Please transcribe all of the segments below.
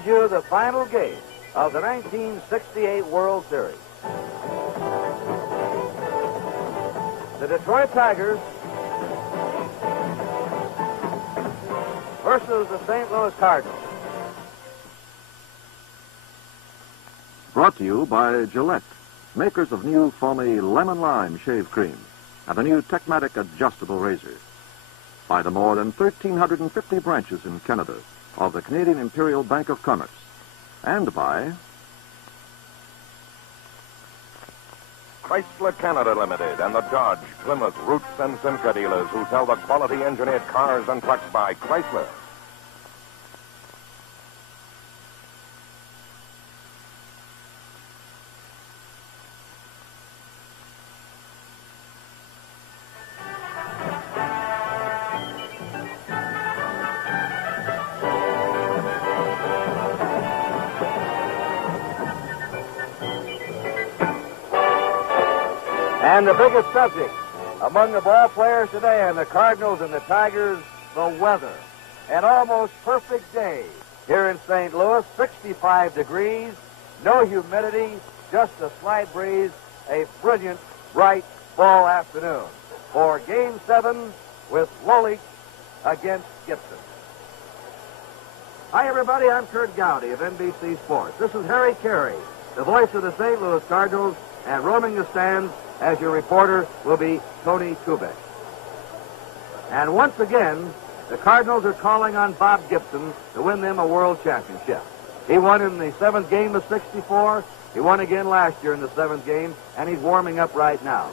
brings you the final game of the 1968 World Series. The Detroit Tigers versus the St. Louis Cardinals. Brought to you by Gillette, makers of new foamy lemon lime shave cream and the new Techmatic adjustable razor. By the more than 1,350 branches in Canada of the Canadian Imperial Bank of Commerce. And by Chrysler Canada Limited and the Dodge, Plymouth, Roots, and Simca dealers who sell the quality engineered cars and trucks by Chrysler. And the biggest subject among the ball players today and the Cardinals and the Tigers, the weather. An almost perfect day here in St. Louis, 65 degrees, no humidity, just a slight breeze, a brilliant, bright fall afternoon for Game 7 with Lolich against Gibson. Hi, everybody. I'm Kurt Gowdy of NBC Sports. This is Harry Carey, the voice of the St. Louis Cardinals, and roaming the stands as your reporter will be Tony Kubek. And once again, the Cardinals are calling on Bob Gibson to win them a world championship. He won in the 7th game of 64. He won again last year in the 7th game, and he's warming up right now.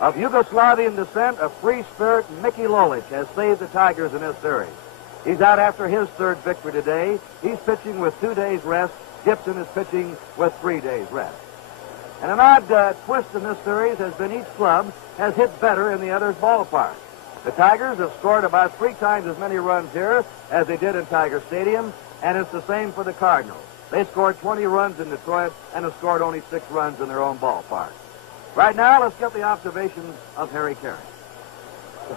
Of Yugoslavian descent, a free spirit, Mickey Lolich has saved the Tigers in this series. He's out after his 3rd victory today. He's pitching with 2 days rest. Gibson is pitching with 3 days rest. And an odd twist in this series has been each club has hit better in the other's ballpark. The Tigers have scored about 3 times as many runs here as they did in Tiger Stadium, and it's the same for the Cardinals. They scored 20 runs in Detroit and have scored only 6 runs in their own ballpark. Right now, let's get the observations of Harry Carey.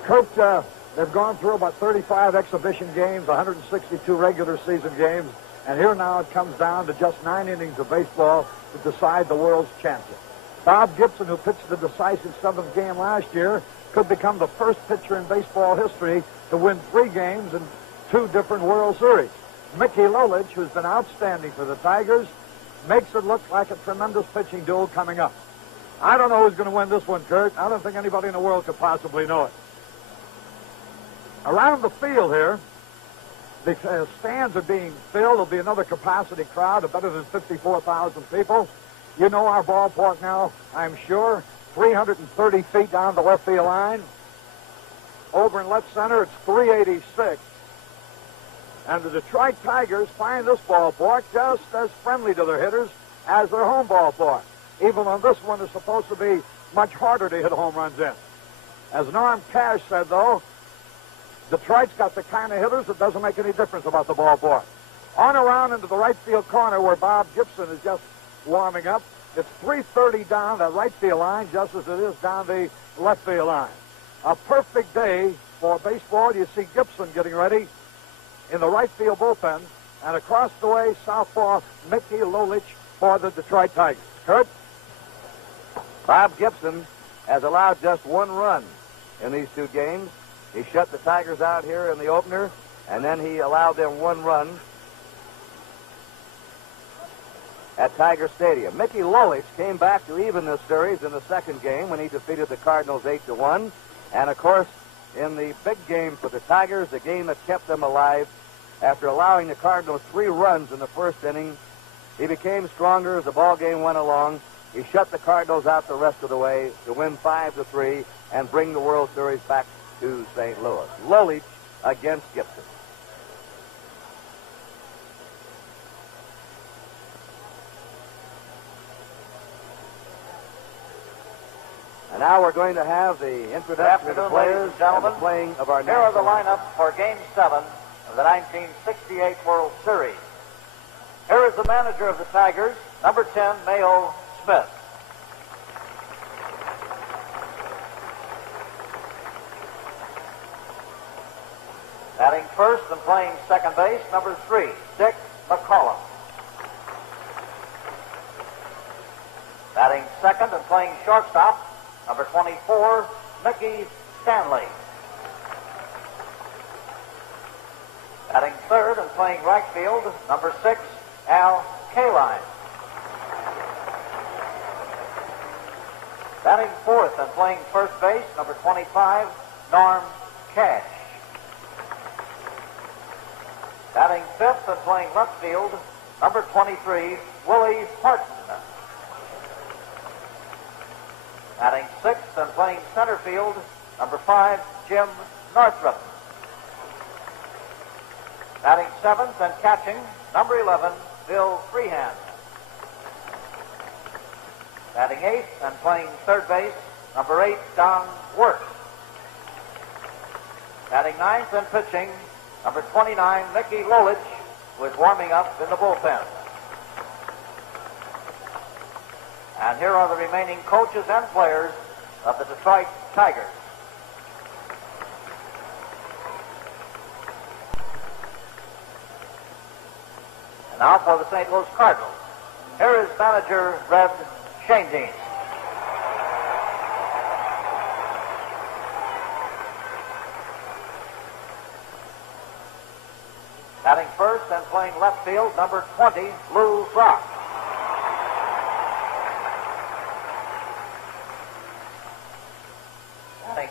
Coach, they've gone through about 35 exhibition games, 162 regular season games, and here now it comes down to just 9 innings of baseball to decide the world's champion. Bob Gibson, who pitched the decisive 7th game last year, could become the first pitcher in baseball history to win 3 games in 2 different World Series. Mickey Lolich, who's been outstanding for the Tigers, makes it look like a tremendous pitching duel coming up. I don't know who's going to win this one, Kurt. I don't think anybody in the world could possibly know it. Around the field here, the stands are being filled. There'll be another capacity crowd of better than 54,000 people. You know our ballpark now, I'm sure, 330 feet down the left field line. Over in left center, it's 386. And the Detroit Tigers find this ballpark just as friendly to their hitters as their home ballpark, even though this one is supposed to be much harder to hit home runs in. As Norm Cash said, though, Detroit's got the kind of hitters that doesn't make any difference about the ballpark. On around into the right field corner where Bob Gibson is just warming up. It's 330 down the right field line just as it is down the left field line. A perfect day for baseball. You see Gibson getting ready in the right field bullpen, and across the way, southpaw Mickey Lolich for the Detroit Tigers. Kurt? Bob Gibson has allowed just 1 run in these 2 games. He shut the Tigers out here in the opener, and then he allowed them 1 run at Tiger Stadium. Mickey Lolich came back to even this series in the 2nd game when he defeated the Cardinals 8-1. And, of course, in the big game for the Tigers, the game that kept them alive, after allowing the Cardinals 3 runs in the 1st inning, he became stronger as the ball game went along. He shut the Cardinals out the rest of the way to win 5-3 and bring the World Series back to St. Louis. Lolich against Gibson. And now we're going to have the introduction of the players and the playing of our Here are the national lineups for Game 7 of the 1968 World Series. Here is the manager of the Tigers, number 10, Mayo Smith. Batting first and playing second base, number 3, Dick McCollum. Batting second and playing shortstop, number 24, Mickey Stanley. Batting third and playing right field, number 6, Al Kaline. Batting fourth and playing first base, number 25, Norm Cash. Batting fifth and playing left field, number 23, Willie Horton. Batting sixth and playing center field, number 5, Jim Northrup. Batting seventh and catching, number 11, Bill Freehand. Batting eighth and playing third base, number 8, Don Wirtz. Batting ninth and pitching, number 29, Mickey Lolich, who is warming up in the bullpen. And here are the remaining coaches and players of the Detroit Tigers. And now for the St. Louis Cardinals. Here is manager Red Schoendienst. Batting first and playing left field, number 20, Lou Brock.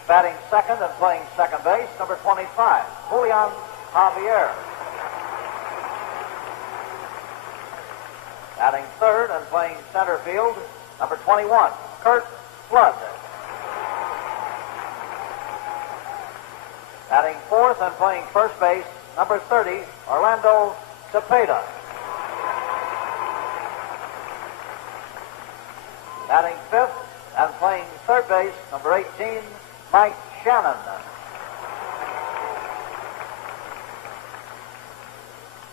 Batting second and playing second base, number 25, Julian Javier. Batting third and playing center field, number 21, Kurt Flood. Batting fourth and playing first base, number 30, Orlando Cepeda. Batting fifth and playing third base, number 18, Mike Shannon.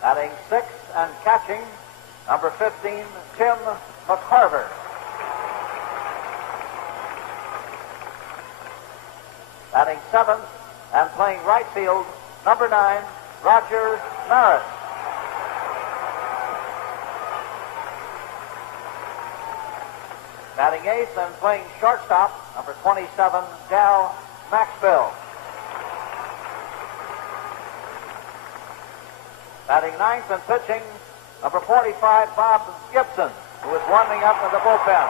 Batting sixth and catching, number 15, Tim McCarver. Batting seventh and playing right field, number 9, Roger Maris. Batting eighth and playing shortstop, number 27, Dal Maxwell. Batting ninth and pitching, number 45, Bob Gibson, who is warming up in the bullpen.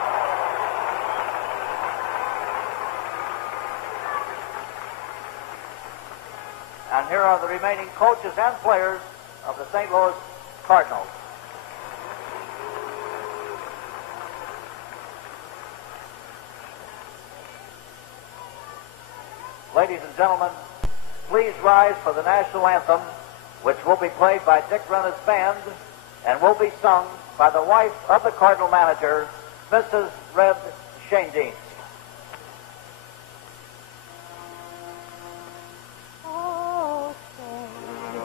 And here are the remaining coaches and players of the St. Louis Cardinals. Ladies and gentlemen, please rise for the national anthem, which will be played by Dick Renner's band and will be sung by the wife of the Cardinal manager, Mrs. Red Schoendienst. Oh, say,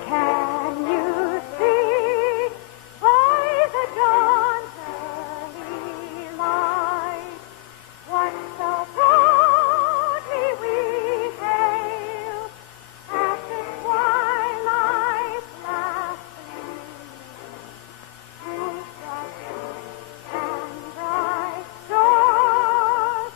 can you see by the dawn's early light what so proudly we hailed after twilight's last gleam? Through dark and bright stars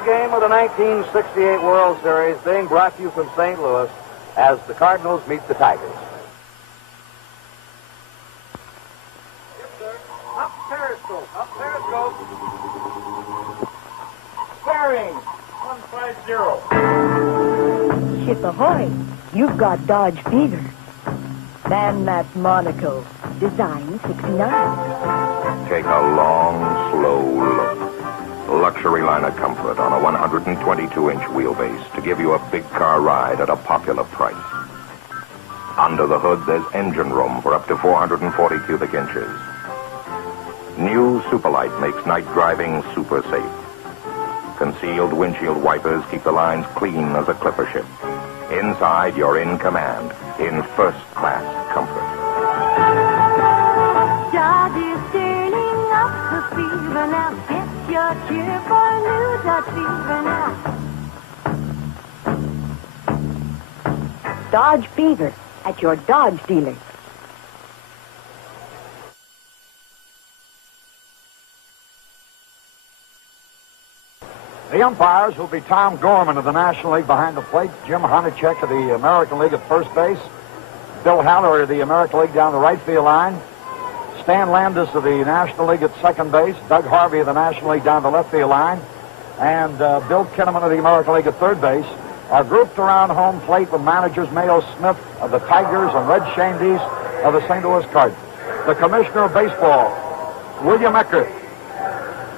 final game of the 1968 World Series being brought to you from St. Louis as the Cardinals meet the Tigers. Yes, sir. Up periscope. Up periscope. Bearing 150. Ship ahoy. You've got Dodge fever. Van Matt Monaco. Design 69. Take a long, slow look. Luxury line of comfort on a 122-inch wheelbase to give you a big car ride at a popular price. Under the hood, there's engine room for up to 440 cubic inches. New Superlight makes night driving super safe. Concealed windshield wipers keep the lines clean as a clipper ship. Inside, you're in command, in first-class comfort. Dodge is turning up the fever now. Get your cheer for new Dodge fever now. Dodge fever at your Dodge dealer. The umpires will be Tom Gorman of the National League behind the plate, Jim Honachek of the American League at first base, Bill Haller of the American League down the right field line, Stan Landis of the National League at second base, Doug Harvey of the National League down the left field line, and Bill Kinnaman of the American League at third base are grouped around home plate with managers Mayo Smith of the Tigers and Red Shandies of the St. Louis Cardinals. The Commissioner of Baseball, William Eckert.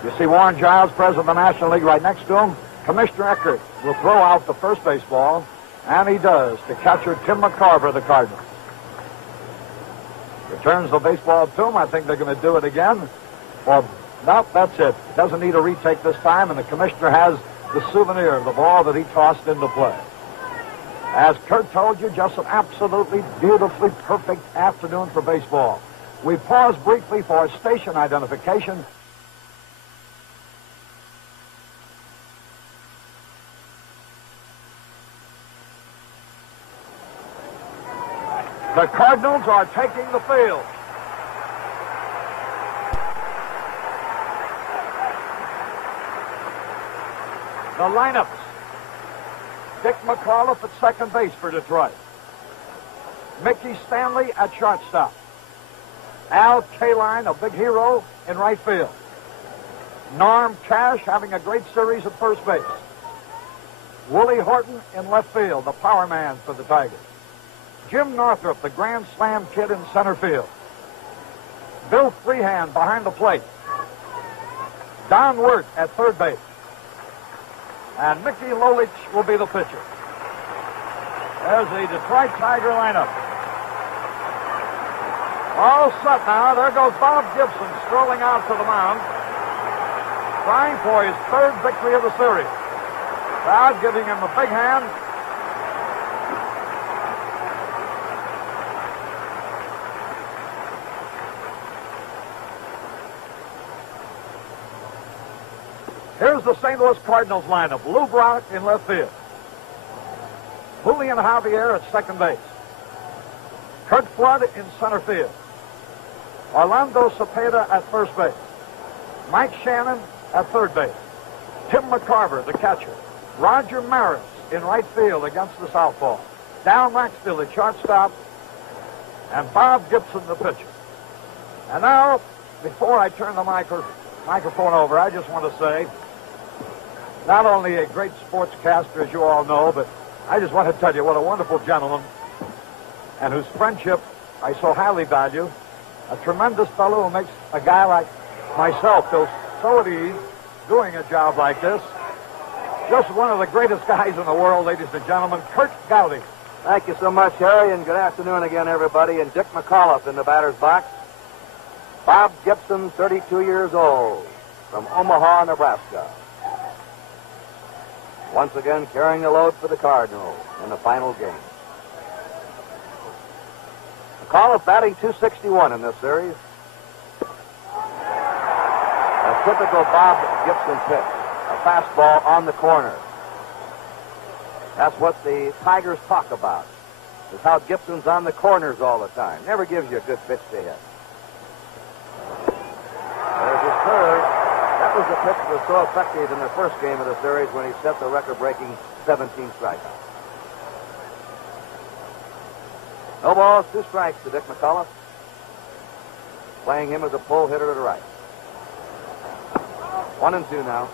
You see Warren Giles, president of the National League, right next to him. Commissioner Eckert will throw out the first base ball, and he does, to catcher Tim McCarver of the Cardinals. Returns the baseball to him. I think they're going to do it again. Well, no, that's it. Doesn't need a retake this time, and the commissioner has the souvenir of the ball that he tossed into play. As Kurt told you, just an absolutely beautifully perfect afternoon for baseball. We pause briefly for station identification. The Cardinals are taking the field. The lineups. Dick McAuliffe at second base for Detroit. Mickey Stanley at shortstop. Al Kaline, a big hero, in right field. Norm Cash having a great series at first base. Willie Horton in left field, the power man for the Tigers. Jim Northrup, the Grand Slam kid, in center field. Bill Freehand behind the plate. Don Wirt at third base. And Mickey Lolich will be the pitcher. There's the Detroit Tiger lineup. All set now. There goes Bob Gibson strolling out to the mound, trying for his third victory of the series. Crowd giving him a big hand. Here's the St. Louis Cardinals lineup. Lou Brock in left field. Julian Javier at second base. Kurt Flood in center field. Orlando Cepeda at first base. Mike Shannon at third base. Tim McCarver, the catcher. Roger Maris in right field against the southpaw. Down Maxfield at shortstop. And Bob Gibson, the pitcher. And now, before I turn the microphone over, I just want to say, not only a great sportscaster, as you all know, but I just want to tell you what a wonderful gentleman, and whose friendship I so highly value. A tremendous fellow who makes a guy like myself feel so at ease doing a job like this. Just one of the greatest guys in the world, ladies and gentlemen, Kurt Gowdy. Thank you so much, Harry, and good afternoon again, everybody. And Dick McAuliffe in the batter's box. Bob Gibson, 32 years old, from Omaha, Nebraska. Once again, carrying the load for the Cardinals in the final game. McAuliffe batting .261 in this series. A typical Bob Gibson pitch. A fastball on the corner. That's what the Tigers talk about. Is how Gibson's on the corners all the time. Never gives you a good pitch to hit. There's his curve. That That was the pitch that was so effective in the first game of the series when he set the record-breaking 17 strikeouts. No balls, 2 strikes to Dick McCullough. Playing him as a pull hitter to the right. 1-2 now.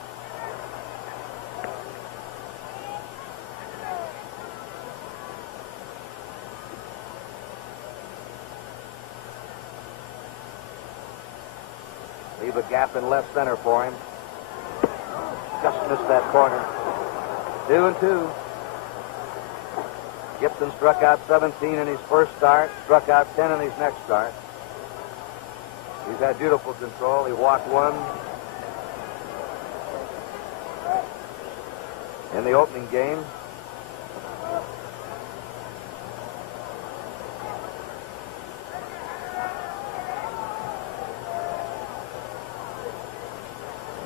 Leave a gap in left center for him. Just missed that corner. 2-2. Gibson struck out 17 in his first start, struck out 10 in his next start. He's had beautiful control. He walked 1 in the opening game.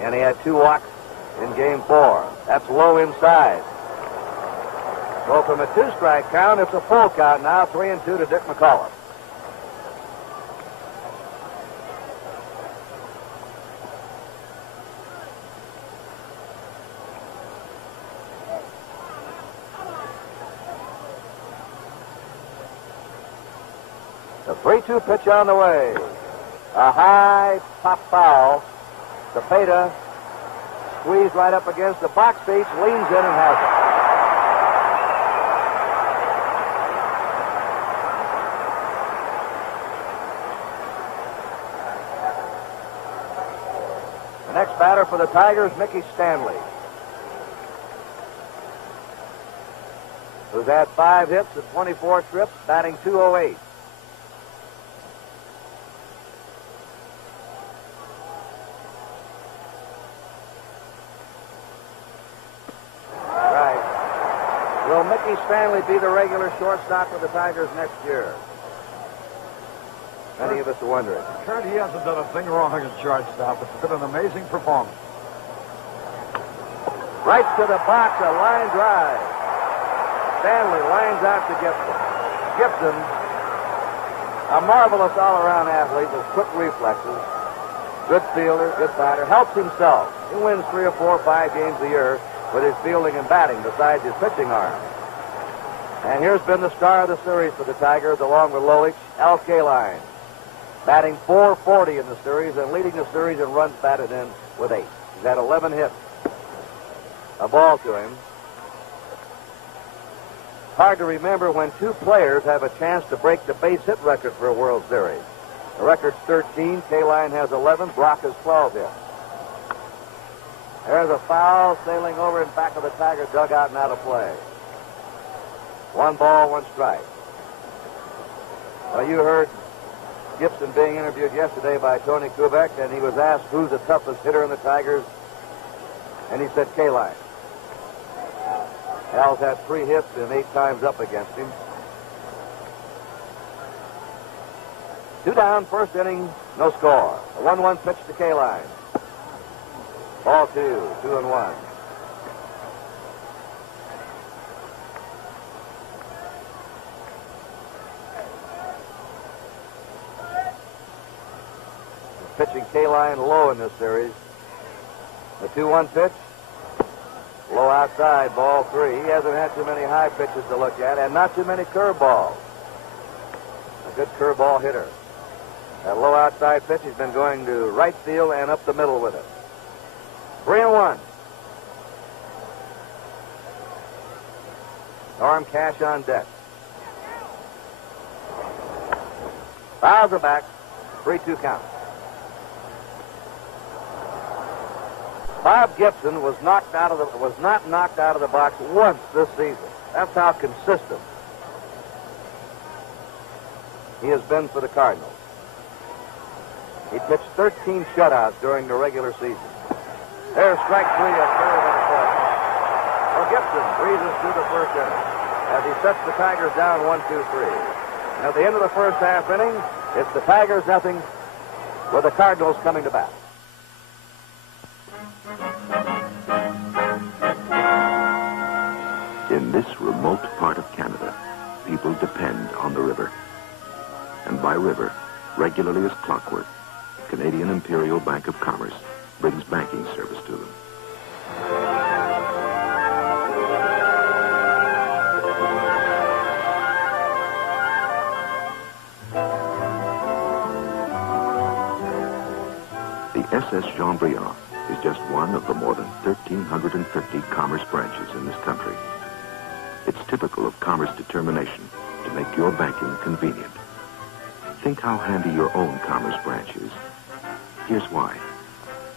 And he had 2 walks in game 4. That's low inside. So from a 2-strike count, it's a full count now, 3-2 to Dick McCullough. The 3-2 pitch on the way. A high pop foul. Cepeda squeezed right up against the box seats, leans in and has it. The next batter for the Tigers, Mickey Stanley, who's had 5 hits and 24 trips, batting .208. Will Mickey Stanley be the regular shortstop for the Tigers next year? Many of us are wondering. Kurt, he hasn't done a thing wrong at shortstop. It's been an amazing performance. Right to the box, a line drive. Stanley lines out to Gibson. Gibson, a marvelous all-around athlete with quick reflexes, good fielder, good batter, helps himself. He wins 3 or 4 or 5 games a year with his fielding and batting besides his pitching arm. And here's been the star of the series for the Tigers, along with Lolich, Al Kaline, batting .440 in the series and leading the series in runs batted in with 8. He's had 11 hits. A ball to him. Hard to remember when 2 players have a chance to break the base hit record for a World Series. The record's 13. Kaline has 11. Brock has 12 hits. There's a foul sailing over in back of the Tiger dugout and out of play. 1 ball, 1 strike. Well, you heard Gibson being interviewed yesterday by Tony Kubek, and he was asked who's the toughest hitter in the Tigers, and he said Kaline. Al's had 3 hits and 8 times up against him. 2 down, first inning, no score. A 1-1 pitch to Kaline. Ball 2, 2-1. Pitching Kaline low in this series. The 2-1 pitch. Low outside, ball 3. He hasn't had too many high pitches to look at and not too many curveballs. A good curveball hitter. That low outside pitch, he's been going to right field and up the middle with it. 3-1. Norm Cash on deck. Fouls are back. 3-2 count. Bob Gibson was not knocked out of the box once this season. That's how consistent he has been for the Cardinals. He pitched 13 shutouts during the regular season. There's strike 3 at third and fourth. Well, Gibson breezes through the first inning as he sets the Tigers down 1-2-3. And at the end of the first half inning, it's the Tigers nothing with the Cardinals coming to bat. In this remote part of Canada, people depend on the river. And by river, regularly as clockwork, Canadian Imperial Bank of Commerce brings banking service to them. The SS Jean-Briand is just one of the more than 1,350 commerce branches in this country. It's typical of commerce determination to make your banking convenient. Think how handy your own commerce branch is. Here's why.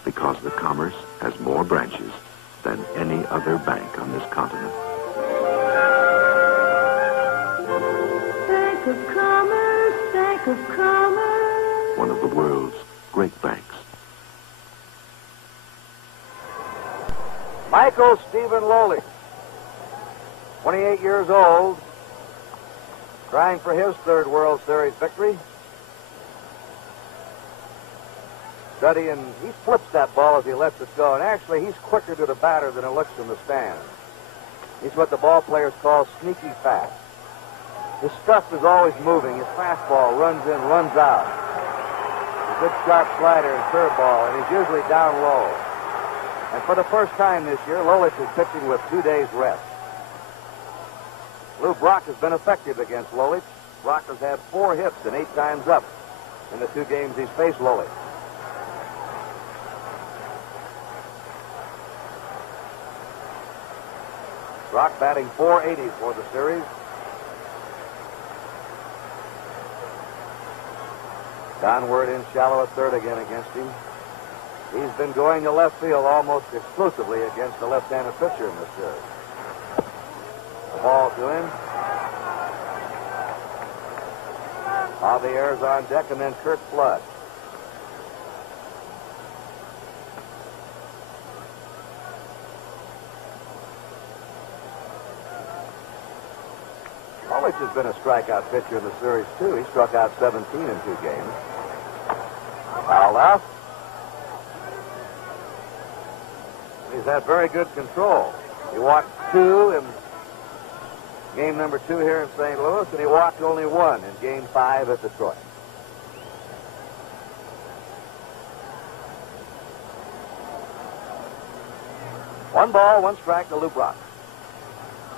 Because the commerce has more branches than any other bank on this continent. Bank of Commerce, Bank of Commerce. One of the world's great banks. Michael Stephen Lolich, 28 years old, trying for his third World Series victory. Studying, he flips that ball as he lets it go, and actually he's quicker to the batter than it looks from the stand. He's what the ball players call sneaky fast. His stuff is always moving. His fastball runs in, runs out. A good sharp slider and curveball, and he's usually down low. And for the first time this year, Lolich is pitching with 2 days rest. Lou Brock has been effective against Lolich. Brock has had 4 hits and 8 times up in the 2 games he's faced Lolich. Brock batting .480 for the series. Downward in shallow at third again against him. He's been going to left field almost exclusively against the left-handed pitcher in this series. The ball to him. Javier's on deck, and then Kurt Flood. Lolich has been a strikeout pitcher in the series, too. He struck out 17 in 2 games. Fouled out. He's had very good control. He walked 2 in game number 2 here in St. Louis, and he walked only 1 in game 5 at Detroit. One ball, 1 strike to Lou Brock.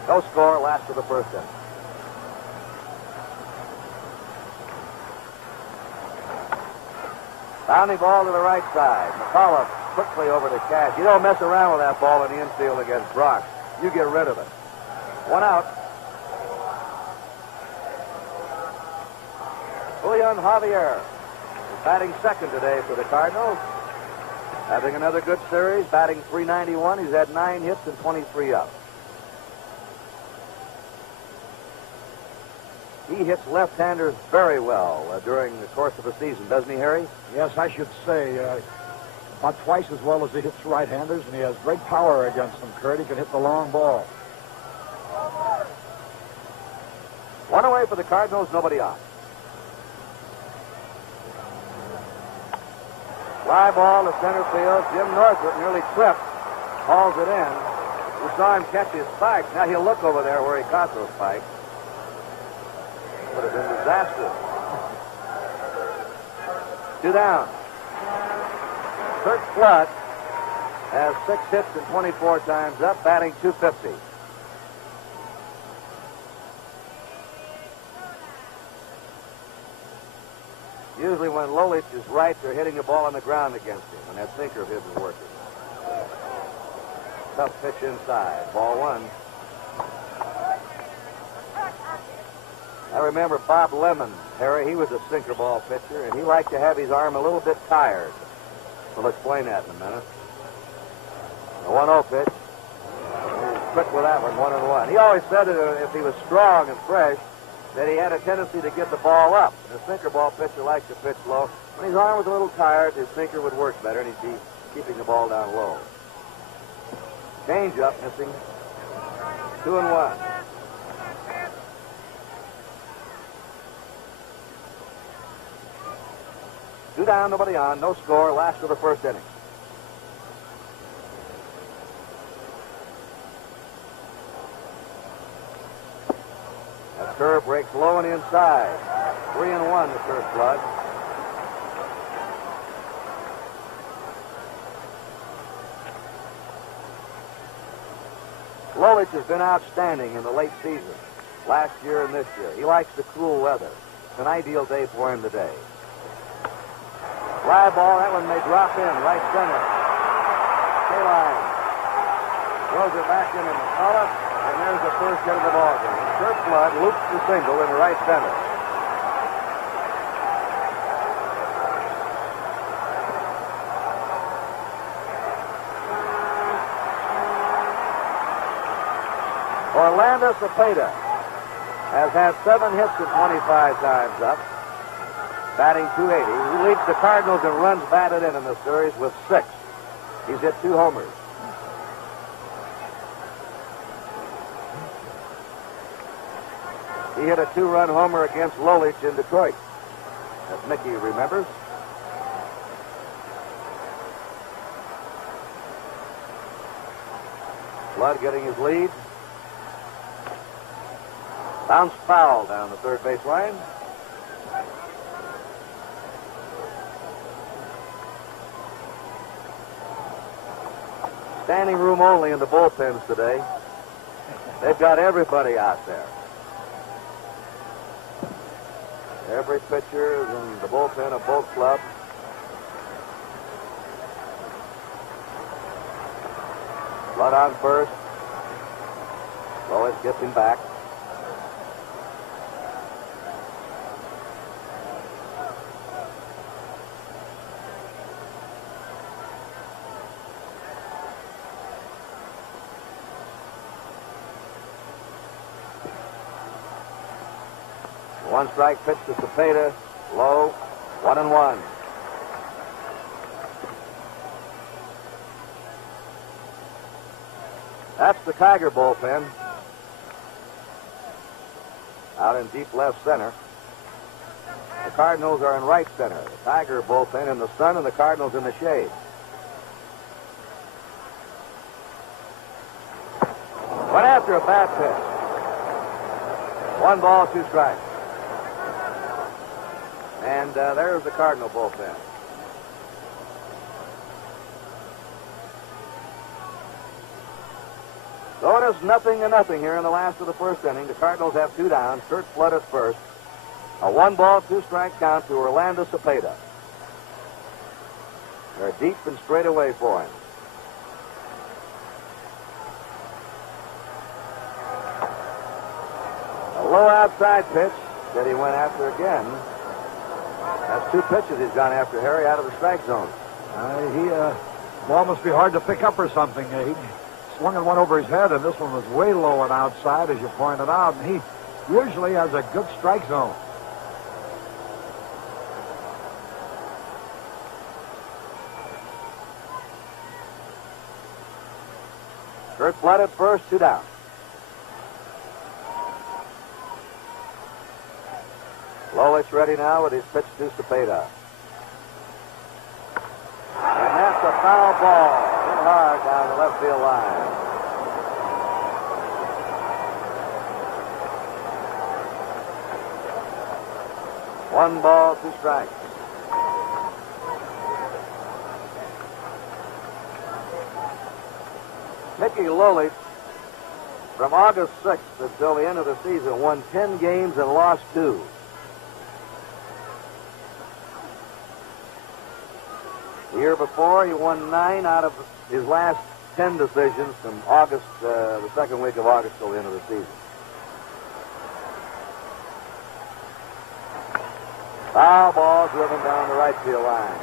No score, last of the first inning. Bounding ball to the right side. McCullough quickly over to Cash. You don't mess around with that ball in the infield against Brock. You get rid of it. 1 out. Julian Javier is batting second today for the Cardinals. Having another good series, batting .391. He's had 9 hits and 23 up. He hits left-handers very well during the course of the season, doesn't he, Harry? Yes, I should say. About twice as well as he hits right-handers, and he has great power against them, Kurt. He can hit the long ball. 1 away for the Cardinals, nobody on. Fly ball to center field. Jim Northrup nearly tripped. Hauls it in. We saw him catch his spikes. Now he'll look over there where he caught those spikes. Would have been disastrous. 2 down. Kurt Flood has 6 hits and 24 times up, batting .250. Usually when Lolich is right, they're hitting the ball on the ground against him, and that sinker of his is working. Tough pitch inside. Ball 1. I remember Bob Lemon, Harry. He was a sinker ball pitcher, and he liked to have his arm a little bit tired. We'll explain that in a minute. A 1-0 pitch. He's quick with that one, 1-1. He always said that if he was strong and fresh, that he had a tendency to get the ball up. And a sinker ball pitcher likes to pitch low. When his arm was a little tired, his sinker would work better, and he'd be keeping the ball down low. Change up, missing. 2-1. Two down, nobody on, no score, last of the first inning. That curve breaks low and inside. 3-1 to Kurt Flood. Lolich has been outstanding in the late season, last year and this year. He likes the cool weather. It's an ideal day for him today. Fly ball, that one may drop in, right center. K-line. Throws it back into McCullough, and there's the first hit of the ball game. Kurt Flood loops the single in right center. Orlando Cepeda has had 7 hits at 25 times up, batting .280. He leads the Cardinals in runs batted in this series with 6. He's hit 2 homers. He hit a 2-run homer against Lolich in Detroit, as Mickey remembers. Flood getting his lead. Bounce foul down the third base line. Standing room only in the bullpens today. They've got everybody out there. Every pitcher is in the bullpen of both clubs. Flood on first. Lolich gets him back. One strike pitch to Cepeda. Low. 1-1. That's the Tiger bullpen. Out in deep left center. The Cardinals are in right center. The Tiger bullpen in the sun and the Cardinals in the shade. Went after a bad pitch. 1 ball, 2 strikes. And there's the Cardinal bullpen. So it is 0-0 here in the last of the first inning. The Cardinals have 2 down. Kurt Flood at first. A 1 ball, 2 strike count to Orlando Cepeda. They're deep and straight away for him. A low outside pitch that he went after again. That's 2 pitches he's gone after, Harry, out of the strike zone. Ball must be hard to pick up or something. He swung and one over his head, and this one was way low and outside, as you pointed out. And he usually has a good strike zone. Kurt Flood at first, 2 down. Lolich ready now with his pitch to Cepeda. And that's a foul ball. Hit hard down the left field line. One ball, 2 strikes. Mickey Lolich, from August 6th until the end of the season, won 10 games and lost 2. The year before, he won 9 out of his last 10 decisions from August, the second week of August till the end of the season. Foul ball driven down the right field line.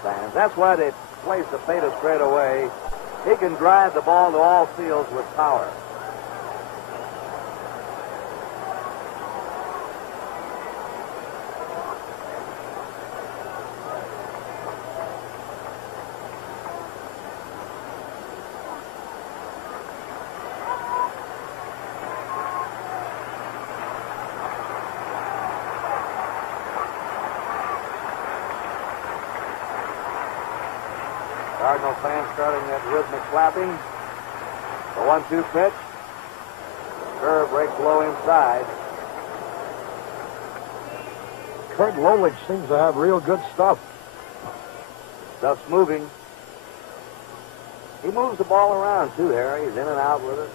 Stands. That's why they play Cepeda straight away. He can drive the ball to all fields with power. Cardinal fans starting that rhythmic clapping. The 1-2 pitch. Curve breaks low inside. Kurt Lolich seems to have real good stuff. Stuff's moving. He moves the ball around, too, Harry. He's in and out with it.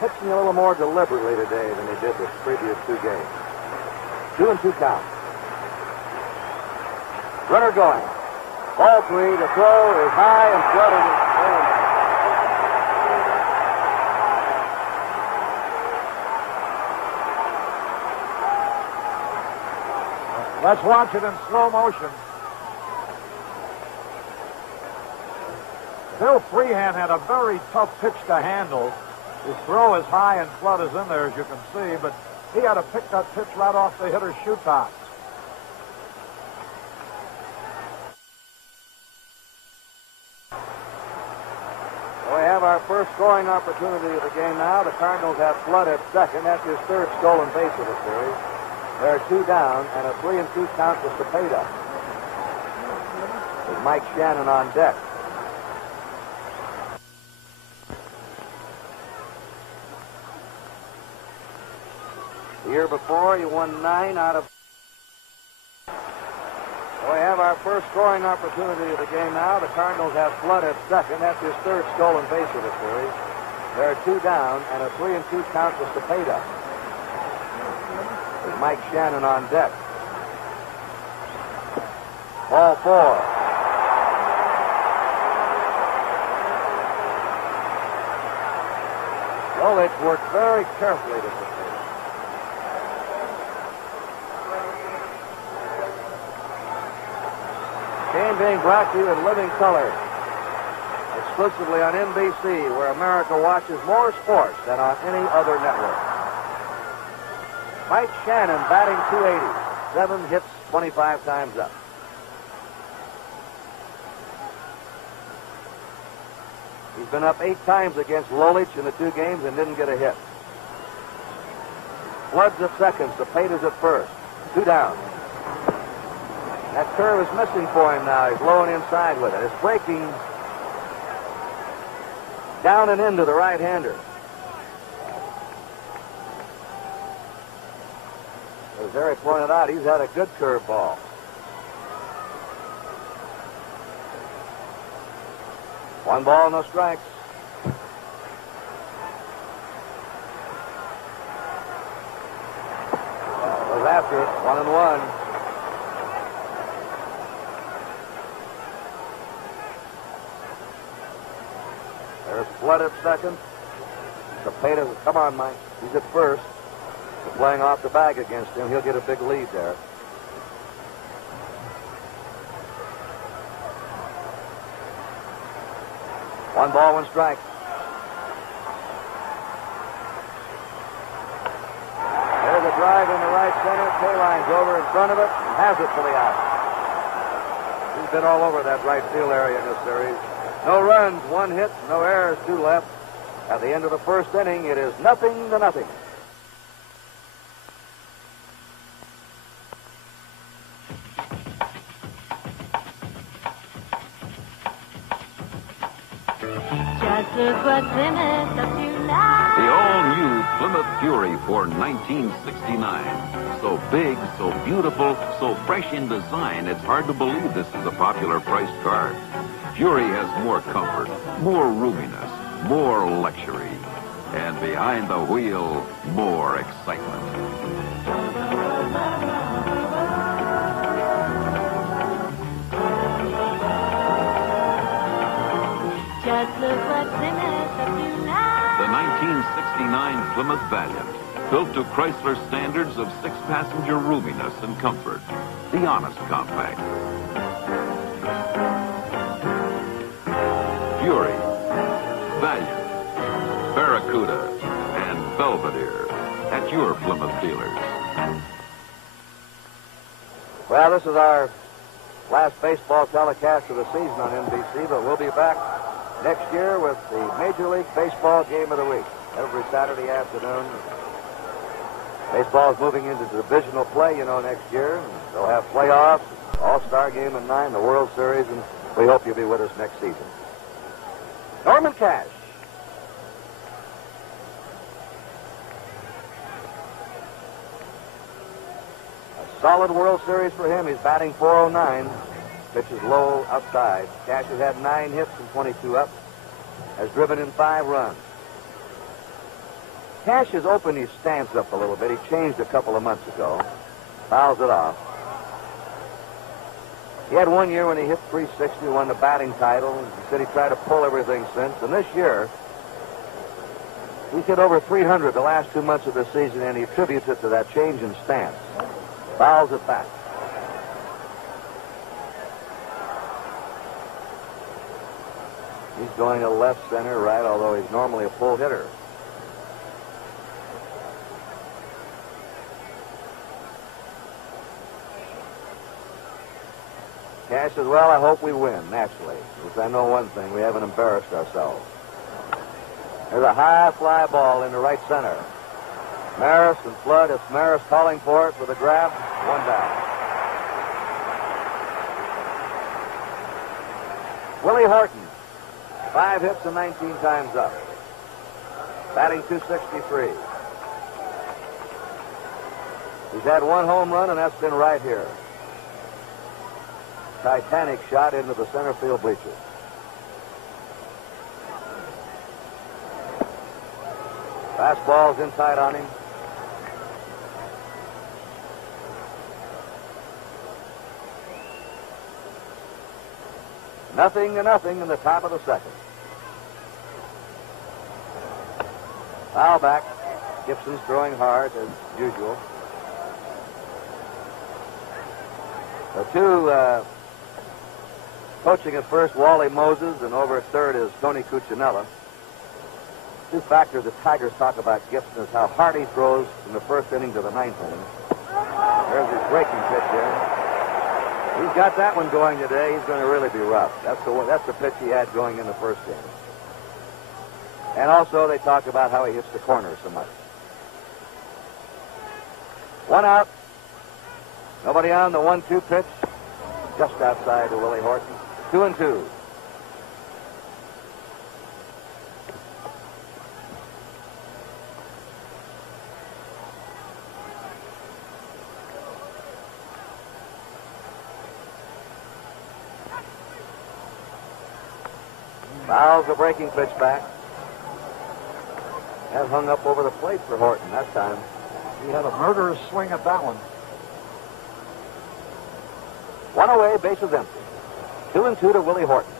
pitching a little more deliberately today than he did the previous two games. 2-2 count. Runner going. Ball three. The throw is high and flooded. Let's watch it in slow motion. Bill Freehan had a very tough pitch to handle. His throw is high and flood is in there, as you can see, but he had to pick that pitch right off the hitter's shoe tops. We have our first scoring opportunity of the game now. The Cardinals have Flood at second. That's his third stolen base of the series. There are two down, and a 3-2 count to Cepeda. With Mike Shannon on deck. The year before, he won 9 out of... We have our first scoring opportunity of the game now. The Cardinals have Flood at second. That's his third stolen base of the series. There are two down, and a 3-2 count to Cepeda. With Mike Shannon on deck. Ball 4. Lolich worked very carefully to Cepeda. Game being brought to you in living color, exclusively on NBC, where America watches more sports than on any other network. Mike Shannon batting .280, 7 hits, 25 times up. He's been up 8 times against Lolich in the 2 games and didn't get a hit. Flood's at second, Cepeda's at first. 2 down. That curve is missing for him now. He's low and inside with it. It's breaking down and into the right-hander. As Harry pointed out, he's had a good curveball. One ball, no strikes. Goes after it, 1-1. There's Flood at second. Cepeda, come on, Mike. He's at first. They're playing off the bag against him. He'll get a big lead there. One ball, one strike. There's a drive in the right center. K-line's over in front of it and has it for the out. He's been all over that right field area in this series. No runs, 1 hit, no errors, 2 left. At the end of the first inning, it is 0-0. Just look what Plymouth up tonight. The all-new Plymouth Fury for 1969. So big, so beautiful, so fresh in design, it's hard to believe this is a popular priced car. Fury has more comfort, more roominess, more luxury, and behind the wheel, more excitement. Just look what Plymouth up tonight. The 1969 Plymouth Valiant, built to Chrysler standards of 6-passenger roominess and comfort. The honest compact. Fury, Valiant, Barracuda, and Belvedere at your Plymouth dealers. Well, this is our last baseball telecast of the season on NBC, but we'll be back next year with the Major League Baseball Game of the Week every Saturday afternoon. Baseball is moving into divisional play, next year. They'll have playoffs, All-Star Game at 9, the World Series, and we hope you'll be with us next season. Norman Cash. A solid World Series for him. He's batting .409. Pitches low outside. Cash has had 9 hits and 22 up. Has driven in 5 runs. Cash has opened his stance up a little bit. He changed a couple of months ago. Fouls it off. He had one year when he hit .360, won the batting title. He said he tried to pull everything since. And this year, he's hit over .300 the last 2 months of the season, and he attributes it to that change in stance. Fouls it back. He's going to left, center, right, although he's normally a full hitter. Cash says, well, I hope we win, naturally. Because I know one thing, we haven't embarrassed ourselves. There's a high fly ball into right center. Maris and Flood. It's Maris calling for it with a grab. One down. Willie Horton. 5 hits and 19 times up. Batting .263. He's had one home run, and that's been right here. Titanic shot into the center field bleachers. Fastball's in tight on him. Nothing to nothing in the top of the second. Foul back. Gibson's throwing hard as usual. The two coaching at first, Wally Moses, and over at third is Tony Cuccinella. Two factors the Tigers talk about Gibson is how hard he throws from the first inning to the ninth inning. There's his breaking pitch here. He's got that one going today. He's going to really be rough. That's the pitch he had going in the first inning. And also they talk about how he hits the corner so much. One out. Nobody on the 1-2 pitch. Just outside to Willie Horton. 2-2. Fouls the breaking pitch back. That hung up over the plate for Horton that time. He had a murderous swing at that one. One away, bases empty. 2-2 to Willie Horton.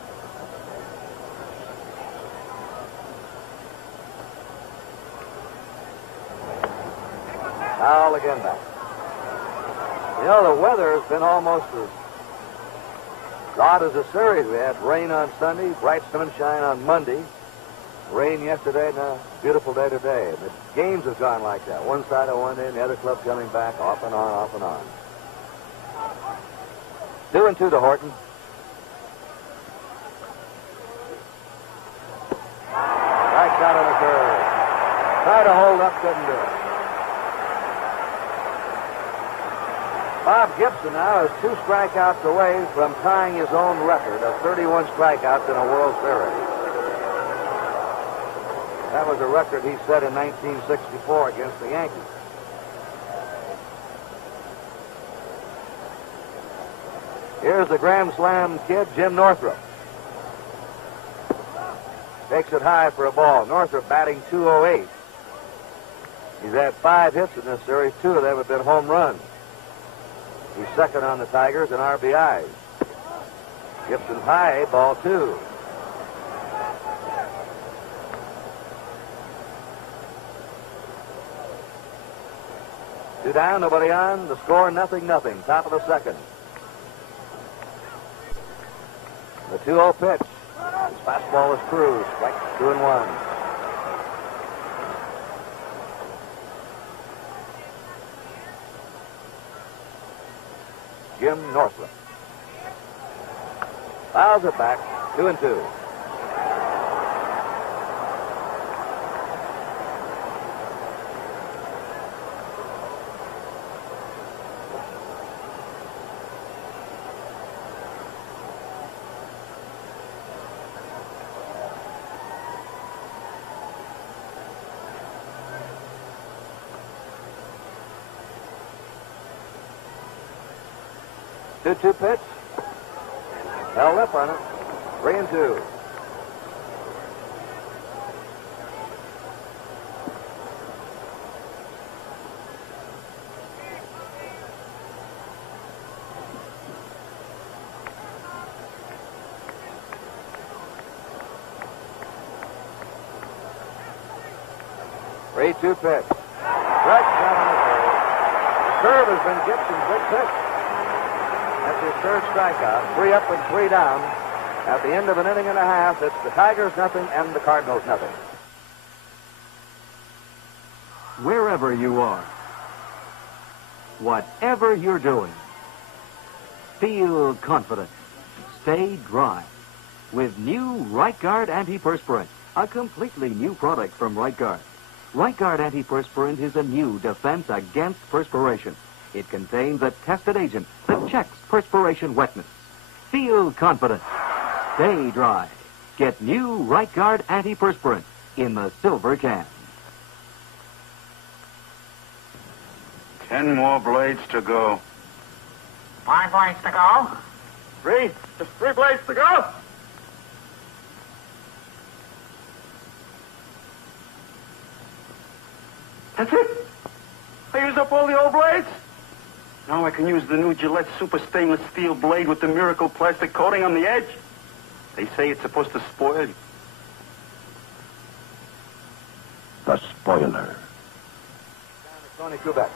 Foul again back. You know, the weather has been almost as odd as a series. We had rain on Sunday, bright sunshine on Monday, rain yesterday, and a beautiful day today. The games have gone like that. One side of one end, the other club coming back, off and on, off and on. 2-2 to Horton. Right shot on the curve. Tried to hold up, couldn't do it. Bob Gibson now is 2 strikeouts away from tying his own record of 31 strikeouts in a World Series. That was a record he set in 1964 against the Yankees. Here's the Grand Slam kid, Jim Northrup. Takes it high for a ball. Northrup batting .208. He's had 5 hits in this series. 2 of them have been home runs. He's second on the Tigers in RBIs. Gibson high, ball 2. Two down, nobody on. The score, 0-0. Top of the second. The 2-0 pitch. His fastball is cruised. Strike 2-1. Jim Northrup. Fouls it back. 2-2. Two pitch. Held up on it. 3-2. 3-2 pitch. Right down on the curve. The curve has been Gibson's big pitch. That's his third strikeout. 3 up and 3 down. At the end of an inning and a half, it's the Tigers nothing and the Cardinals nothing. Wherever you are, whatever you're doing, feel confident. Stay dry with new Right Guard Antiperspirant, a completely new product from Right Guard. Right Guard Antiperspirant is a new defense against perspiration. It contains a tested agent that checks perspiration wetness. Feel confident. Stay dry. Get new Right Guard Antiperspirant in the silver can. 10 more blades to go. 5 blades to go. 3. Just 3 blades to go. That's it. I used up all the old blades. Now I can use the new Gillette Super Stainless Steel blade with the miracle plastic coating on the edge. They say it's supposed to spoil you. The spoiler. Tony Kubek.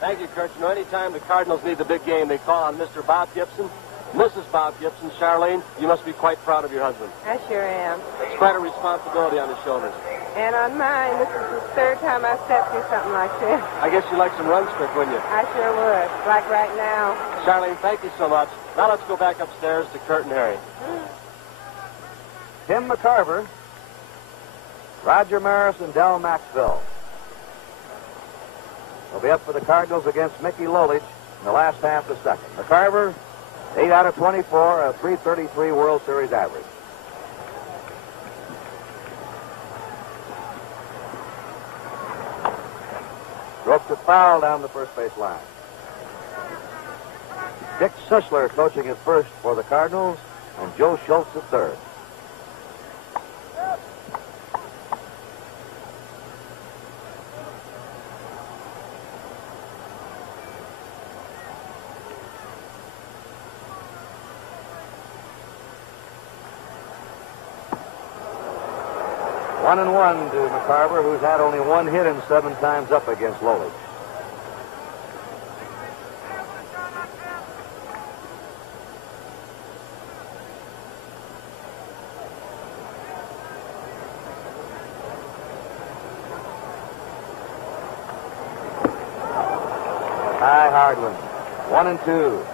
Thank you, Kurt. You know, anytime the Cardinals need the big game, they call on Mr. Bob Gibson. Mrs. Bob Gibson, Charlene, you must be quite proud of your husband. I sure am. It's quite a responsibility on his shoulders. And on mine, this is the third time I've stepped through something like this. I guess you'd like some run strict, wouldn't you? I sure would. Like right now. Charlene, thank you so much. Now let's go back upstairs to Kurt and Harry. Tim McCarver, Roger Maris, and Del Maxville will be up for the Cardinals against Mickey Lolich in the last half of the second. McCarver, 8 out of 24, a .333 World Series average. Ropes a foul down the first base line. Dick Sisler coaching at first for the Cardinals, and Joe Schultz at third. One and one to McCarver, who's had only one hit and 7 times up against Lolich. Ty Hardman, 1 and 2.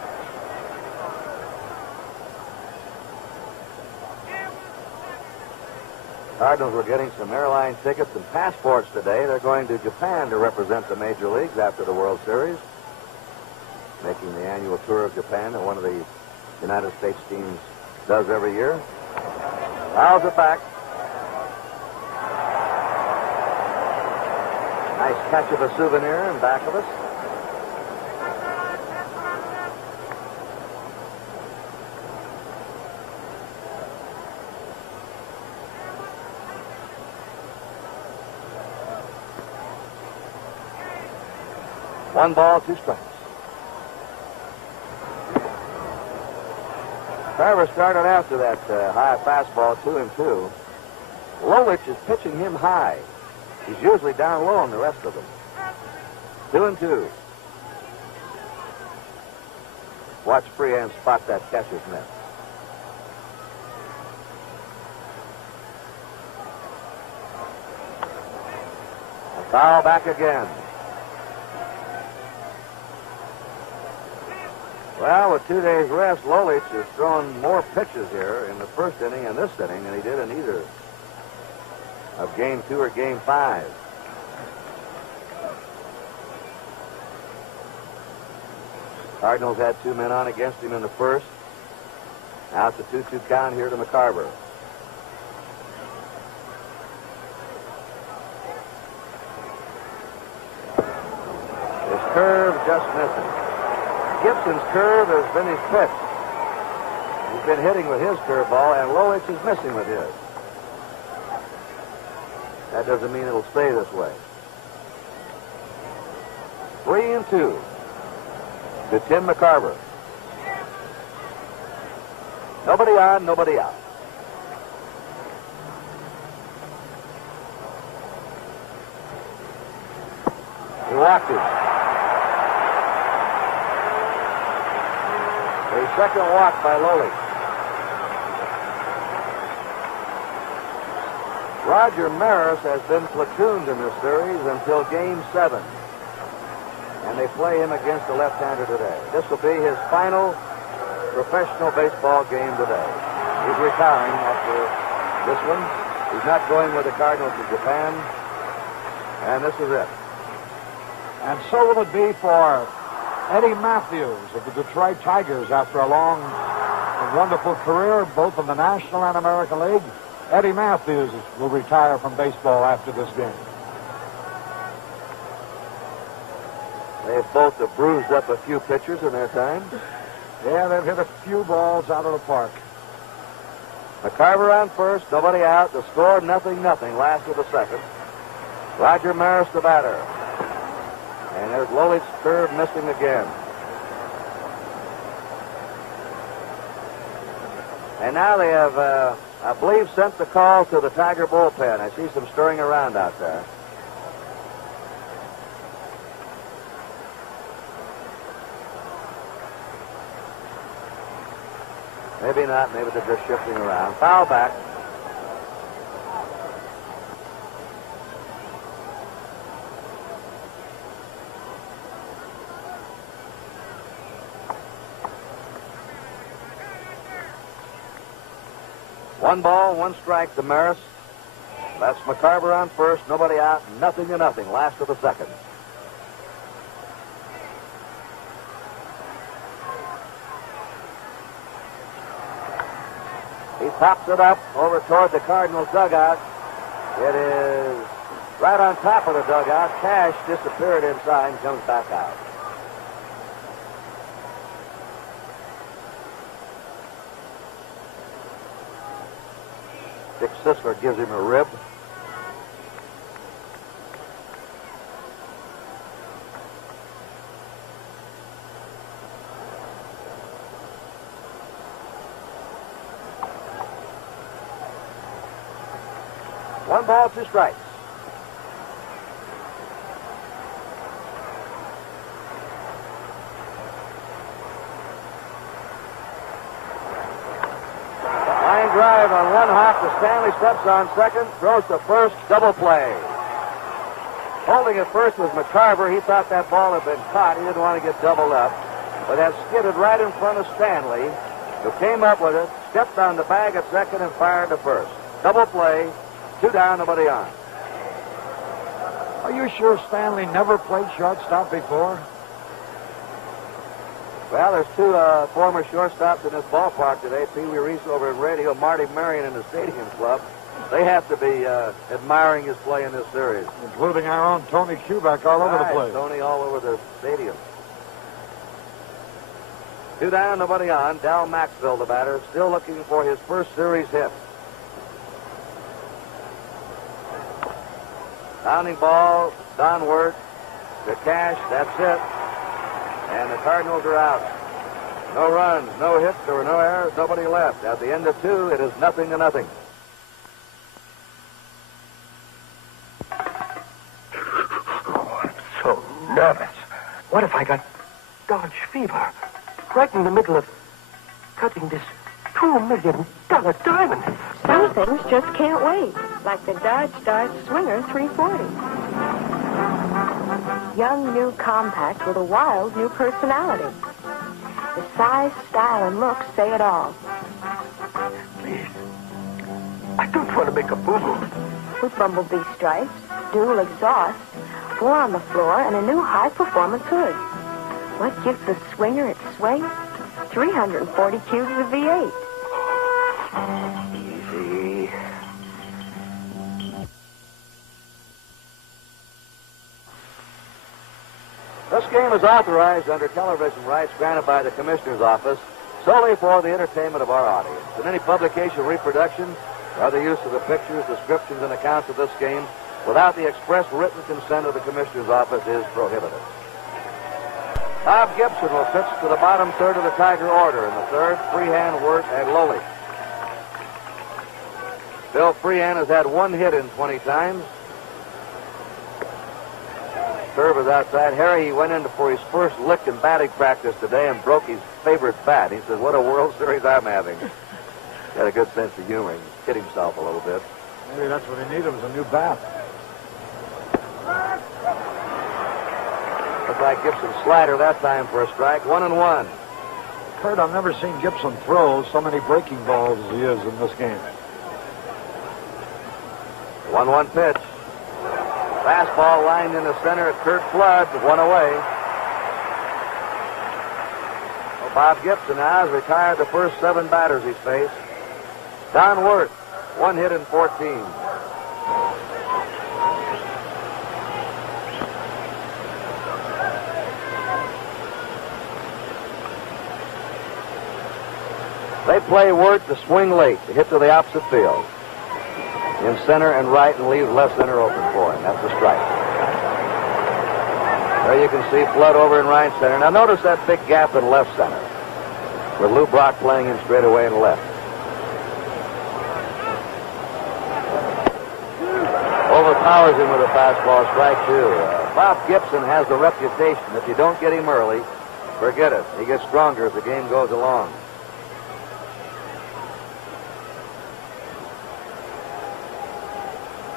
Cardinals were getting some airline tickets and passports today. They're going to Japan to represent the major leagues after the World Series, making the annual tour of Japan that one of the United States teams does every year. Fouls it back. Nice catch of a souvenir in back of us. One ball, 2 strikes. Carver started after that high fastball, 2-2. Lolich is pitching him high. He's usually down low on the rest of them. 2-2. Watch Freehan spot that catcher's mitt. A foul back again. Well, with 2 days rest, Lolich has thrown more pitches here in the first inning and this inning than he did in either of Game 2 or Game 5. Cardinals had 2 men on against him in the first. Now it's a 2-2 count here to McCarver. His curve just missing. Gibson's curve has been his pitch. He's been hitting with his curveball, and Lolich is missing with his. That doesn't mean it'll stay this way. 3-2 to Tim McCarver. Nobody on, nobody out. He walked him. A second walk by Lowly. Roger Maris has been platooned in this series until Game 7. And they play him against a left-hander today. This will be his final professional baseball game today. He's retiring after this one. He's not going with the Cardinals to Japan. And this is it. And so will it be for Eddie Matthews of the Detroit Tigers after a long and wonderful career, both in the National and American League. Eddie Matthews will retire from baseball after this game. They've both bruised up a few pitchers in their time. Yeah, they've hit a few balls out of the park. McCarver on first, nobody out. The score, 0-0, last of the second. Roger Maris, the batter. And there's Lowly's curve missing again. And now they have, I believe, sent the call to the Tiger bullpen. I see some stirring around out there. Maybe not. Maybe they're just shifting around. Foul back. One ball, one strike to Maris. That's McCarver on first. Nobody out. 0-0. Last of the second. He pops it up over toward the Cardinals dugout. It is right on top of the dugout. Cash disappeared inside and comes back out. Dick Sisler gives him a rib. One ball, two strikes. Line drive on one hop to Stanley, steps on second, throws to first, double play. Holding at first was McCarver. He thought that ball had been caught. He didn't want to get doubled up. But that skidded right in front of Stanley, who came up with it, stepped on the bag at second, and fired to first. Double play. 2 down, nobody on. Are you sure Stanley never played shortstop before? Well, there's 2 former shortstops in this ballpark today. Pee Wee Reese over in radio, Marty Marion in the Stadium Club. They have to be admiring his play in this series. Including our own Tony Kubek all over the place. Tony all over the stadium. 2 down, nobody on. Dal Maxville, the batter, still looking for his first series hit. Bounding ball, downward to Cash. That's it. And the Cardinals are out. No runs, no hits, there were no errors, nobody left. At the end of 2, it is 0-0. Oh, I'm so nervous. What if I got Dodge fever? Right in the middle of cutting this $2 million diamond. Some things just can't wait, like the Dodge Dart Swinger 340. Young, new compact with a wild new personality. The size, style, and looks say it all. Please, I don't want to make a boo-boo. With bumblebee stripes, dual exhaust, 4 on the floor, and a new high-performance hood. What gives the Swinger its swing? 340 cubes of V8. Easy. This game is authorized under television rights granted by the Commissioner's Office solely for the entertainment of our audience. And any publication, reproduction, or other use of the pictures, descriptions, and accounts of this game without the express written consent of the Commissioner's Office is prohibited. Bob Gibson will pitch to the bottom third of the Tiger order. In the third, Freehan, Wirt, and Lowly. Bill Freehan has had 1 hit in 20 times. Serve is outside. Harry, he went in for his first lick in batting practice today and broke his favorite bat. He says, what a World Series I'm having. Got a good sense of humor. He hit himself a little bit. Maybe that's what he needed, was a new bat. Looks like Gibson's slider that time for a strike. 1-1. Kurt, I've never seen Gibson throw so many breaking balls as he is in this game. 1-1 pitch. Fastball lined in the center at Kurt Flood. One away. Well, Bob Gibson now has retired the first 7 batters he's faced. Don Wirth, 1 hit in 14. They play Wirth to swing late, to hit to the opposite field. In center and right, and leave left center open for him. That's a strike. There you can see Flood over in right center. Now notice that big gap in left center, with Lou Brock playing him straight away and left. Overpowers him with a fastball, strike 2. Bob Gibson has the reputation, if you don't get him early, forget it. He gets stronger as the game goes along.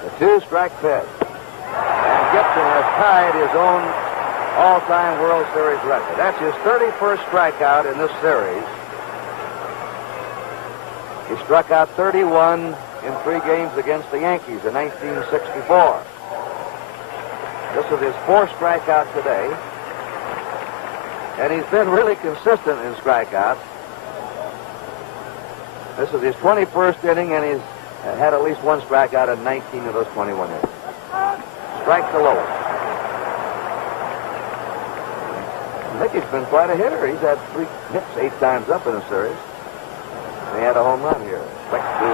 The 2-strike pitch. And Gibson has tied his own all-time World Series record. That's his 31st strikeout in this series. He struck out 31 in 3 games against the Yankees in 1964. This is his 4th strikeout today. And he's been really consistent in strikeouts. This is his 21st inning, and he's had at least 1 strikeout in 19 of those 21 innings. Strike the lowest. I think he's been quite a hitter. He's had 3 hits 8 times up in a series. And he had a home run here. Strike 2.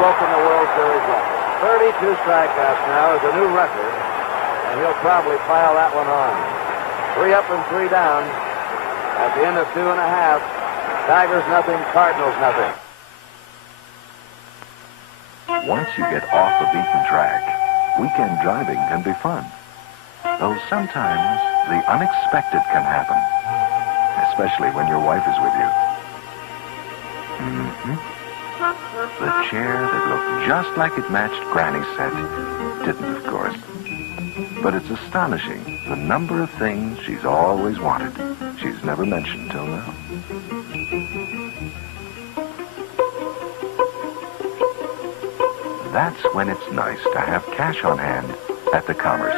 Broken the World Series record. 32 strikeouts now is a new record, and he'll probably pile that one on. 3 up and 3 down. At the end of 2.5, Tigers nothing, Cardinals nothing. Once you get off the beaten track, weekend driving can be fun. Though sometimes the unexpected can happen, especially when your wife is with you. The chair that looked just like it matched Granny's set didn't, of course. But it's astonishing the number of things she's always wanted. She's never mentioned till now. That's when it's nice to have cash on hand at the Commerce.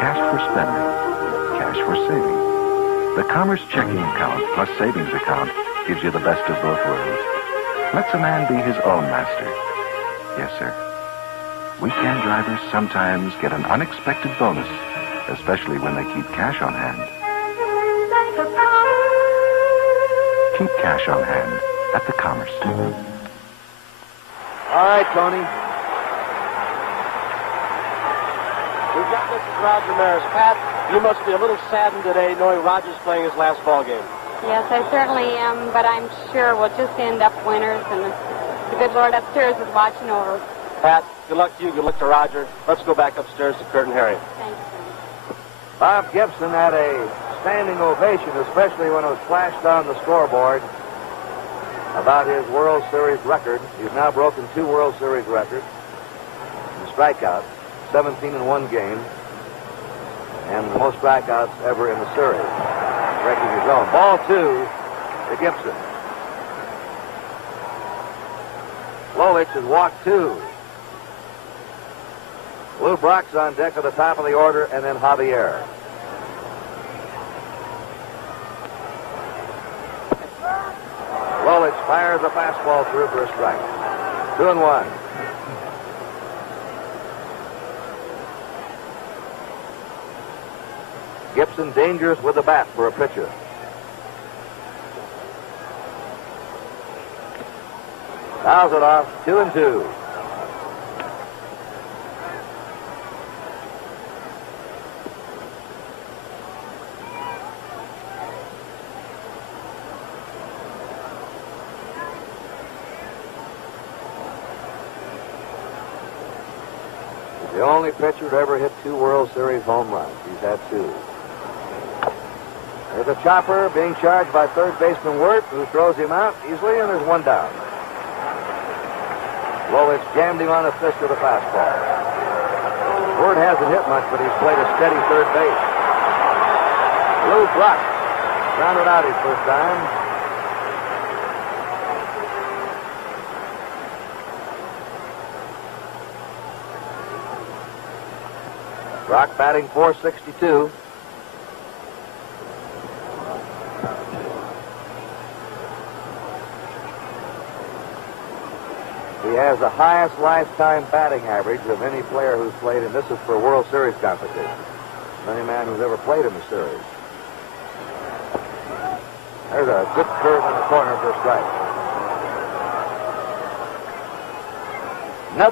Cash for spending, cash for saving. The Commerce checking account plus savings account gives you the best of both worlds. Lets a man be his own master. Yes, sir. Weekend drivers sometimes get an unexpected bonus, especially when they keep cash on hand. Keep cash on hand at the Commerce. All right, Tony. We've got Mrs. Roger Maris. Pat, you must be a little saddened today knowing Roger's playing his last ball game. Yes, I certainly am, but I'm sure we'll just end up winners, and the good Lord upstairs is watching over us. Pat, good luck to you. Good luck to Roger. Let's go back upstairs to Kurt and Harry. Thanks. Bob Gibson had a standing ovation, especially when it was flashed on the scoreboard about his World Series record. He's now broken 2 World Series records in strikeouts, 17 in 1 game, and the most strikeouts ever in the series, breaking his own. Ball 2 to Gibson. Lolich has walked 2. Lou Brock's on deck at the top of the order, and then Javier. Lolich fires a fastball through for a strike. 2-1. Gibson dangerous with the bat for a pitcher. Fouls it off. 2-2. The only pitcher to ever hit 2 World Series home runs. He's had 2. There's a chopper being charged by third baseman Wirt, who throws him out easily, and there's 1 down. Lolich jammed him on the fist with a fastball. Wirt hasn't hit much, but he's played a steady third base. Lou Brock rounded out his first time. Brock batting .462. He has the highest lifetime batting average of any player who's played, and this is for a World Series competition. Any man who's ever played in the series. There's a good curve in the corner for a strike.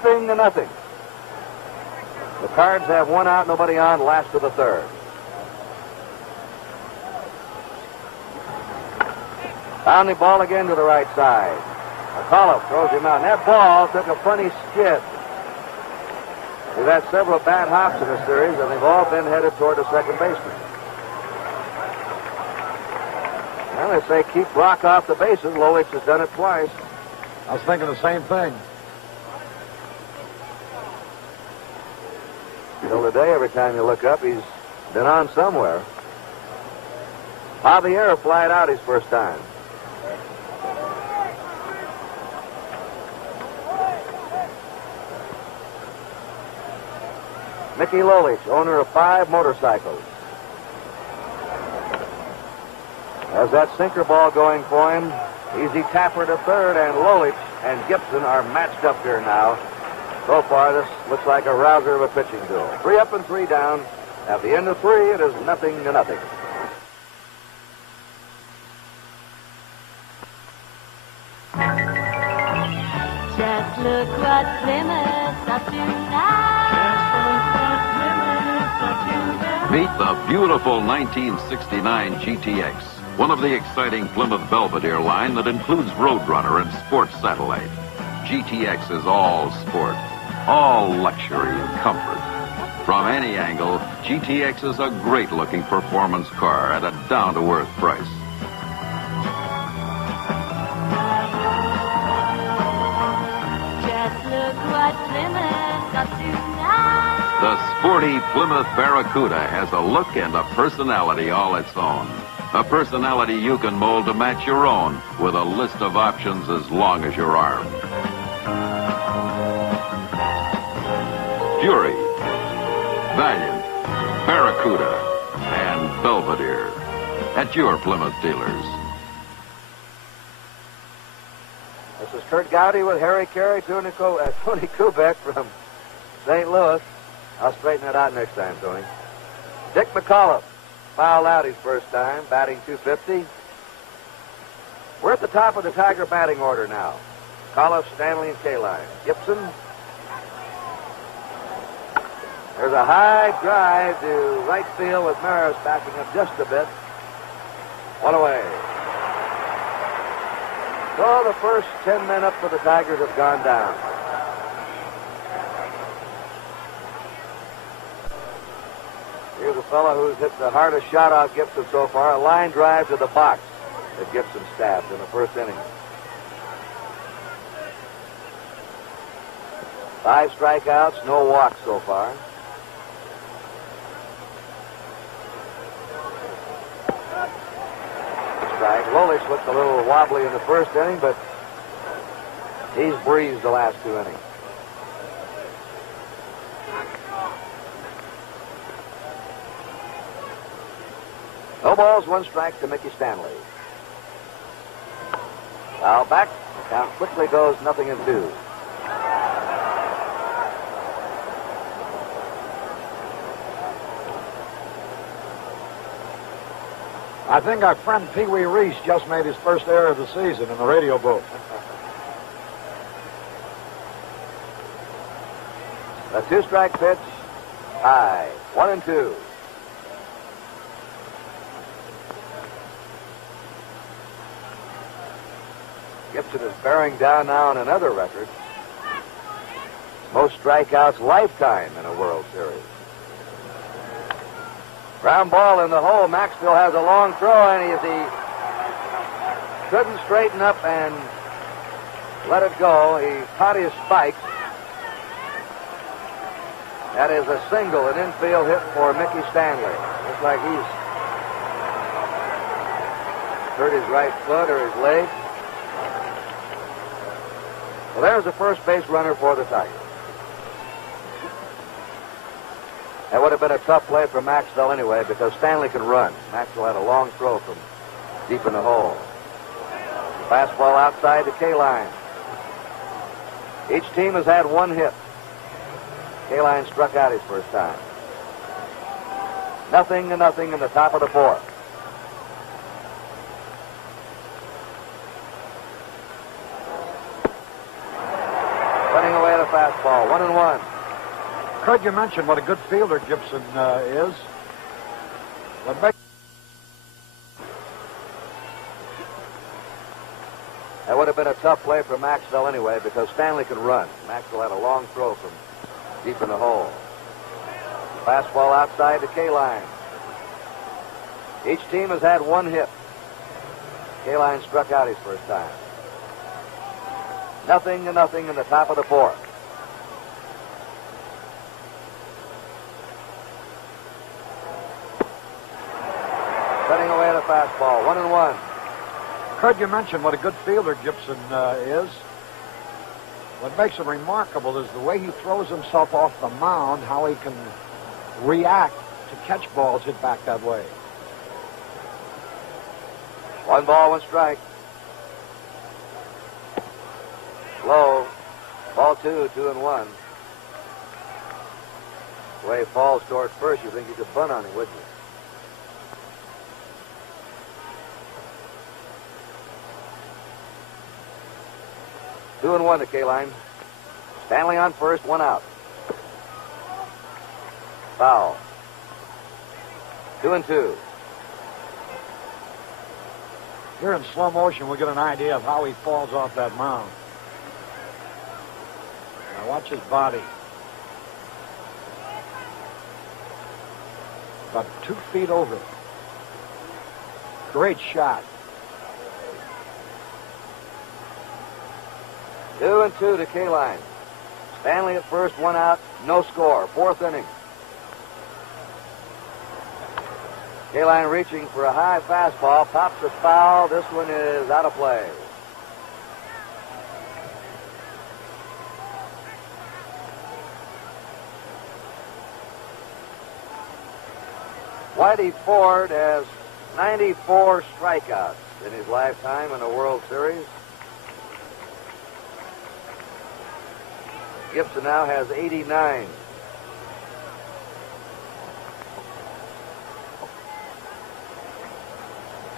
0-0. The Cards have 1 out, nobody on, last of the third. Pounding ball again to the right side. McAuliffe throws him out, and that ball took a funny skid. We've had several bad hops in this series, and they've all been headed toward the second baseman. Well, they say keep Brock off the bases. Lolich has done it twice. I was thinking the same thing. Till today, every time you look up, he's been on somewhere. Javier flied out his first time. Mickey Lolich, owner of 5 motorcycles. Has that sinker ball going for him. Easy Tapper to third, and Lolich and Gibson are matched up here now. So far, this looks like a rouser of a pitching duel. 3 up and 3 down. At the end of 3, it is 0-0. Just look what Plymouth's up to now. Meet the beautiful 1969 GTX, one of the exciting Plymouth Belvedere line that includes Roadrunner and Sports Satellite. GTX is all sport, all luxury and comfort. From any angle, GTX is a great-looking performance car at a down-to-earth price. Just look what Plymouth's up to now. The sporty Plymouth Barracuda has a look and a personality all its own. A personality you can mold to match your own with a list of options as long as your arm. Fury, Valiant, Barracuda, and Belvedere at your Plymouth dealers. This is Kurt Gowdy with Harry Carey, Tony Kubek from St. Louis. I'll straighten that out next time, Tony. Dick McAuliffe fouled out his first time, batting .250. We're at the top of the Tiger batting order now. McAuliffe, Stanley, and Kaline. Gibson. There's a high drive to right field with Maris backing up just a bit. 1 away. So the first 10 men up for the Tigers have gone down. Here's a fellow who's hit the hardest shot out Gibson so far, a line drive to the box that Gibson stabbed in the first inning. 5 strikeouts, no walks so far. Strike. Lolich looked a little wobbly in the first inning, but he's breezed the last 2 innings. No balls, 1 strike to Mickey Stanley. Foul back. The count quickly goes 0-2. I think our friend Pee Wee Reese just made his first error of the season in the radio booth. A 2-strike pitch. High. 1-2. Gibson is bearing down now on another record. Most strikeouts lifetime in a World Series. Ground ball in the hole. Maxwell has a long throw, and he couldn't straighten up and let it go. He caught his spikes. That is a single, an infield hit for Mickey Stanley. Looks like he's hurt his right foot or his leg. Well, there's the first base runner for the Tigers. That would have been a tough play for Maxwell anyway, because Stanley can run. Maxwell had a long throw from deep in the hole. Fastball outside the K-line. Each team has had one hit. K-line struck out his first time. 0-0 in the top of the fourth. Putting away the fastball. 1-1. Kurt, you mentioned what a good fielder Gibson is. What makes... That would have been a tough play for Maxwell anyway, because Stanley can run. Maxwell had a long throw from deep in the hole. Fastball outside the K-line. Each team has had one hit. K-line struck out his first time. 0-0 in the top of the fourth. Setting away the fastball. 1-1. Kurt, you mentioned what a good fielder Gibson is. What makes him remarkable is the way he throws himself off the mound, how he can react to catch balls hit back that way. 1 ball, 1 strike. Low. Ball 2, 2-1. The way he falls toward first, you think you could bunt on him, wouldn't you? Two and 1 to K-line. Stanley on first, 1 out. Foul. 2-2. Here in slow motion, we'll get an idea of how he falls off that mound. Now watch his body. About 2 feet over. Great shot. 2-2 to K-line. Stanley at first, 1 out, no score. 4th inning. K-line reaching for a high fastball, pops a foul. This one is out of play. Whitey Ford has 94 strikeouts in his lifetime in a World Series. Gibson now has 89.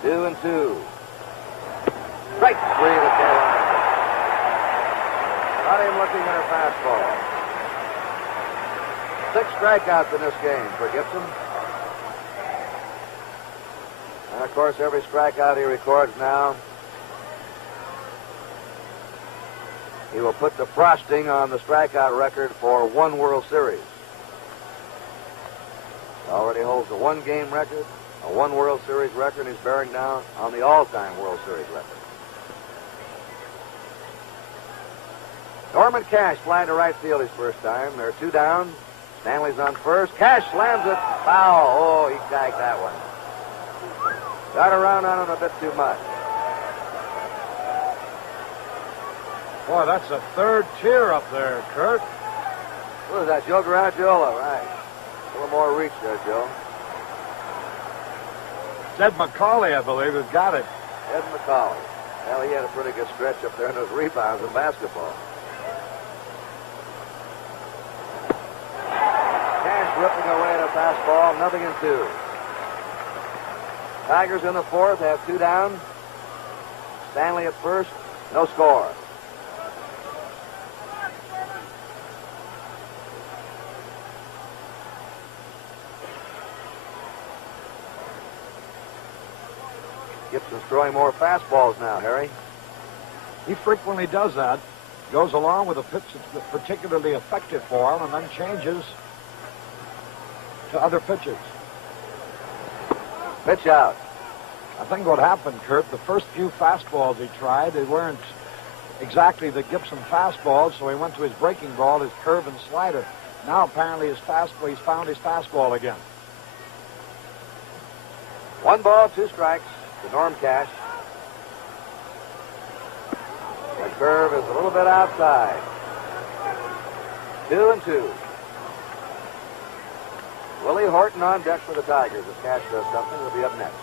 Two and 2. Strike 3 to Carolina. Got him looking at a fastball. 6 strikeouts in this game for Gibson. And of course, every strikeout he records now, he will put the frosting on the strikeout record for 1 World Series. Already holds a 1-game record, a 1 World Series record, and he's bearing down on the all-time World Series record. Norman Cash flying to right field his first time. There are 2 down. Stanley's on first. Cash slams it. Foul. Oh, he tagged that one. Got around on him a bit too much. Boy, that's a 3rd tier up there, Kurt. What is that, Joe Garagiola? Right. A little more reach there, Joe. Ed McCauley, I believe, has got it. Ed McCauley. Well, he had a pretty good stretch up there in those rebounds in basketball. Cash ripping away at a fastball, 0-2. Tigers in the 4th have 2 down. Stanley at first, no score. Gibson's throwing more fastballs now, Harry. He frequently does that. goes along with a pitch that's particularly effective for him, and then changes to other pitches. Pitch out. I think what happened, Kurt, the first few fastballs he tried, they weren't exactly the Gibson fastballs, so he went to his breaking ball, his curve and slider. Now apparently he's found his fastball again. 1 ball, 2 strikes to Norm Cash. The curve is a little bit outside. 2-2. Willie Horton on deck for the Tigers. If Cash does something, he'll be up next.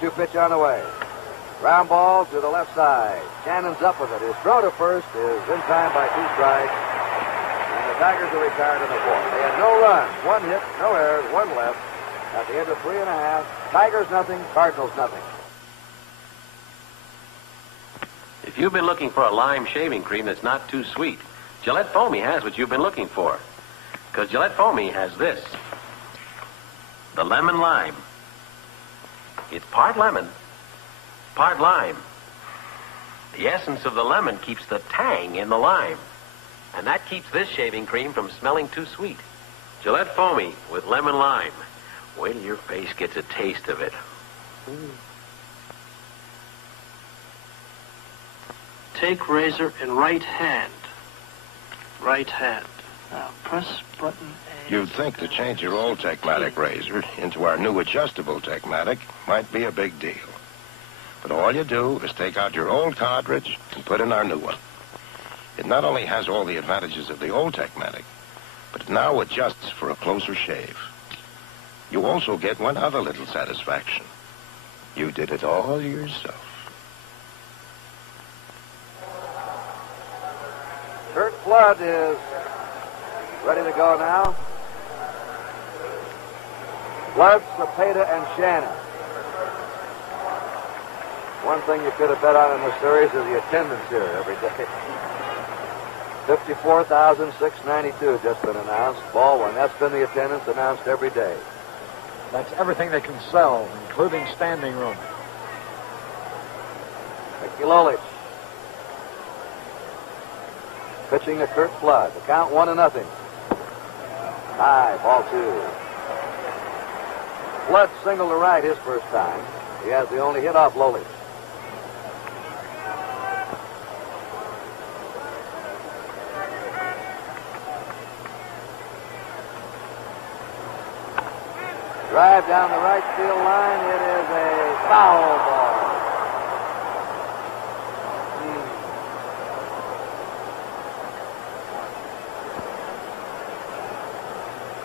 Two pitch on the way. Ground ball to the left side. Shannon's up with it. His throw to first is in time by 2 strikes. And the Tigers are retired in the 4th. They had no runs, 1 hit, no errors, 1 left. At the end of 3 1/2, Tigers nothing, Cardinals nothing. If you've been looking for a lime shaving cream that's not too sweet, Gillette Foamy has what you've been looking for. Because Gillette Foamy has this. The lemon lime. It's part lemon, part lime. The essence of the lemon keeps the tang in the lime. And that keeps this shaving cream from smelling too sweet. Gillette Foamy with lemon lime. Wait till your face gets a taste of it. Take razor in right hand. Right hand. Now press button A. You'd think to change your old Techmatic razor into our new adjustable Techmatic might be a big deal. But all you do is take out your old cartridge and put in our new one. It not only has all the advantages of the old Techmatic, but it now adjusts for a closer shave. You also get one other little satisfaction. You did it all yourself. Kurt Flood is ready to go now. Flood, Cepeda, and Shannon. One thing you could have bet on in this series is the attendance here every day. 54,692 just been announced. Ball 1. That's been the attendance announced every day. That's everything they can sell, including standing room. Mickey Lolich. Pitching to Kurt Flood. The count 1-0. High, ball 2. Flood singled to right his first time. He has the only hit off Lolich. Drive down the right field line. It is a foul ball.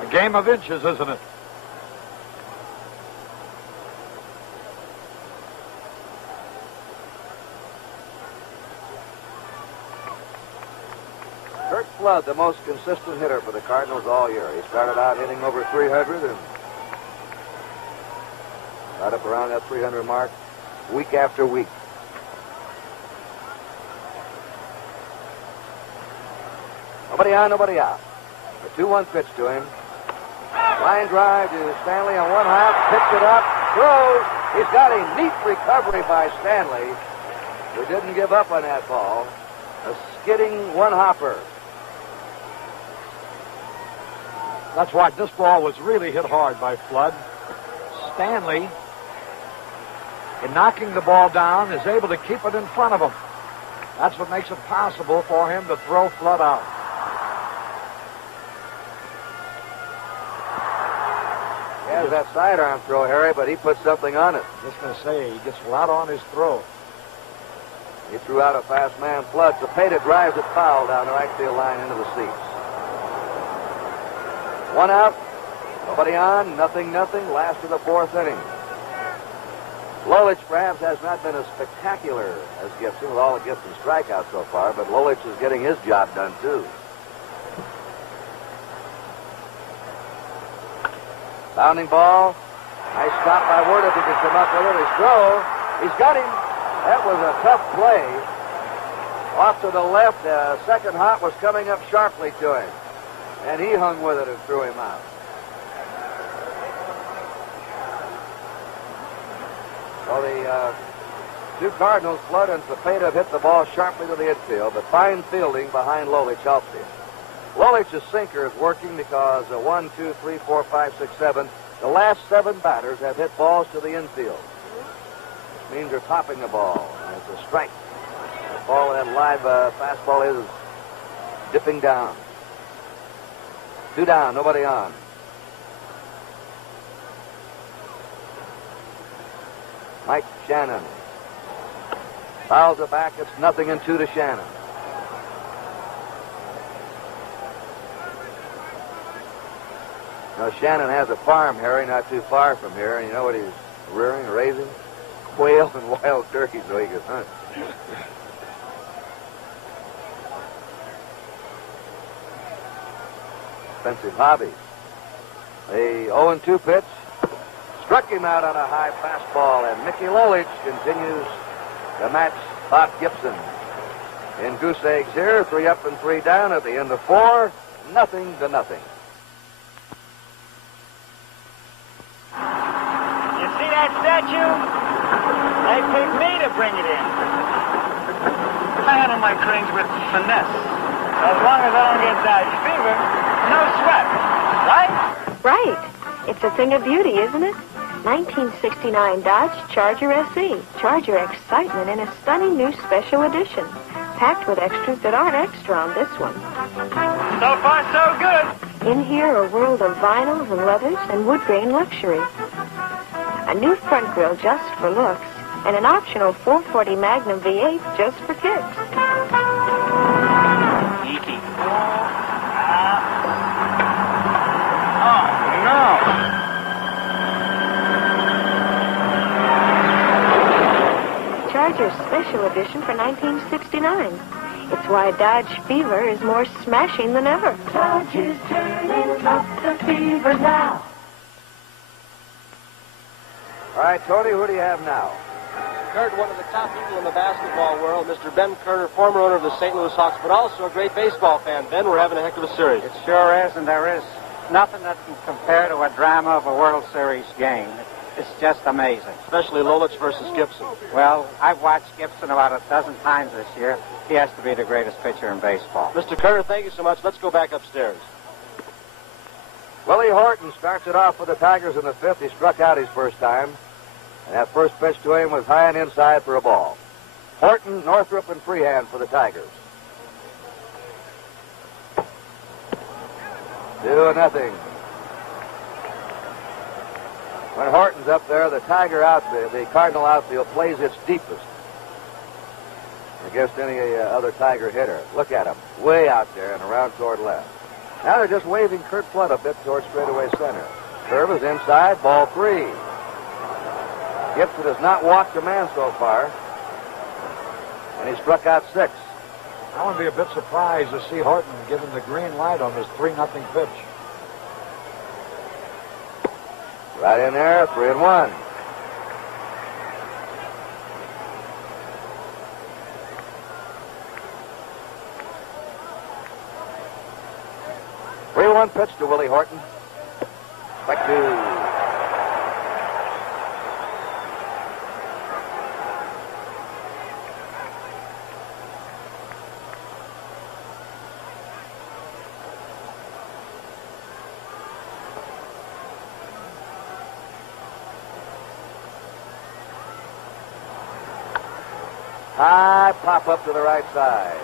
A game of inches, isn't it? Kurt Flood, the most consistent hitter for the Cardinals all year. He started out hitting over 300 and right up around that 300 mark week after week. Nobody on, nobody out. The 2-1 pitch to him. Line drive to Stanley on 1 hop. Picks it up. Throws. He's got a neat recovery by Stanley, who didn't give up on that ball. A skidding 1-hopper. That's why this ball was really hit hard by Flood. Stanley, in knocking the ball down, is able to keep it in front of him. That's what makes it possible for him to throw Flood out. He has that sidearm throw, Harry, but he put something on it. Just going to say, he gets a lot on his throw. He threw out a fast man. Flood. Cepeda drives it foul down the right field line into the seats. 1 out. Nobody on. Nothing. Last of the 4th inning. Lolich perhaps has not been as spectacular as Gibson with all the Gibson strikeouts so far, but Lolich is getting his job done too. Bounding ball. Nice stop by Ward if he can come up with it. His throw. He's got him. That was a tough play. Off to the left. Second hop was coming up sharply to him. And he hung with it and threw him out. Well, the two Cardinals, Flood and Cepeda, have hit the ball sharply to the infield, but fine fielding behind Lolich helps him. Lolich's sinker is working because 1, 2, 3, 4, 5, 6, 7. The last 7 batters have hit balls to the infield. Which means they're topping the ball. And it's a strike. The ball with that live fastball is dipping down. 2 down, nobody on. Mike Shannon fouls it back. It's 0-2 to Shannon. Now, Shannon has a farm, Harry, not too far from here. And you know what he's rearing, raising? Quail and wild turkeys so he can hunt. Expensive hobby. The 0-2 pitch struck him out on a high fastball, and Mickey Lolich continues to match Bob Gibson. In goose eggs here, 3 up and 3 down at the end of 4, 0-0. You see that statue? They picked me to bring it in. I handle my cranes with finesse. As long as I don't get Dodge fever, no sweat. Right? Right. It's a thing of beauty, isn't it? 1969 Dodge Charger SE. Charger excitement in a stunning new special edition. Packed with extras that aren't extra on this one. So far, so good. In here, a world of vinyls and leathers and wood grain luxury. A new front grille just for looks, and an optional 440 Magnum V8 just for kicks. Easy. Oh, no. Charger's special edition for 1969. It's why Dodge Fever is more smashing than ever. Dodge is turning up the fever now. All right, Tony, who do you have now? Kurt, one of the top people in the basketball world, Mr. Ben Kerner, former owner of the St. Louis Hawks, but also a great baseball fan. Ben, we're having a heck of a series. It sure is, and there is nothing that can compare to a drama of a World Series game. It's just amazing. Especially Lolich versus Gibson. Well, I've watched Gibson about a dozen times this year. He has to be the greatest pitcher in baseball. Mr. Kerner, thank you so much. Let's go back upstairs. Willie Horton starts it off for the Tigers in the 5th. He struck out his first time. And that first pitch to him was high and inside for a ball. Horton, Northrup, and Freehand for the Tigers. 2-0. When Horton's up there, the Cardinal outfield plays its deepest against any other Tiger hitter. Look at him, way out there and around toward left. Now they're just waving Curt Flood a bit toward straightaway center. Serve is inside, ball 3. Gibson has not walked a man so far, and he struck out 6. I would be a bit surprised to see Horton given the green light on this 3-0 pitch. Right in there, 3-1. One pitch to Willie Horton. Back to high pop up to the right side.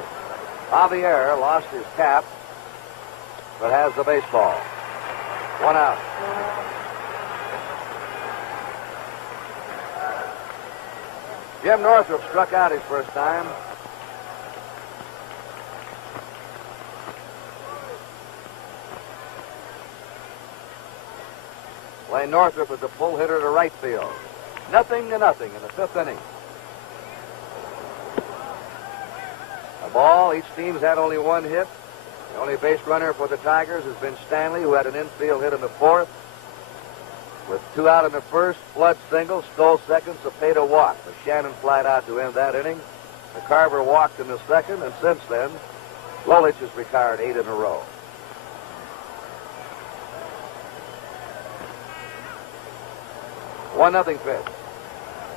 Javier lost his cap, but has the baseball. 1 out. Jim Northrup struck out his first time. Lane Northrup is a pull hitter to right field. 0-0 in the 5th inning. A ball. Each team's had only 1 hit. The only base runner for the Tigers has been Stanley, who had an infield hit in the 4th. With 2 out in the 1st, Flood single, Stoll second, Cepeda walked. The Shannon flied out to end that inning. The Carver walked in the 2nd, and since then, Lolich has retired 8 in a row. One 1-0 pitch.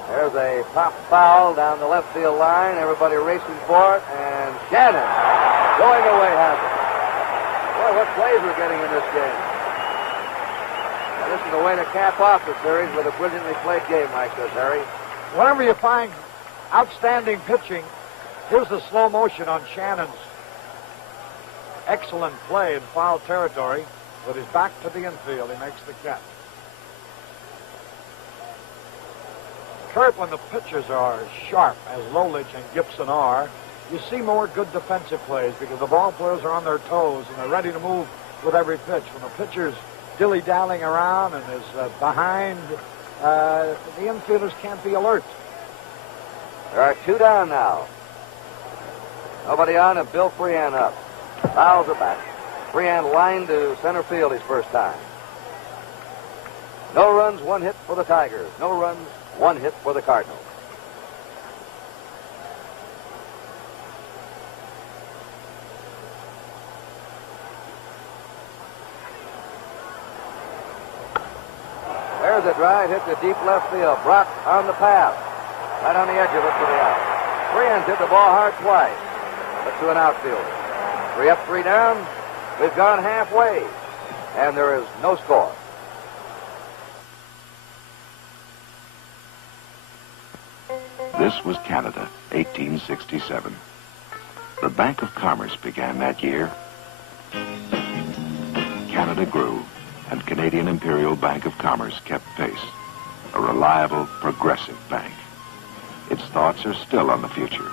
There's a pop foul down the left field line. Everybody racing for it, and Shannon going away has it. Boy, what plays we're getting in this game. Now, this is the way to cap off the series with a brilliantly played game like this, Harry. Whenever you find outstanding pitching, here's the slow motion on Shannon's excellent play in foul territory. With his back to the infield, he makes the catch. Kurt, when the pitchers are sharp, as Lolich and Gibson are, you see more good defensive plays because the ball players are on their toes and they're ready to move with every pitch. When the pitcher's dilly-dallying around and is behind, the infielders can't be alert. There are 2 down now. Nobody on and Bill Freehan up. Fouls it back. Freehan lined to center field his first time. No runs, 1 hit for the Tigers. No runs, 1 hit for the Cardinals. There's a drive hit to deep left field. Brock on the path. Right on the edge of it for the out. Freehan's hit the ball hard twice, but to an outfielder. 3 up, 3 down. We've gone halfway, and there is no score. This was Canada, 1867. The Bank of Commerce began that year. Canada grew, and Canadian Imperial Bank of Commerce kept pace. A reliable, progressive bank. Its thoughts are still on the future.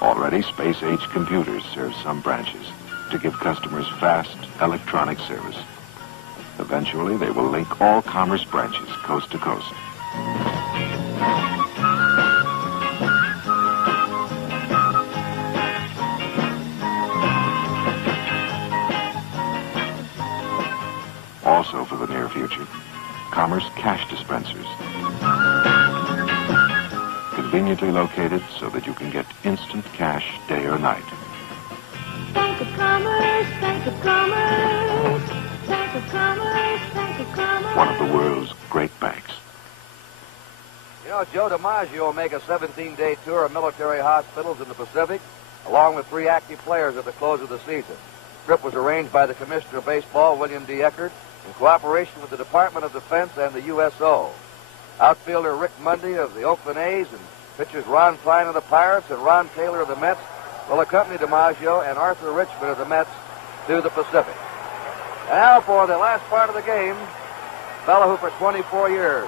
Already, space-age computers serve some branches to give customers fast electronic service. Eventually, they will link all commerce branches coast to coast. Also for the near future, commerce cash dispensers. Conveniently located so that you can get instant cash day or night. Bank of Commerce, Bank of Commerce, Bank of Commerce, Bank of Commerce. One of the world's great banks. You know, Joe DiMaggio will make a 17-day tour of military hospitals in the Pacific, along with 3 active players at the close of the season. The trip was arranged by the Commissioner of Baseball, William D. Eckert, in cooperation with the Department of Defense and the USO. Outfielder Rick Mundy of the Oakland A's and pitchers Ron Klein of the Pirates and Ron Taylor of the Mets will accompany DiMaggio and Arthur Richmond of the Mets to the Pacific. And now for the last part of the game, a fellow who for 24 years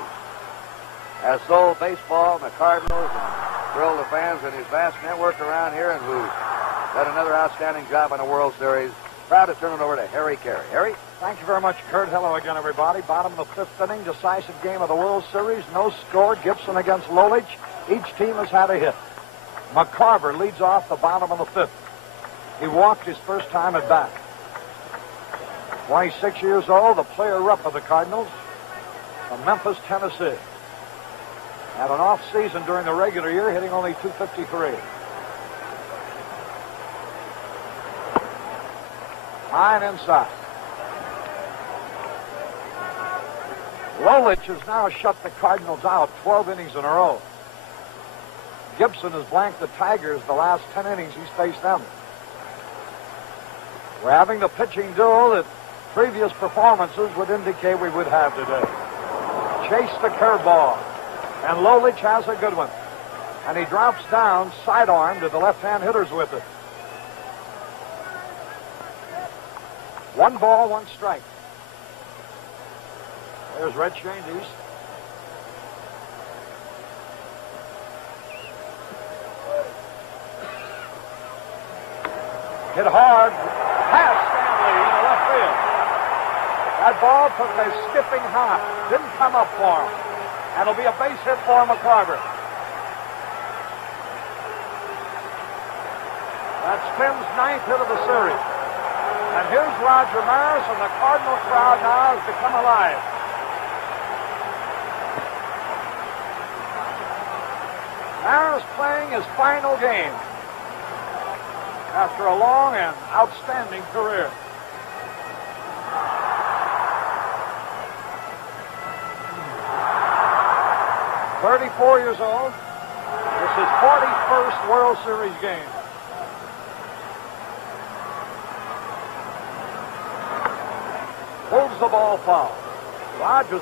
has sold baseball and the Cardinals and thrilled the fans and his vast network around here and who's done another outstanding job on the World Series. Proud to turn it over to Harry Carey. Harry? Thank you very much, Kurt. Hello again, everybody. Bottom of the 5th inning, decisive game of the World Series. No score. Gibson against Lolich. Each team has had a hit. McCarver leads off the bottom of the 5th. He walked his first time at bat. 26 years old, the player-rep of the Cardinals from Memphis, Tennessee. Had an off season during the regular year, hitting only .253. High and inside. Lolich has now shut the Cardinals out 12 innings in a row. Gibson has blanked the Tigers the last 10 innings he's faced them. We're having the pitching duel that previous performances would indicate we would have today. Chase the curveball, and Lolich has a good one. And he drops down sidearm to the left-hand hitters with it. 1 ball, 1 strike. There's Red Shandies. Hit hard, past Stanley in the left field. That ball took a skipping hop, didn't come up for him. And it'll be a base hit for McCarver. That's Tim's 9th hit of the series. And here's Roger Maris, and the Cardinal crowd now has become alive. Maris playing his final game after a long and outstanding career. 34 years old. This is his 41st World Series game. Pulls the ball foul. Rod was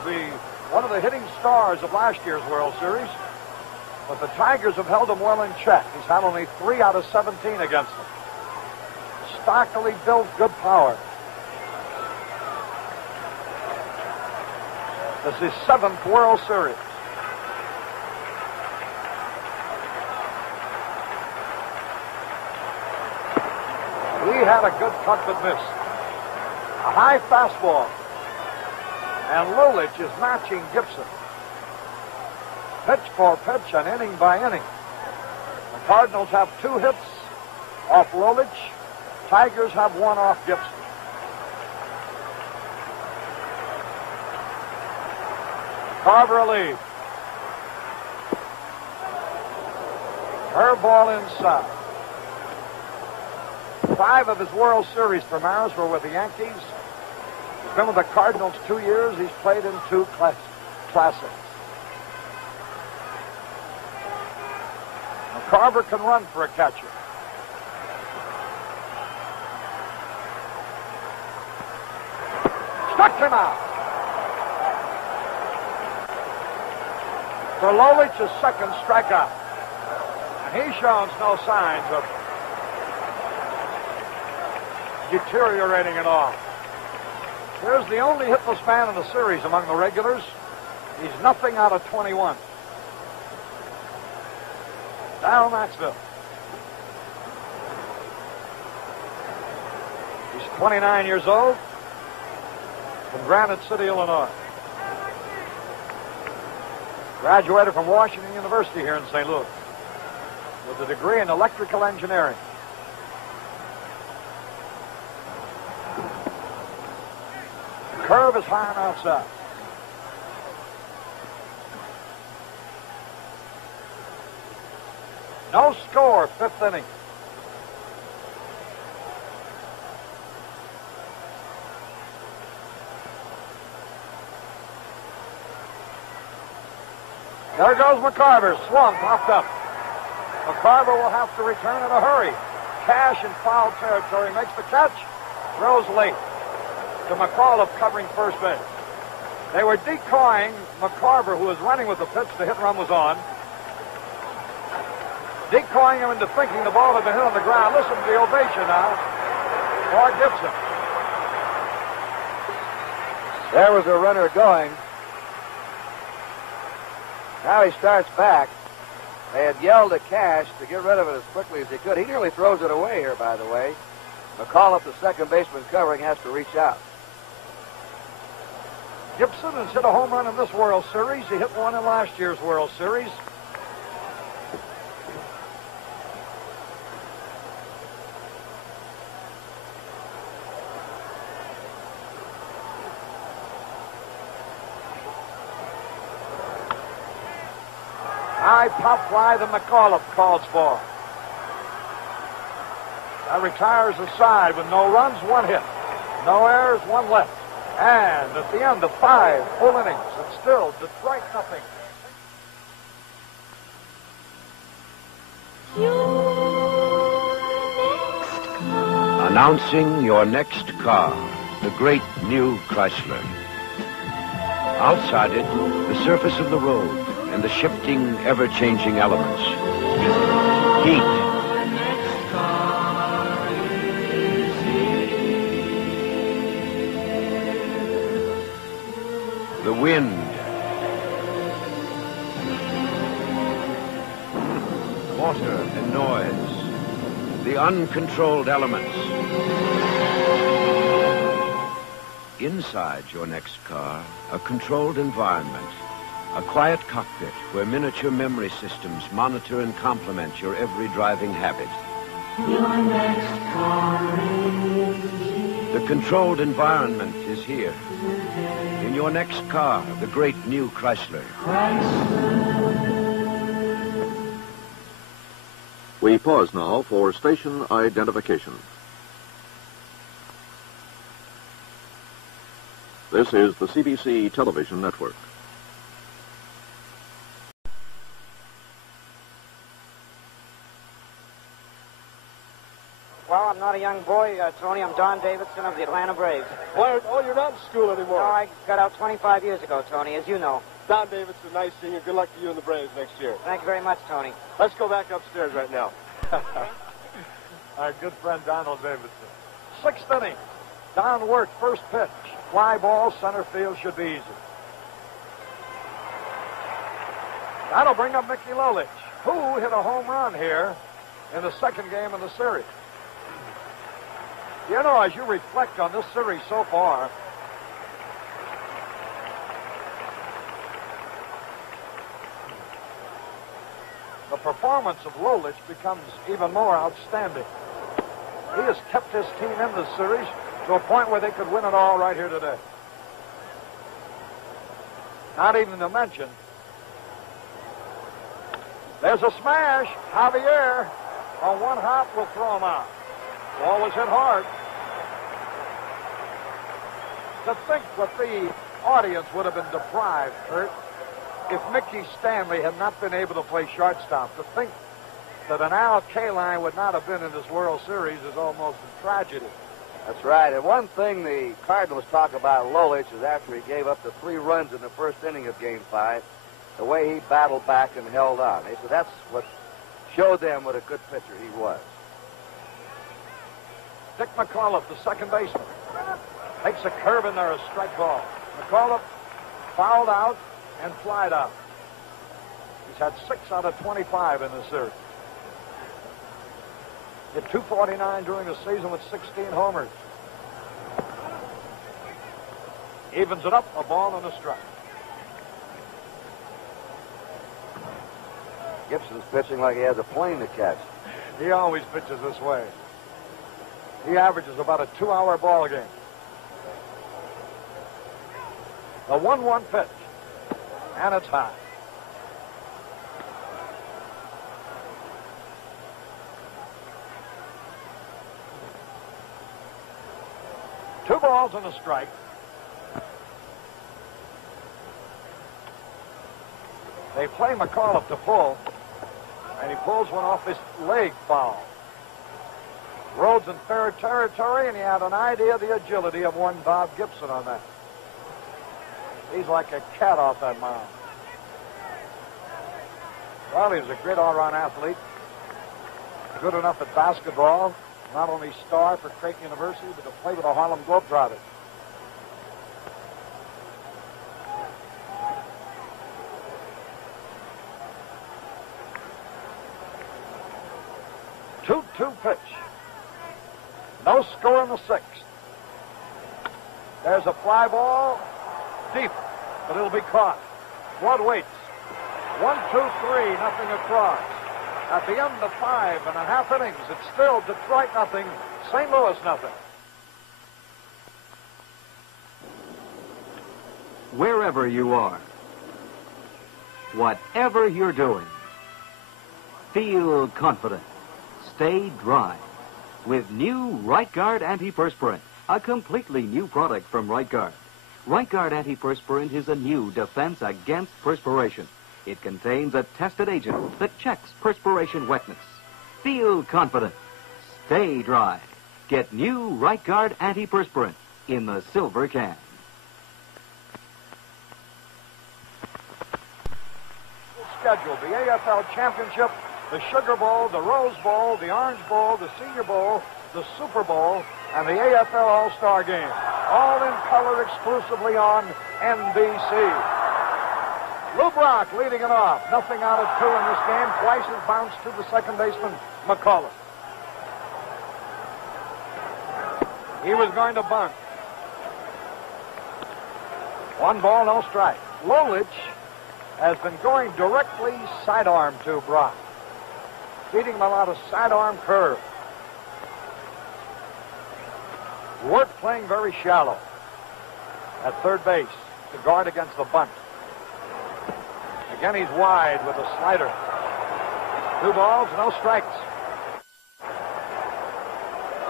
one of the hitting stars of last year's World Series, but the Tigers have held him well in check. He's had only 3 out of 17 against them. Stockily built, good power. This is his 7th World Series. He had a good cut but missed. A high fastball. And Lulich is matching Gibson. Pitch for pitch and inning by inning. The Cardinals have 2 hits off Lulich. Tigers have 1 off Gibson. Carver lead. Curveball inside. 5 of his World Series premieres were with the Yankees. He's been with the Cardinals 2 years. He's played in 2 classics. Now, Carver can run for a catcher. Struck him out. For Lulich, his 2nd strikeout. And he shows no signs of deteriorating at all. Here's the only hitless man in the series among the regulars. He's nothing out of 21. Darryl Maxville. He's 29 years old from Granite City, Illinois. Graduated from Washington University here in St. Louis with a degree in electrical engineering. Curve is high and outside. No score, 5th inning. There goes McCarver. Swung, popped up. McCarver will have to return in a hurry. Cash in foul territory makes the catch. Throws late to McAuliffe covering first base. They were decoying McCarver, who was running with the pitch. The hit run was on. Decoying him into thinking the ball had been hit on the ground. Listen to the ovation now for Gibson. There was a runner going. Now he starts back. They had yelled at Cash to get rid of it as quickly as he could. He nearly throws it away here, by the way. McAuliffe, the second baseman covering, has to reach out. Gibson has hit a home run in this World Series. He hit one in last year's World Series. High pop fly that McAuliffe calls for. That retires the side with no runs, 1 hit. No errors, 1 left. And at the end of 5 full innings, it's still Detroit nothing. Announcing your next car, the great new Chrysler. Outside it, the surface of the road and the shifting, ever-changing elements. Heat. The wind. Water and noise. The uncontrolled elements. Inside your next car, a controlled environment. A quiet cockpit where miniature memory systems monitor and complement your every driving habit. Your next car is The controlled environment is here. In your next car, the great new Chrysler. We pause now for station identification. This is the CBC Television Network. Well, I'm not a young boy, Tony. I'm Don Davidson of the Atlanta Braves. Oh, you're not in school anymore. No, I got out 25 years ago, Tony, as you know. Don Davidson, nice seeing you. Good luck to you and the Braves next year. Thank you very much, Tony. Let's go back upstairs right now. Our good friend Donald Davidson. Sixth inning. Don worked first pitch. Fly ball, center field should be easy. That'll bring up Mickey Lolich, who hit a home run here in the second game of the series. You know, as you reflect on this series so far, the performance of Lolich becomes even more outstanding. He has kept his team in this series to a point where they could win it all right here today. Not even to mention, there's a smash. Javier on one hop will throw him out. Ball was hit hard. To think what the audience would have been deprived, Kurt, if Mickey Stanley had not been able to play shortstop. To think that an Al Kaline would not have been in this World Series is almost a tragedy. That's right. And one thing the Cardinals talk about Lolich is after he gave up the 3 runs in the first inning of Game 5, the way he battled back and held on. They said that's what showed them what a good pitcher he was. Dick McAuliffe, the second baseman, takes a curve in there, a strike ball. McAuliffe fouled out and flied out. He's had 6 out of 25 in the series. Hit .249 during the season with 16 homers. Evens it up, a ball and a strike. Gibson's pitching like he has a plane to catch. He always pitches this way. He averages about a 2-hour ball game. A 1-1 pitch. And it's high. Two balls and a strike. They play McAuliffe to pull, and he pulls one off his leg foul. Rhodes in fair territory, and he had an idea of the agility of one Bob Gibson on that. He's like a cat off that mound. Well, he was a great all-around athlete. Good enough at basketball. Not only star for Creighton University, but to play with the Harlem Globetrotters. Two pitch. No score in the 6th. There's a fly ball. Deep, but it'll be caught. Flood waits. 1, 2, 3, nothing across. At the end of 5.5 innings, it's still Detroit nothing, St. Louis nothing. Wherever you are, whatever you're doing, feel confident. Stay dry with new Right Guard Antiperspirant, a completely new product from Right Guard. Right Guard Antiperspirant is a new defense against perspiration. It contains a tested agent that checks perspiration wetness. Feel confident. Stay dry. Get new Right Guard Antiperspirant in the silver can. Schedule the AFL Championship, the Sugar Bowl, the Rose Bowl, the Orange Bowl, the Senior Bowl, the Super Bowl, and the AFL All-Star Game. All in color exclusively on NBC. Lou Brock leading it off. Nothing out of 2 in this game. Twice has bounced to the second baseman, McAuliffe. He was going to bunt. 1 ball, no strike. Lolich has been going directly sidearm to Brock, feeding him a lot of sidearm curve. Wirt playing very shallow at third base to guard against the bunt. Again, he's wide with a slider. 2 balls, no strikes.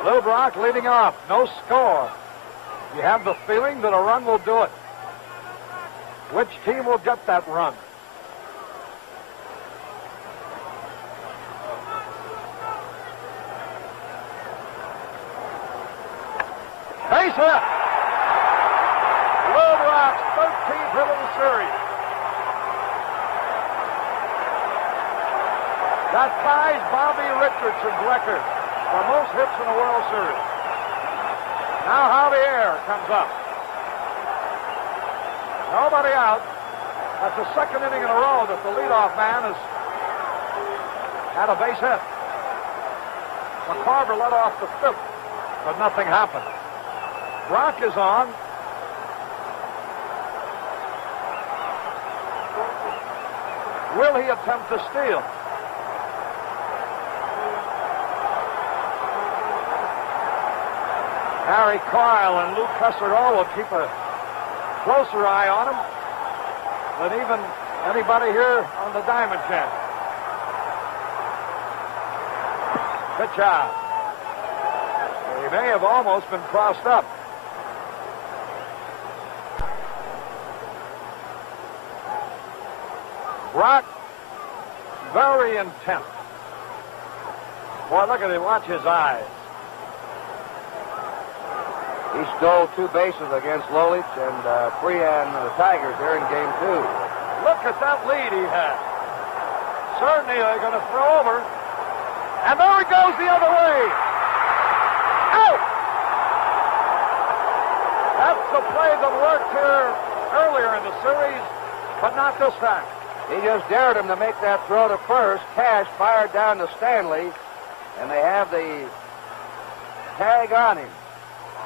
Lou Brock leading off, no score. You have the feeling that a run will do it. Which team will get that run? Base hit. Lou Brock's 13th hit of the series. That ties Bobby Richardson's record for most hits in the World Series. Now Javier comes up. Nobody out. That's the second inning in a row that the leadoff man has had a base hit. McCarver led off the fifth, but nothing happened. Brock is on. Will he attempt to steal? Harry Carl and Lou Cusserow will keep a closer eye on him than even anybody here on the diamond tent. Good job. He may have almost been crossed up. Brock, very intent. Boy, look at him. Watch his eyes. He stole 2 bases against Lolich and Freehan the Tigers there in Game 2. Look at that lead he had. Certainly they're going to throw over. And there he goes the other way. Out! That's the play that worked here earlier in the series, but not this time. He just dared him to make that throw to first. Cash fired down to Stanley, and they have the tag on him.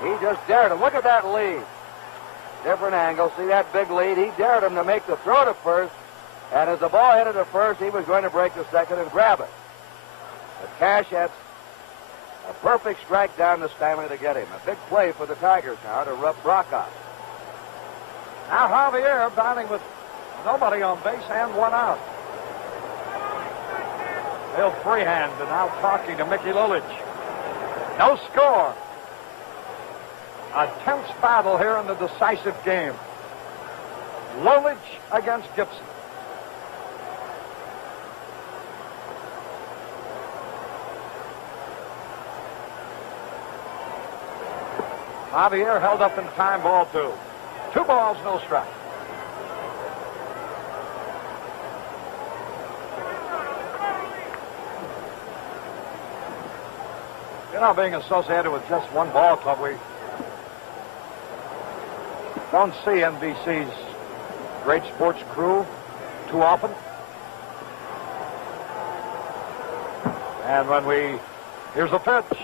He just dared him. Look at that lead. Different angle. See that big lead? He dared him to make the throw to first, and as the ball headed to first, he was going to break the second and grab it. But Cash had a perfect strike down to Stanley to get him. A big play for the Tigers now to rub Brock off. Now Javier batting with nobody on base and 1 out. Bill Freehan been out talking to Mickey Lulich. No score. A tense battle here in the decisive game. Lulich against Gibson. Javier held up in time, ball 2. 2 balls, no strike. You know, being associated with just one ball club, we don't see NBC's great sports crew too often. And here's a pitch,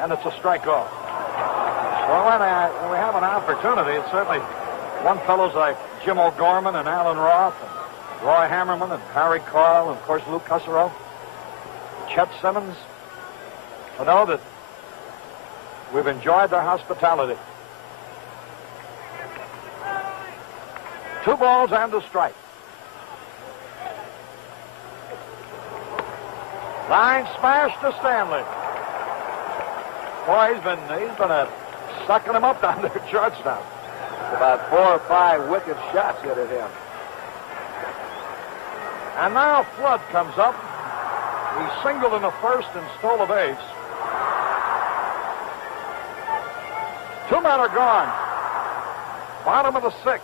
and it's a strikeout. Well, when we have an opportunity, it's certainly one fellows like Jim O'Gorman and Alan Roth and Roy Hammerman and Harry Carl and, of course, Lou Cusserow, Chet Simmons, to know that we've enjoyed their hospitality. 2 balls and a strike. Line smash to Stanley. Boy, he's been sucking him up down there at shortstop. About 4 or 5 wicked shots hit at him. And now Flood comes up. He singled in the first and stole a base. 2 men are gone. Bottom of the 6th.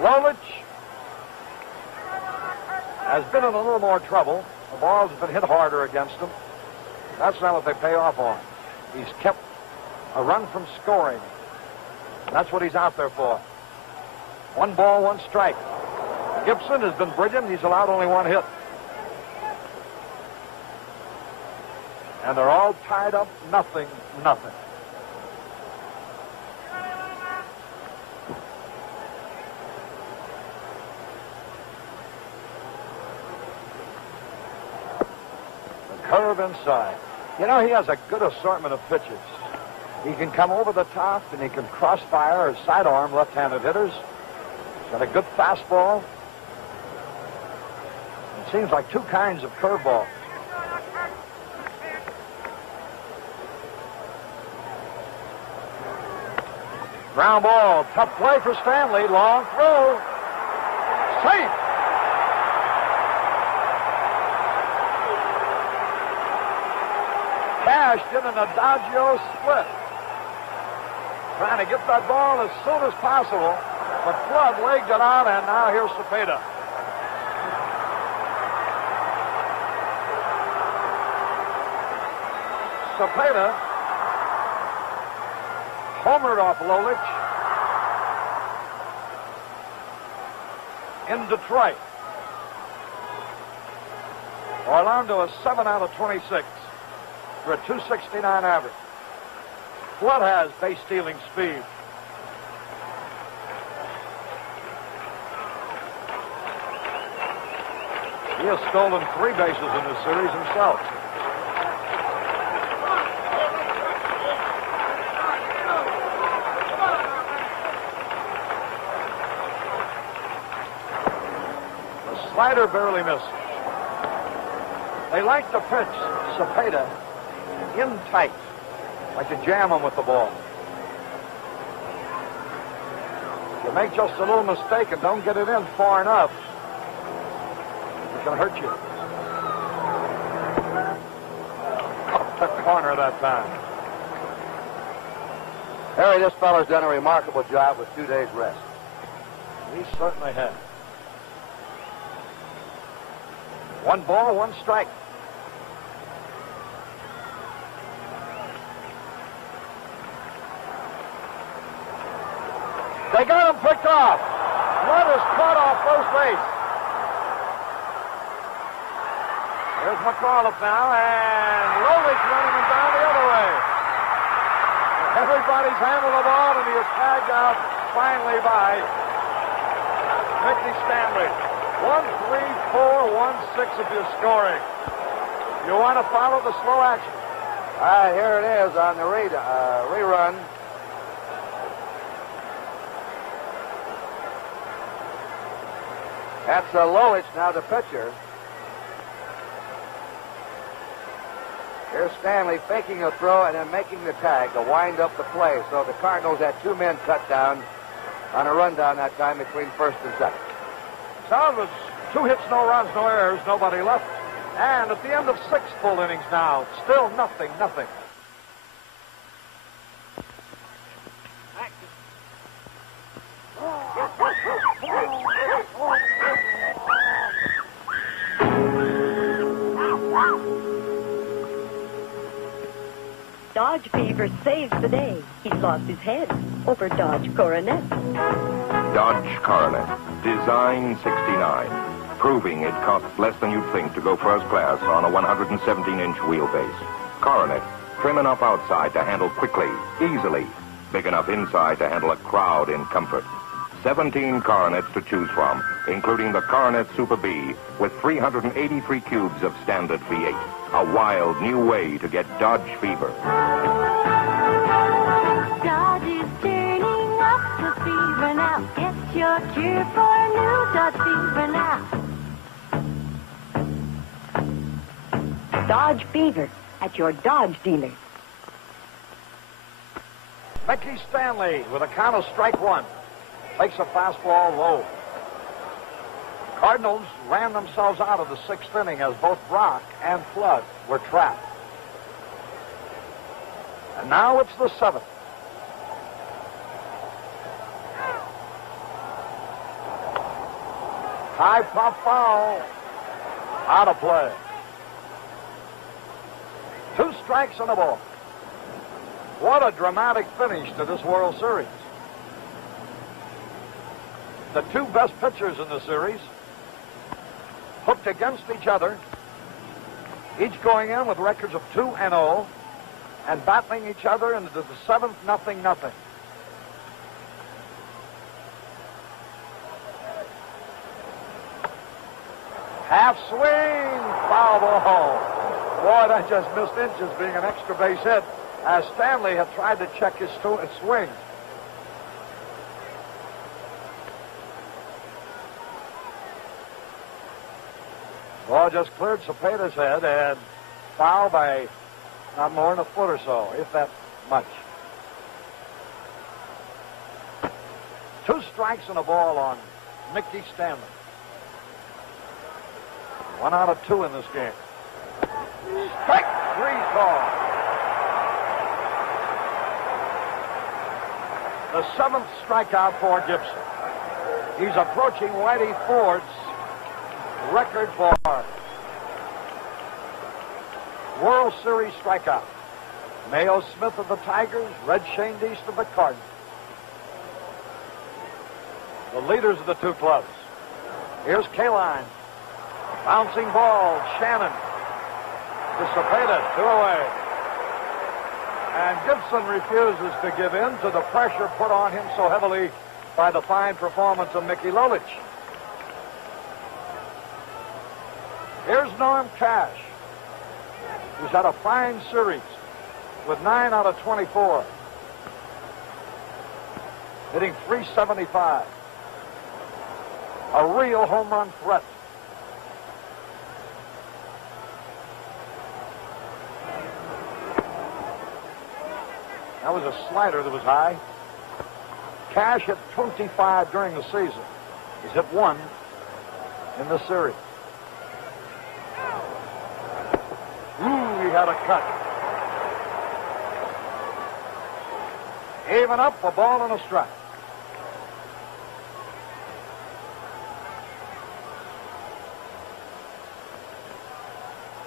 Lolich has been in a little more trouble. The balls have been hit harder against him. That's not what they pay off on. He's kept a run from scoring. That's what he's out there for. 1 ball, 1 strike. Gibson has been brilliant. He's allowed only 1 hit. And they're all tied up, nothing. Curve inside. You know, he has a good assortment of pitches. He can come over the top, and he can crossfire or sidearm left-handed hitters. He's got a good fastball. It seems like 2 kinds of curveball. Ground ball. Tough play for Stanley. Long throw. Safe. cashed in an adagio split. Trying to get that ball as soon as possible. But Flood legged it out, and now here's Cepeda. Cepeda homered off Lolich in Detroit. Orlando is 7 out of 26 for a 269 average. Flood has base stealing speed. He has stolen 3 bases in this series himself. The slider barely missed. They like to pitch Cepeda in tight, like to jam him with the ball. You make just a little mistake and don't get it in far enough, it can hurt you. Up the corner that time. Harry, this fellow's done a remarkable job with 2 days rest. He certainly has. 1 ball, 1 strike. They got him picked off. Flood is caught off first base. There's McAuliffe now, and Lolich running him down the other way. Everybody's handled the ball, and he is tagged out finally by Mickey Stanley. 1-3-4-1-6 if you're scoring. You want to follow the slow action. All right, here it is on the rerun. That's Lolich, now the pitcher. Here's Stanley faking a throw and then making the tag to wind up the play. So the Cardinals had 2 men cut down on a rundown that time between first and second. So it was 2 hits, no runs, no errors, nobody left. And at the end of 6 full innings now, still nothing. Dodge Fever saves the day. He's lost his head over Dodge Coronet. Dodge Coronet, Design 69, proving it costs less than you'd think to go first class on a 117-inch wheelbase. Coronet, trim enough outside to handle quickly, easily, big enough inside to handle a crowd in comfort. 17 Coronets to choose from, including the Coronet Super B with 383 cubes of standard V8. A wild new way to get Dodge Fever. Dodge is turning up the fever now. Get your cure for a new Dodge Fever now. Dodge Fever at your Dodge dealer. Mickey Stanley with a count of strike 1. Takes a fastball low. Cardinals ran themselves out of the 6th inning as both Brock and Flood were trapped. And now it's the 7th. High pop foul. Out of play. 2 strikes and a ball. What a dramatic finish to this World Series. The 2 best pitchers in the series hooked against each other, each going in with records of 2-0 and battling each other into the 7th, 0-0. Half swing, foul ball. Boy, that just missed inches being an extra base hit as Stanley had tried to check his swing. Ball just cleared Cepeda's head and foul by not more than a foot or so, if that much. 2 strikes and a ball on Mickey Stanley. 1 out of 2 in this game. Strike 3 call. The 7th strikeout for Gibson. He's approaching Whitey Ford's record for World Series strikeout. Mayo Smith of the Tigers, Red Shane East of the Cardinals. The leaders of the two clubs. Here's Kaline. Bouncing ball, Shannon. Dissipated, 2 away. And Gibson refuses to give in to the pressure put on him so heavily by the fine performance of Mickey Lolich. Here's Norm Cash. He's had a fine series with 9 out of 24. Hitting .375. A real home run threat. That was a slider that was high. Cash hit 25 during the season. He's hit 1 in the series. Ooh, he had a cut. Even up, a ball and a strike.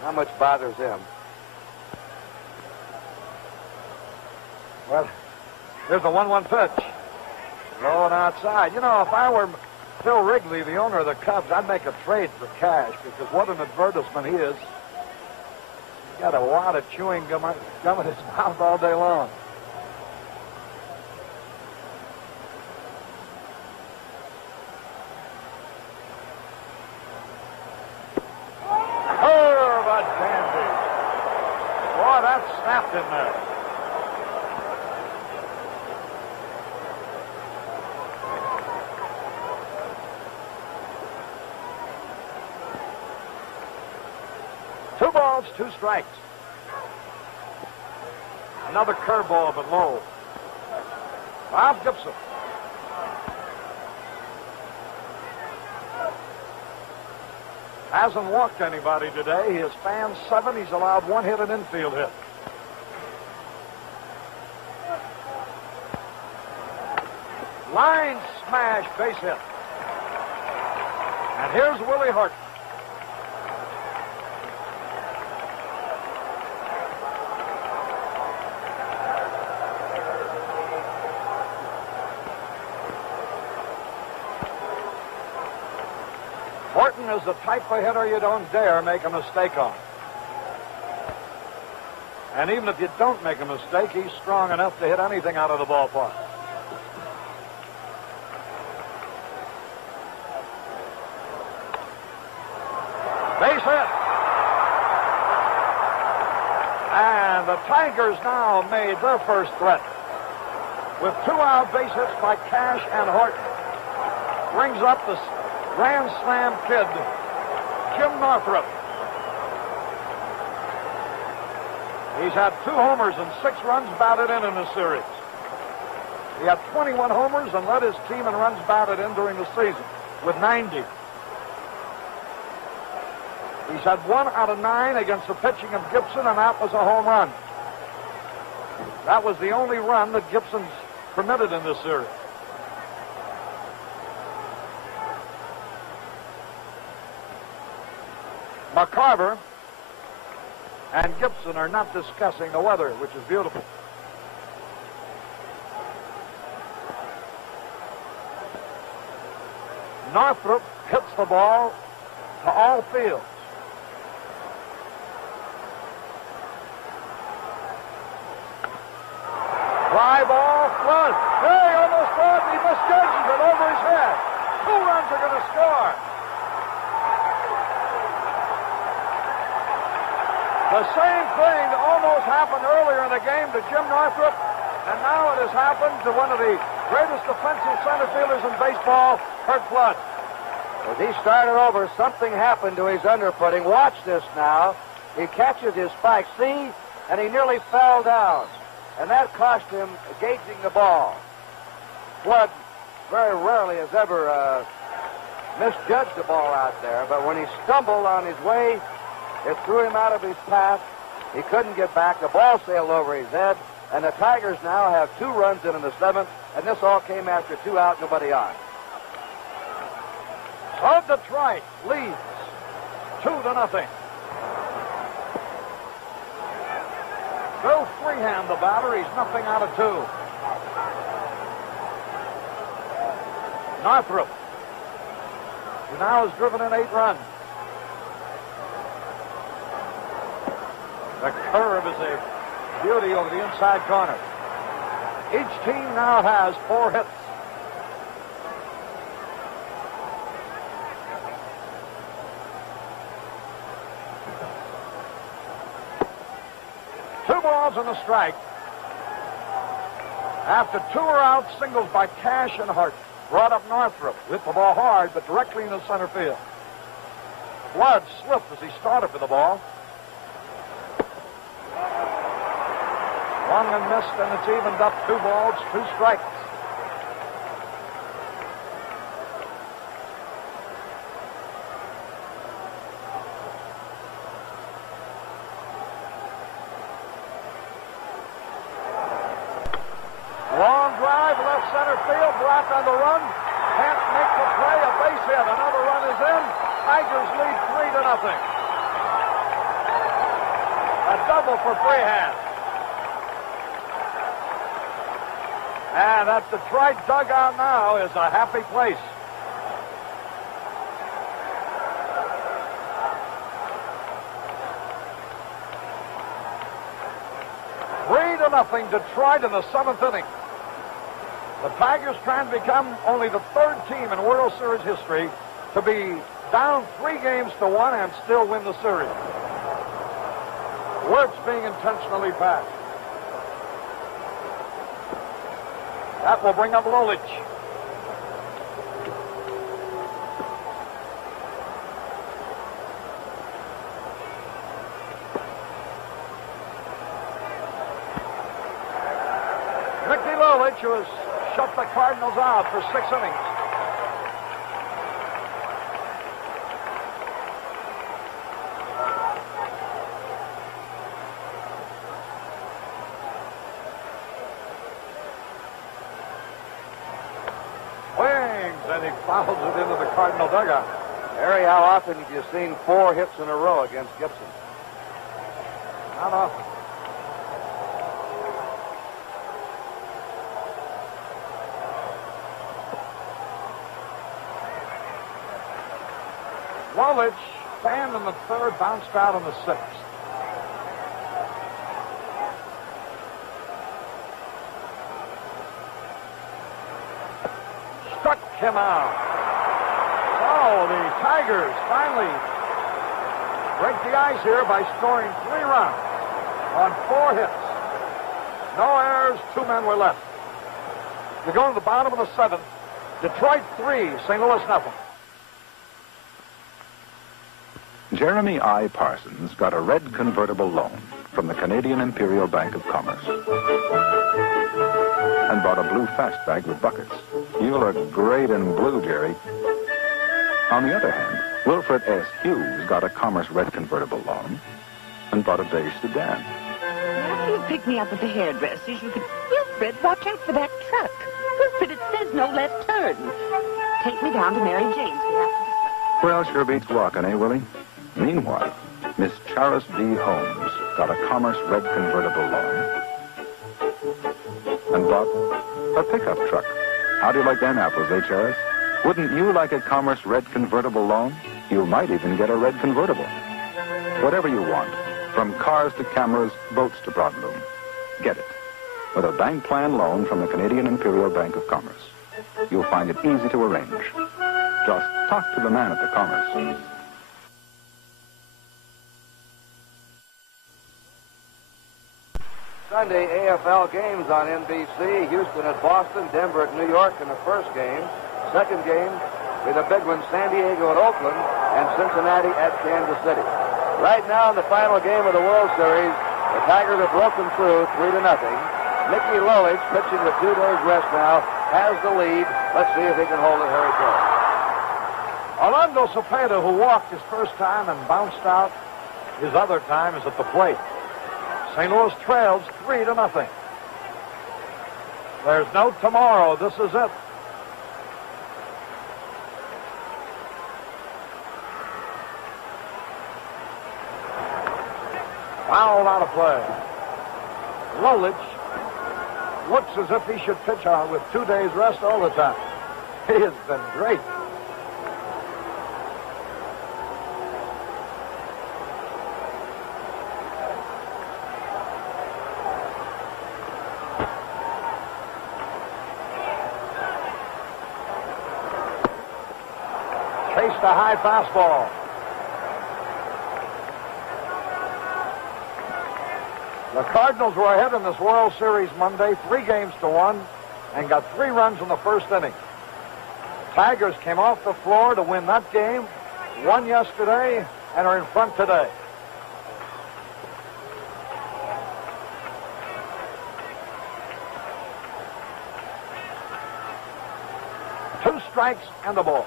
How much bothers him? Well, there's a 1-1 pitch. Low and outside. You know, if I were Phil Wrigley, the owner of the Cubs, I'd make a trade for Cash because what an advertisement he is. He's got a lot of chewing gum in his mouth all day long. Curve, a dandy. Boy, that snapped in there. Two balls, 2 strikes. Another curveball, but low. Bob Gibson. Hasn't walked anybody today. He has fanned 7. He's allowed 1 hit, an infield hit. Line smash, base hit. And here's Willie Horton. Horton is the type of hitter you don't dare make a mistake on. And even if you don't make a mistake, he's strong enough to hit anything out of the ballpark. Base hit. And the Tigers now made their first threat with 2 out base hits by Cash and Horton. Brings up the Grand Slam kid, Jim Northrup. He's had 2 homers and 6 runs batted in the series. He had 21 homers and led his team in runs batted in during the season with 90. He's had 1 out of 9 against the pitching of Gibson, and that was a home run. That was the only run that Gibson's permitted in this series. McCarver and Gibson are not discussing the weather, which is beautiful. Northrup hits the ball to all fields. Fly ball, Flood. Hey, almost thought he misjudges it over his head. 2 runs are going to score. The same thing that almost happened earlier in the game to Jim Northrup, and now it has happened to one of the greatest defensive center fielders in baseball, Curt Flood. As he started over, something happened to his underfooting. Watch this now. He catches his spike, see, and he nearly fell down. And that cost him gauging the ball. Flood very rarely has ever misjudged the ball out there, but when he stumbled on his way, it threw him out of his path. He couldn't get back. The ball sailed over his head, and the Tigers now have 2 runs in the 7th and this all came after 2 out, nobody on. So Detroit leads 2-0. Bill Freehand, the batter. He's nothing out of 2. Northrup, who now has driven in 8 runs. The curve is a beauty over the inside corner. Each team now has 4 hits. Two balls and a strike. After 2 are out, singles by Cash and Hart. Brought up Northrup. Hit the ball hard, but directly into center field. Flood slipped as he started for the ball. Swung and missed, and it's evened up. 2 balls, 2 strikes. Long drive, left center field. Brock on the run. Can't make the play. A base hit. Another run is in. Tigers lead 3-0. A double for Freehand. And that Detroit dugout now is a happy place. Three to nothing, Detroit in the 7th inning. The Tigers trying to become only the 3rd team in World Series history to be down 3 games to 1 and still win the series. Works being intentionally passed. That will bring up Lolich. Mickey Lolich, who has shut the Cardinals out for 6 innings. And he fouls it into the Cardinal dugout. Harry, how often have you seen 4 hits in a row against Gibson? Not often. Lolich, fanned in the 3rd, bounced out in the 6th. Struck him out. So the Tigers finally break the ice here by scoring 3 runs on 4 hits. No errors, 2 men were left. We go to the bottom of the 7th. Detroit 3, St. Louis nothing. Jeremy I. Parsons got a red convertible loan from the Canadian Imperial Bank of Commerce and bought a blue fastbag with buckets. You look great in blue, Jerry. On the other hand, Wilfred S. Hughes got a Commerce red convertible loan and bought a beige sedan. After you pick me up at the hairdresser's, you could... Wilfred, watch out for that truck. Wilfred, it says no left turn. Take me down to Mary Jane's here. Well, sure beats walking, eh, Willie? Meanwhile, Miss Charis B. Holmes got a Commerce red convertible loan and bought a pickup truck. How do you like them apples, eh, Charis? Wouldn't you like a Commerce red convertible loan? You might even get a red convertible. Whatever you want, from cars to cameras, boats to broadloom. Get it with a bank plan loan from the Canadian Imperial Bank of Commerce. You'll find it easy to arrange. Just talk to the man at the Commerce. Sunday AFL games on NBC. Houston at Boston, Denver at New York in the first game. Second game with a big one, San Diego at Oakland, and Cincinnati at Kansas City. Right now in the final game of the World Series, the Tigers have broken through 3-0. Mickey Lolich, pitching with 2 days rest now, has the lead. Let's see if he can hold it, Harry Carey. Orlando Cepeda, who walked his first time and bounced out his other time, is at the plate. St. Louis trails 3-0. There's no tomorrow. This is it. Foul out of play. Lolich looks as if he should pitch on with 2 days rest all the time. He has been great. Chased a high fastball. The Cardinals were ahead in this World Series Monday, 3-1, and got 3 runs in the first inning. Tigers came off the floor to win that game, won yesterday, and are in front today. Two strikes and a ball.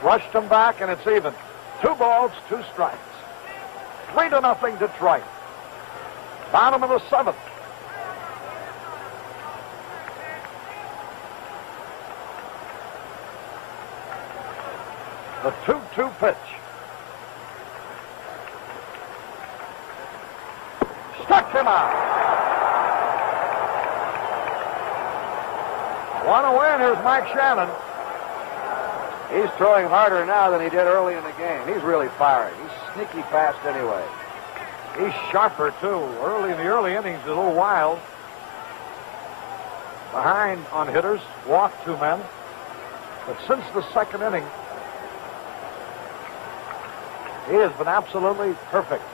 Rushed him back, and it's even. 2 balls, 2 strikes. 3-0 Detroit. Bottom of the 7th. The 2-2 pitch. Struck him out. 1 away, and here's Mike Shannon. He's throwing harder now than he did early in the game. He's really firing. He's sneaky fast anyway. He's sharper, too. Early in the early innings, a little wild. Behind on hitters, walked 2 men. But since the 2nd inning, he has been absolutely perfect.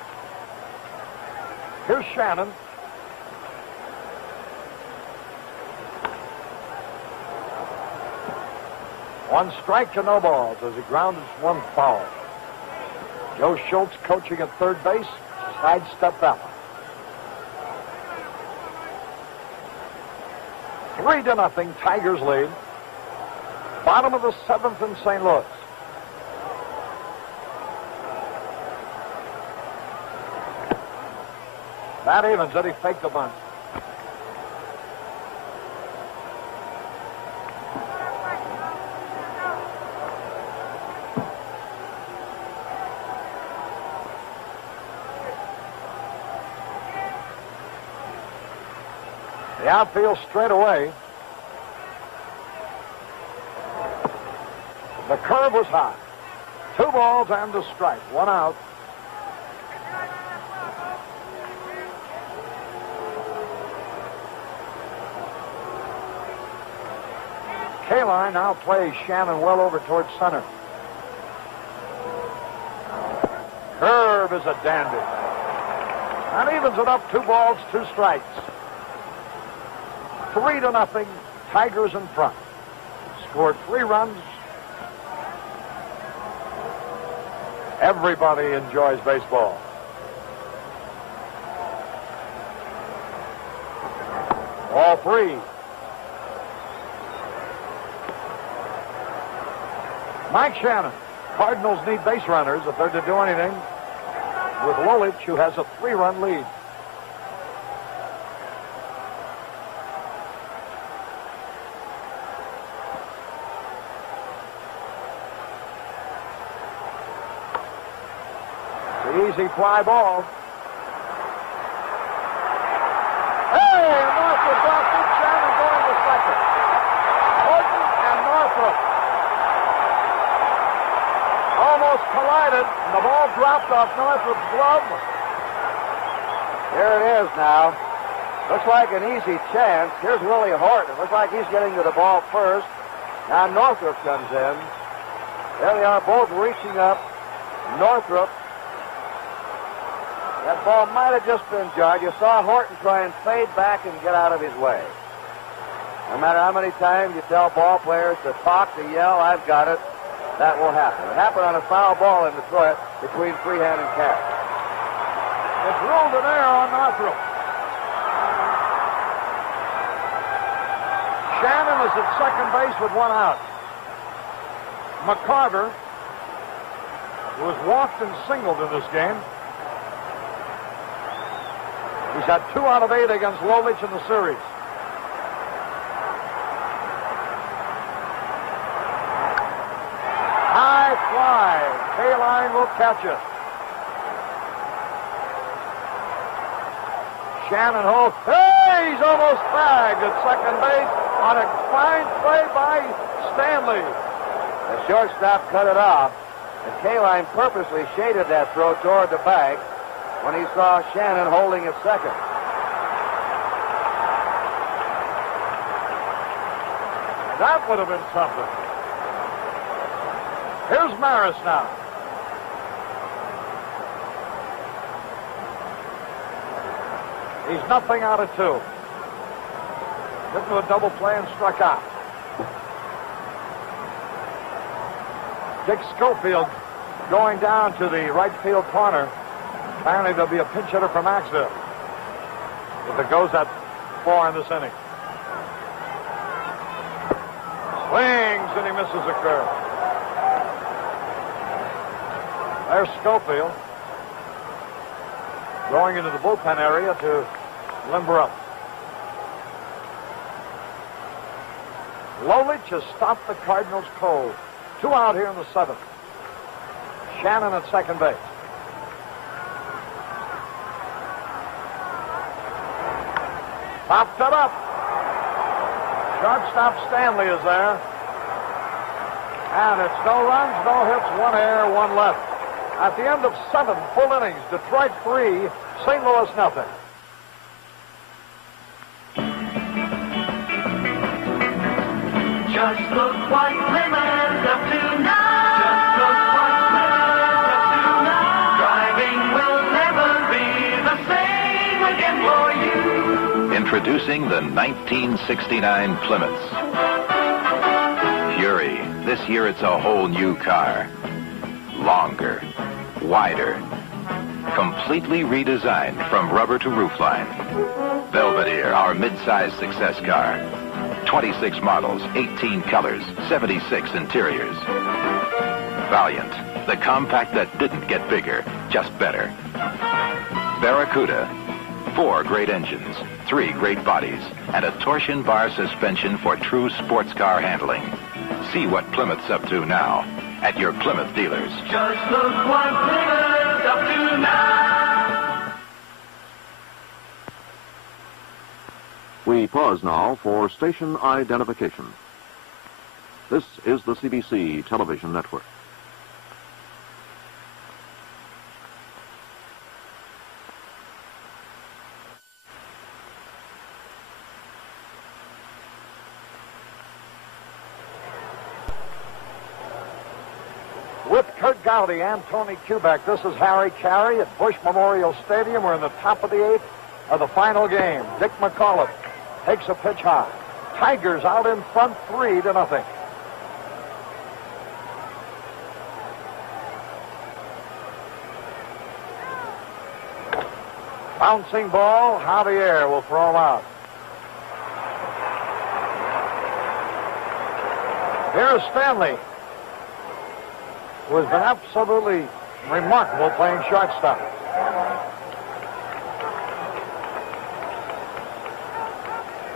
Here's Shannon. One strike and no balls as he grounded 1 foul. Joe Schultz coaching at third base, sidestepped that one. 3-0, Tigers lead. Bottom of the 7th in St. Louis. That evens it. He faked the bunt. The outfield straight away. The curve was high. 2 balls and a strike. 1 out. Kaline now plays Shannon well over towards center. Curve is a dandy. That evens it up. 2 balls, 2 strikes. 3-0, Tigers in front. Scored 3 runs. Everybody enjoys baseball. All 3. Mike Shannon. Cardinals need base runners if they're to do anything with Lolich, who has a 3-run lead. Easy fly ball. Hey, Northrop brought Big Shannon going to second. Horton and Northrop almost collided, and the ball dropped off Northrop's glove. Here it is now. Looks like an easy chance. Here's Willie Horton. Looks like he's getting to the ball first. Now Northrop comes in. There they are, both reaching up. Northrop. That ball might have just been jarred. You saw Horton try and fade back and get out of his way. No matter how many times you tell ball players to talk, to yell, I've got it, that will happen. It happened on a foul ball in Detroit between Freehand and Cash. It's ruled an error on Northrop. Shannon is at second base with one out. McCarter, who has walked and singled in this game, he's had 2 out of 8 against Lolich in the series. High fly. Kaline will catch it. Shannon Holt. Hey, he's almost bagged at second base on a fine play by Stanley. The shortstop cut it off, and Kaline purposely shaded that throw toward the bag when he saw Shannon holding at second. That would have been something. Here's Maris now. He's nothing out of 2. Hit to a double play and struck out. Dick Schofield going down to the right field corner. Apparently there'll be a pinch hitter for Maxville if it goes at 4 in this inning. Swings and he misses a curve. There's Schofield going into the bullpen area to limber up. Lolich has stopped the Cardinals cold. 2 out here in the 7th. Shannon at second base. Popped it up. Shortstop Stanley is there. And it's no runs, no hits, 1 error, 1 left. At the end of 7 full innings, Detroit 3, St. Louis nothing. Just look what Plymouth's up to now. Just look what Plymouth's up to now. Driving will never be the same again for you. Introducing the 1969 Plymouths. Fury. This year it's a whole new car. Longer, wider, completely redesigned from rubber to roofline. Belvedere, our mid-size success car. 26 models, 18 colors, 76 interiors. Valiant, the compact that didn't get bigger, just better. Barracuda, 4 great engines, 3 great bodies, and a torsion bar suspension for true sports car handling. See what Plymouth's up to now at your Plymouth dealers. Just look what Plymouth's up to now. We pause now for station identification. This is the CBC Television Network. With Kurt Gowdy and Tony Kubek, this is Harry Carey at Bush Memorial Stadium. We're in the top of the 8th of the final game. Dick McAuliffe takes a pitch high. Tigers out in front 3-0. Bouncing ball, Javier will throw him out. Here's Stanley, who has been absolutely remarkable playing shortstop.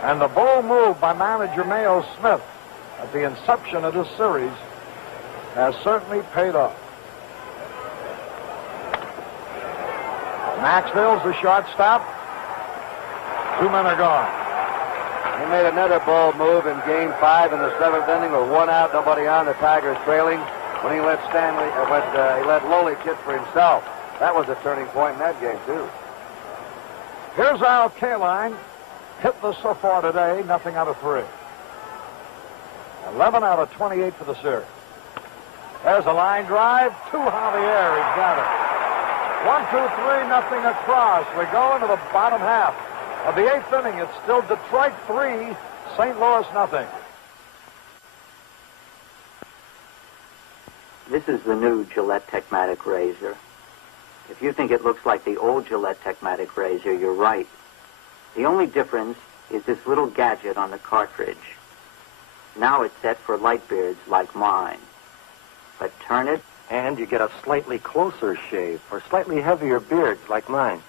And the bold move by manager Mayo Smith at the inception of this series has certainly paid off. Maxville's the shortstop. 2 men are gone. He made another bold move in Game 5 in the 7th inning with 1 out, nobody on, the Tigers trailing, when he let he let Lolich hit for himself. That was a turning point in that game, too. Here's Al Kaline. Hitless so far today, nothing out of 3. 11 out of 28 for the series. There's a line drive. 2 Javier. He's got it. 1, 2, 3, nothing across. We go into the bottom half of the 8th inning. It's still Detroit 3, St. Louis nothing. This is the new Gillette Techmatic razor. If you think it looks like the old Gillette Techmatic razor, you're right. The only difference is this little gadget on the cartridge. Now it's set for light beards like mine. But turn it, And you get a slightly closer shave for slightly heavier beards like mine.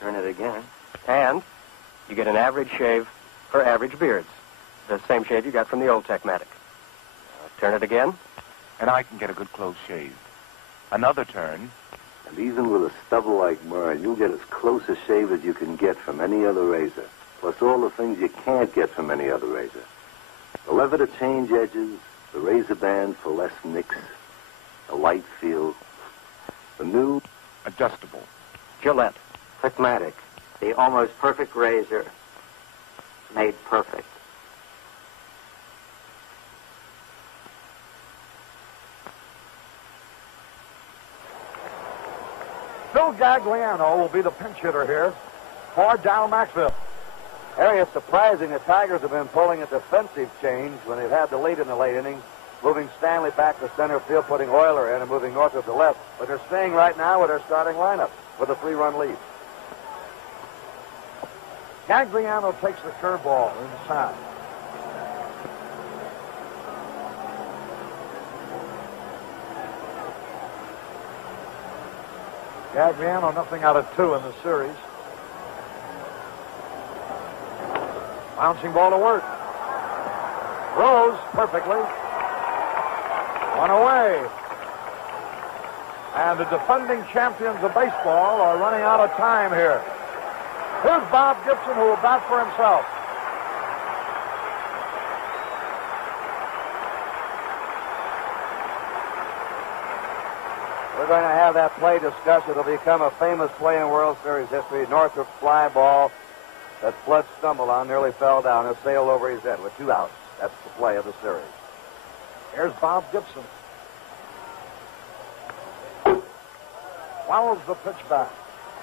Turn it again. And you get an average shave for average beards. The same shave you got from the old Techmatic. Turn it again. And I can get a good close shave. Another turn. And even with a stubble like mine, you'll get as close a shave as you can get from any other razor. Plus all the things you can't get from any other razor. The lever to change edges, the razor band for less nicks, a light feel, the new adjustable Gillette Techmatic. the almost perfect razor, made perfect. Phil Gagliano will be the pinch hitter here for Dow Maxville. Harry, it's surprising the Tigers have been pulling a defensive change when they've had the lead in the late innings, moving Stanley back to center field, putting Euler in and moving North to the left. But they're staying right now with their starting lineup with a 3-run lead. Gagliano takes the curveball inside. Gagliano, nothing out of 2 in the series. Bouncing ball to work. Throws perfectly. One away. And the defending champions of baseball are running out of time here. Here's Bob Gibson, who will bat for himself. We're going to have that play discussed. It'll become a famous play in World Series history. Northrop fly ball that Flood stumbled on, nearly fell down and sailed over his head with 2 outs. That's the play of the series. Here's Bob Gibson. Follows the pitch back.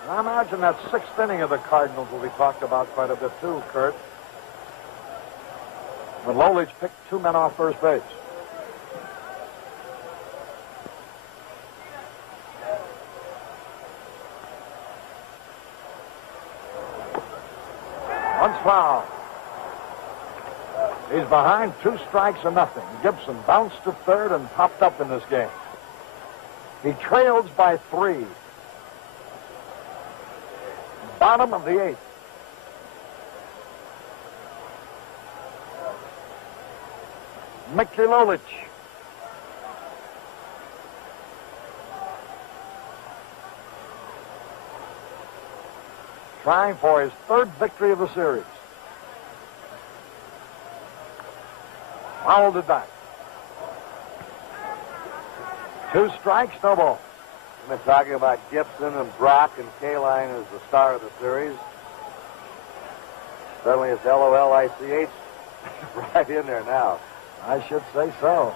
And I imagine that 6th inning of the Cardinals will be talked about quite a bit too, Kurt. When Lolich picked 2 men off first base. One's foul. He's behind 2 strikes and nothing. Gibson bounced to third and popped up in this game. He trails by 3. Bottom of the 8th. Mickey Lolich. Trying for his 3rd victory of the series. Fouled it back. 2 strikes, no ball. We've been talking about Gibson and Brock and Kaline as the star of the series. Suddenly it's Lolich right in there now. I should say so.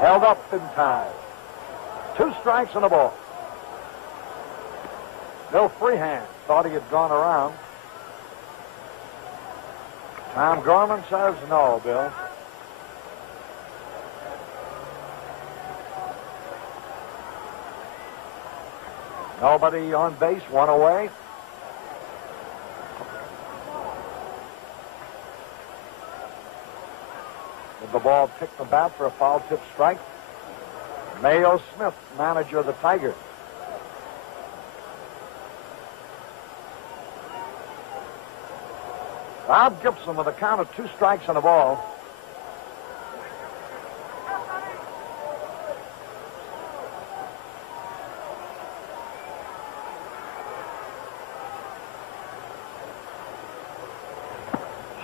Held up in time. 2 strikes and a ball. Bill Freehand thought he had gone around. Tom Gorman says no, Bill. Nobody on base, 1 away. Did the ball pick the bat for a foul tip strike? Mayo Smith, manager of the Tigers. Bob Gibson with a count of 2 strikes and a ball.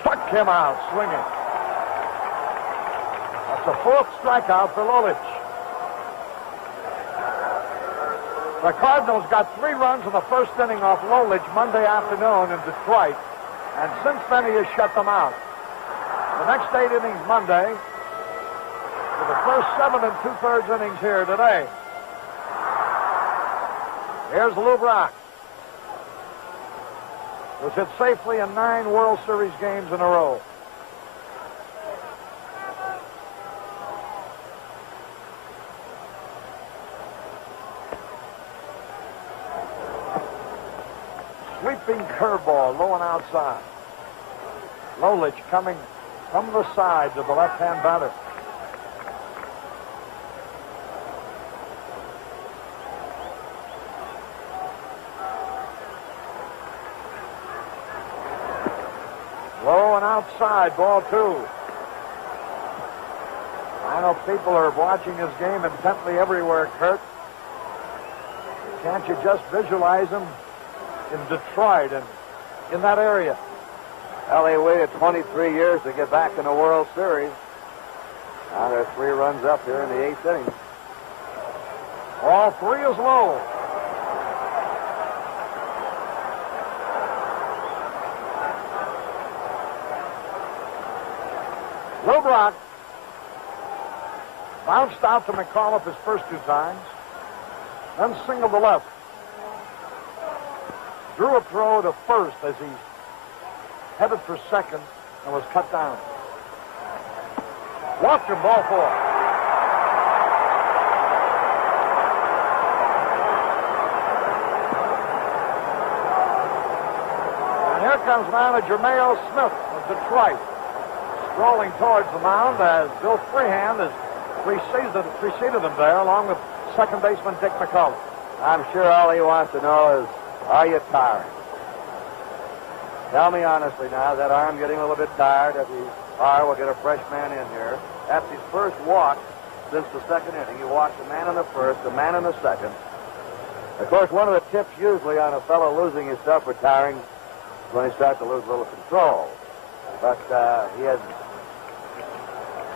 Struck him out, swinging. That's a 4th strikeout for Lolich. The Cardinals got 3 runs in the 1st inning off Lolich Monday afternoon in Detroit. And since then, he has shut them out. The next 8 innings Monday, with the first 7 2/3 innings here today. Here's Lou Brock. Was hit safely in 9 World Series games in a row. curveball, low and outside. Lolich coming from the side to the left-hand batter. Low and outside, ball 2. I know people are watching this game intently everywhere, Kurt. Can't you just visualize them in Detroit and in that area? Well, they waited 23 years to get back in the World Series. Now they're 3 runs up here in the 8th inning. Ball 3 is low. Lubrock bounced out to McAuliffe his first 2 times, then singled to left. Drew a throw to first as he headed for second and was cut down. Walked him, ball 4. And here comes manager Mayo Smith of Detroit, strolling towards the mound as Bill Freehand has preceded him there, along with second baseman Dick McCullough. I'm sure all he wants to know is, are you tired? Tell me honestly now, that arm getting a little bit tired. If you are, we'll get a fresh man in here. That's his first walk since the second inning. He walks a man in the first, a man in the second. Of course, one of the tips usually on a fellow losing his stuff, retiring, is when he starts to lose a little control. But he has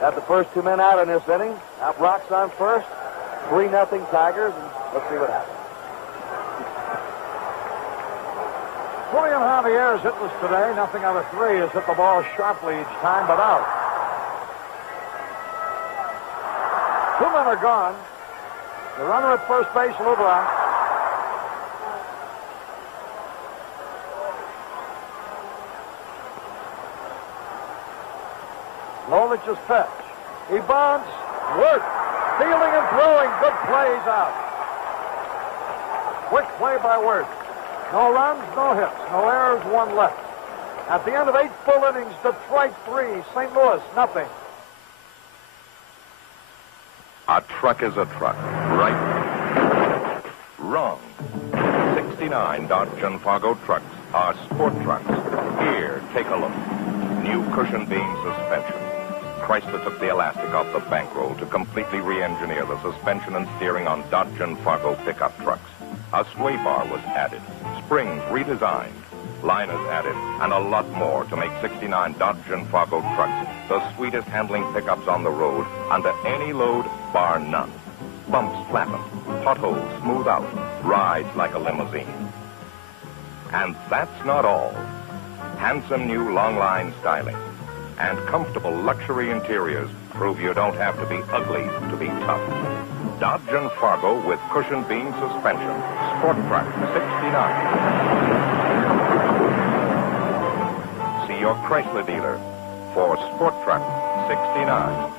got the first 2 men out in this inning. Now Brock's on first. 3-0 Tigers, and let's see what happens. Julian Javier's hitless today. Nothing out of 3 has hit the ball sharply each time, but out. 2 men are gone. The runner at first base, Lubrock. Lolich's pitch. He bunts. Work. Fielding and throwing. Good plays out. Quick play by Wirth. No runs, no hits, no errors, 1 left. At the end of 8 full innings, Detroit 3, St. Louis nothing. A truck is a truck, right? Wrong. 69 Dodge and Fargo trucks are sport trucks. Here, take a look. New cushion beam suspension. Chrysler took the elastic off the bankroll to completely re-engineer the suspension and steering on Dodge and Fargo pickup trucks. A sway bar was added, springs redesigned, liners added, and a lot more to make 69 Dodge and Fargo trucks the sweetest handling pickups on the road under any load, bar none. Bumps flatten, potholes smooth out, rides like a limousine. And that's not all. Handsome new long line styling and comfortable luxury interiors prove you don't have to be ugly to be tough. Dodge and Fargo with cushion beam suspension. Sport Truck 69. See your Chrysler dealer for Sport Truck 69.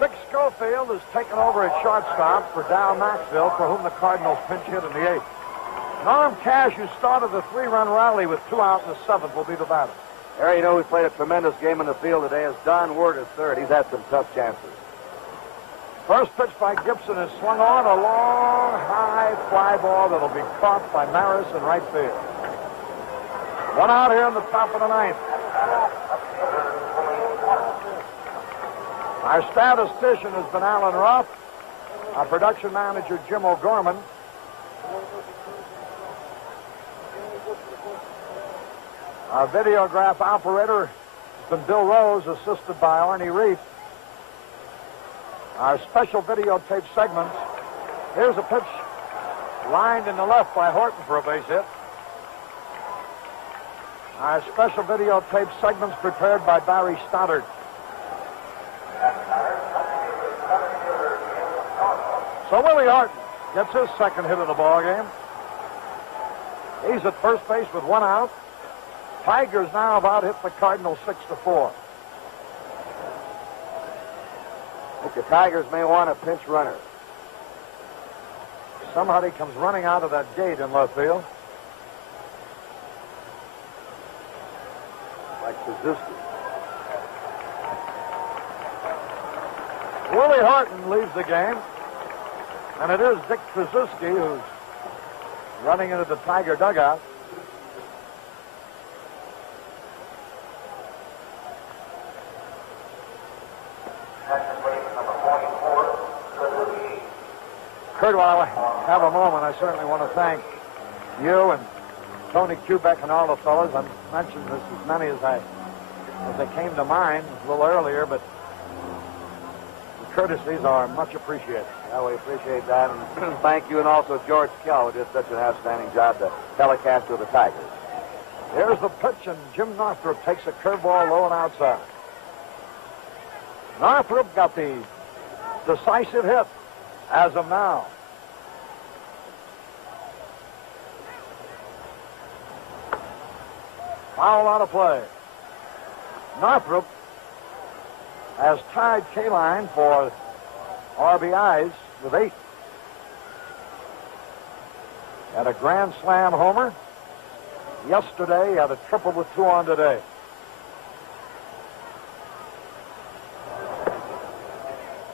Vic Schofield has taken over at shortstop for Dow Maxville, for whom the Cardinals pinch hit in the 8th. Norm Cash, who started the 3-run rally with 2 out in the 7th, will be the batter. Harry, you know who played a tremendous game in the field today is Don Ward at third. He's had some tough chances. First pitch by Gibson is swung on, a long, high fly ball that'll be caught by Maris in right field. 1 out here in the top of the 9th. Our statistician has been Alan Ruff. Our production manager, Jim O'Gorman. Our videograph operator has been Bill Rose, assisted by Arnie Reef. Our special videotape segments. Here's a pitch lined in the left by Horton for a base hit. Our special videotape segments prepared by Barry Stoddard. So Willie Horton gets his second hit of the ball game. He's at first base with 1 out. Tigers now have out hit the Cardinals 6-4. I think the Tigers may want a pinch runner. Somebody comes running out of that gate in left field. like Suzuki. Willie Horton leaves the game, and it is Dick Suzuki who's running into the Tiger dugout. Kurt, while I have a moment, I certainly want to thank you and Tony Kubek and all the fellas. I mentioned this as many as they came to mind a little earlier, but the courtesies are much appreciated. Yeah, we appreciate that. And thank you, and also George Kell, who did such an outstanding job to telecast with the Tigers. Here's the pitch, and Jim Northrup takes a curveball low and outside. Northrup got the decisive hit as of now. Foul out of play. Northrup has tied Kaline for RBIs with 8. Had a grand slam homer yesterday, had a triple with 2 on today.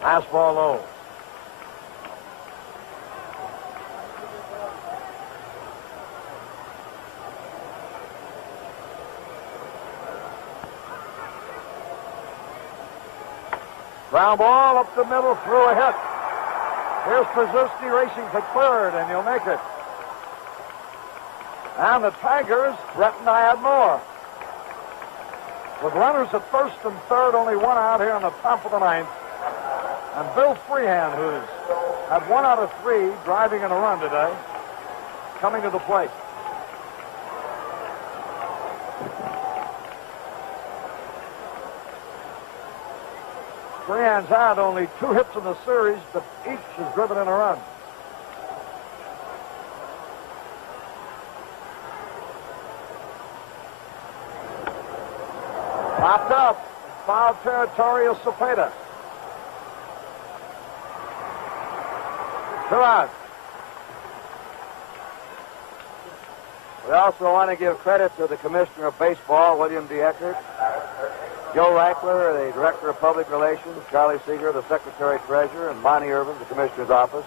Fastball low. Ground ball up the middle, through a hit. Here's Krzyzewski racing for third, and he'll make it. And the Tigers threaten to add more. With runners at first and third, only 1 out here in the top of the 9th. And Bill Freehan, who's had 1 out of 3 driving in a run today, coming to the plate. Freehan's had only 2 hits in the series, but each has driven in a run. Popped up. Foul territory of Cepeda. 2 out. We also want to give credit to the Commissioner of Baseball, William D. Eckert, Joe Reichler, the Director of Public Relations, Charlie Seeger, the Secretary-Treasurer, and Bonnie Irvin, the Commissioner's Office.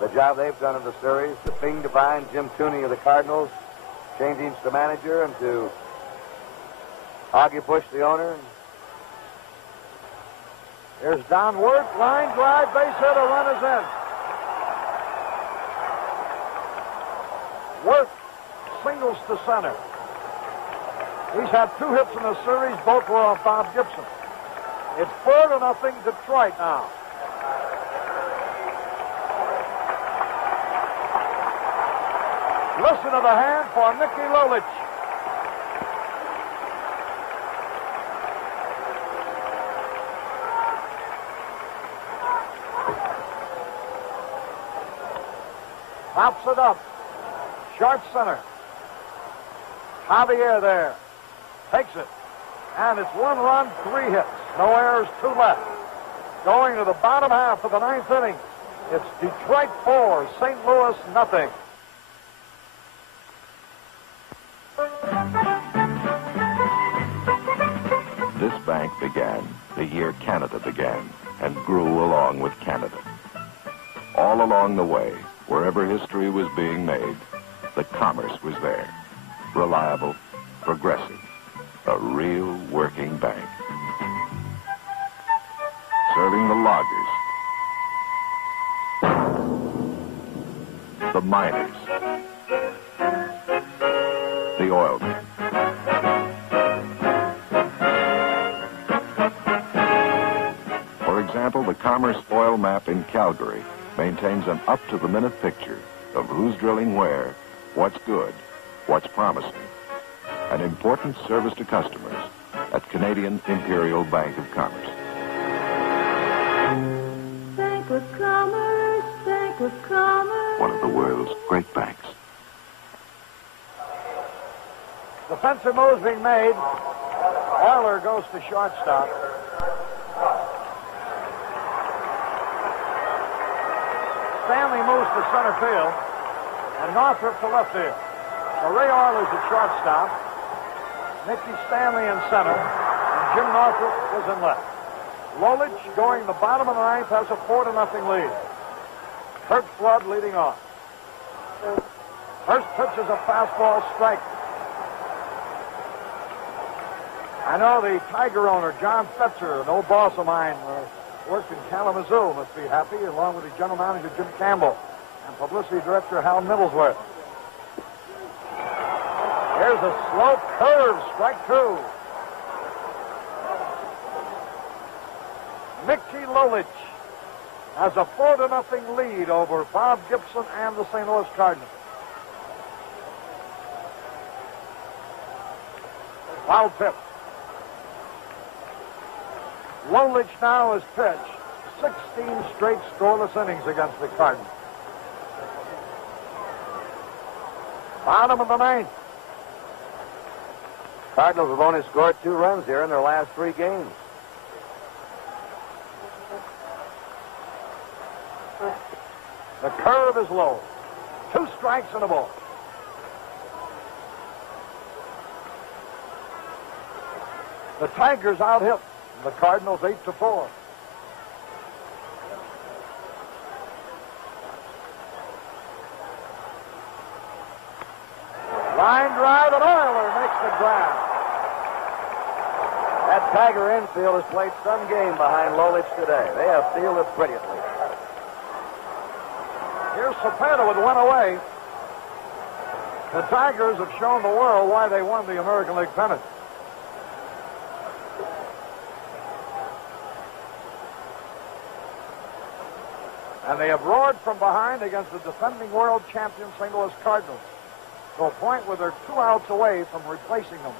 The job they've done in the series. To Bing Devine, Jim Tooney of the Cardinals, Shane Deans, the manager, and to Augie Bush, the owner. Here's Don Wirt, line drive, base hit, a run is in. Wirt singles to center. He's had 2 hits in the series, both were on Bob Gibson. It's 4-0 Detroit now. Listen to the hand for Nicky Lolich. Pops it up. Short center. Javier there. Takes it. And it's 1 run, 3 hits. No errors, 2 left. Going to the bottom half of the 9th inning. It's Detroit 4, St. Louis nothing. This bank began the year Canada began and grew along with Canada. All along the way, wherever history was being made, the commerce was there. Reliable, progressive, a real working bank. Serving the loggers, the miners, the oilmen. For example, the Commerce Oil Map in Calgary maintains an up-to-the-minute picture of who's drilling where, what's good, what's promising. An important service to customers at Canadian Imperial Bank of Commerce. Bank of Commerce, Bank of Commerce. One of the world's great banks. Defensive moves being made. Euler goes to shortstop. Stanley moves to center field, and Northrup to left field. So Ray Euler's at shortstop. Mickey Stanley in center, and Jim Northrup is in left. Lolich, going the bottom of the ninth, has a 4-0 lead. Kurt Flood leading off. First pitch is a fastball strike. I know the Tiger owner, John Fetzer, an old boss of mine, worked in Kalamazoo, must be happy, along with the general manager, Jim Campbell, and publicity director, Hal Middlesworth. Here's a slow curve, strike 2. Mickey Lolich has a 4-0 lead over Bob Gibson and the St. Louis Cardinals. Foul tip. Lolich now has pitched 16 straight scoreless innings against the Cardinals. Bottom of the ninth. Cardinals have only scored 2 runs here in their last 3 games. The curve is low. 2 strikes and a ball. The Tigers out hit the Cardinals 8-4. Line drive, and Euler makes the grab. That Tiger infield has played some game behind Lolich today. They have fielded brilliantly. Here's Cepeda with one away. The Tigers have shown the world why they won the American League pennant. And they have roared from behind against the defending world champion St. Louis Cardinals to a point where they're 2 outs away from replacing them.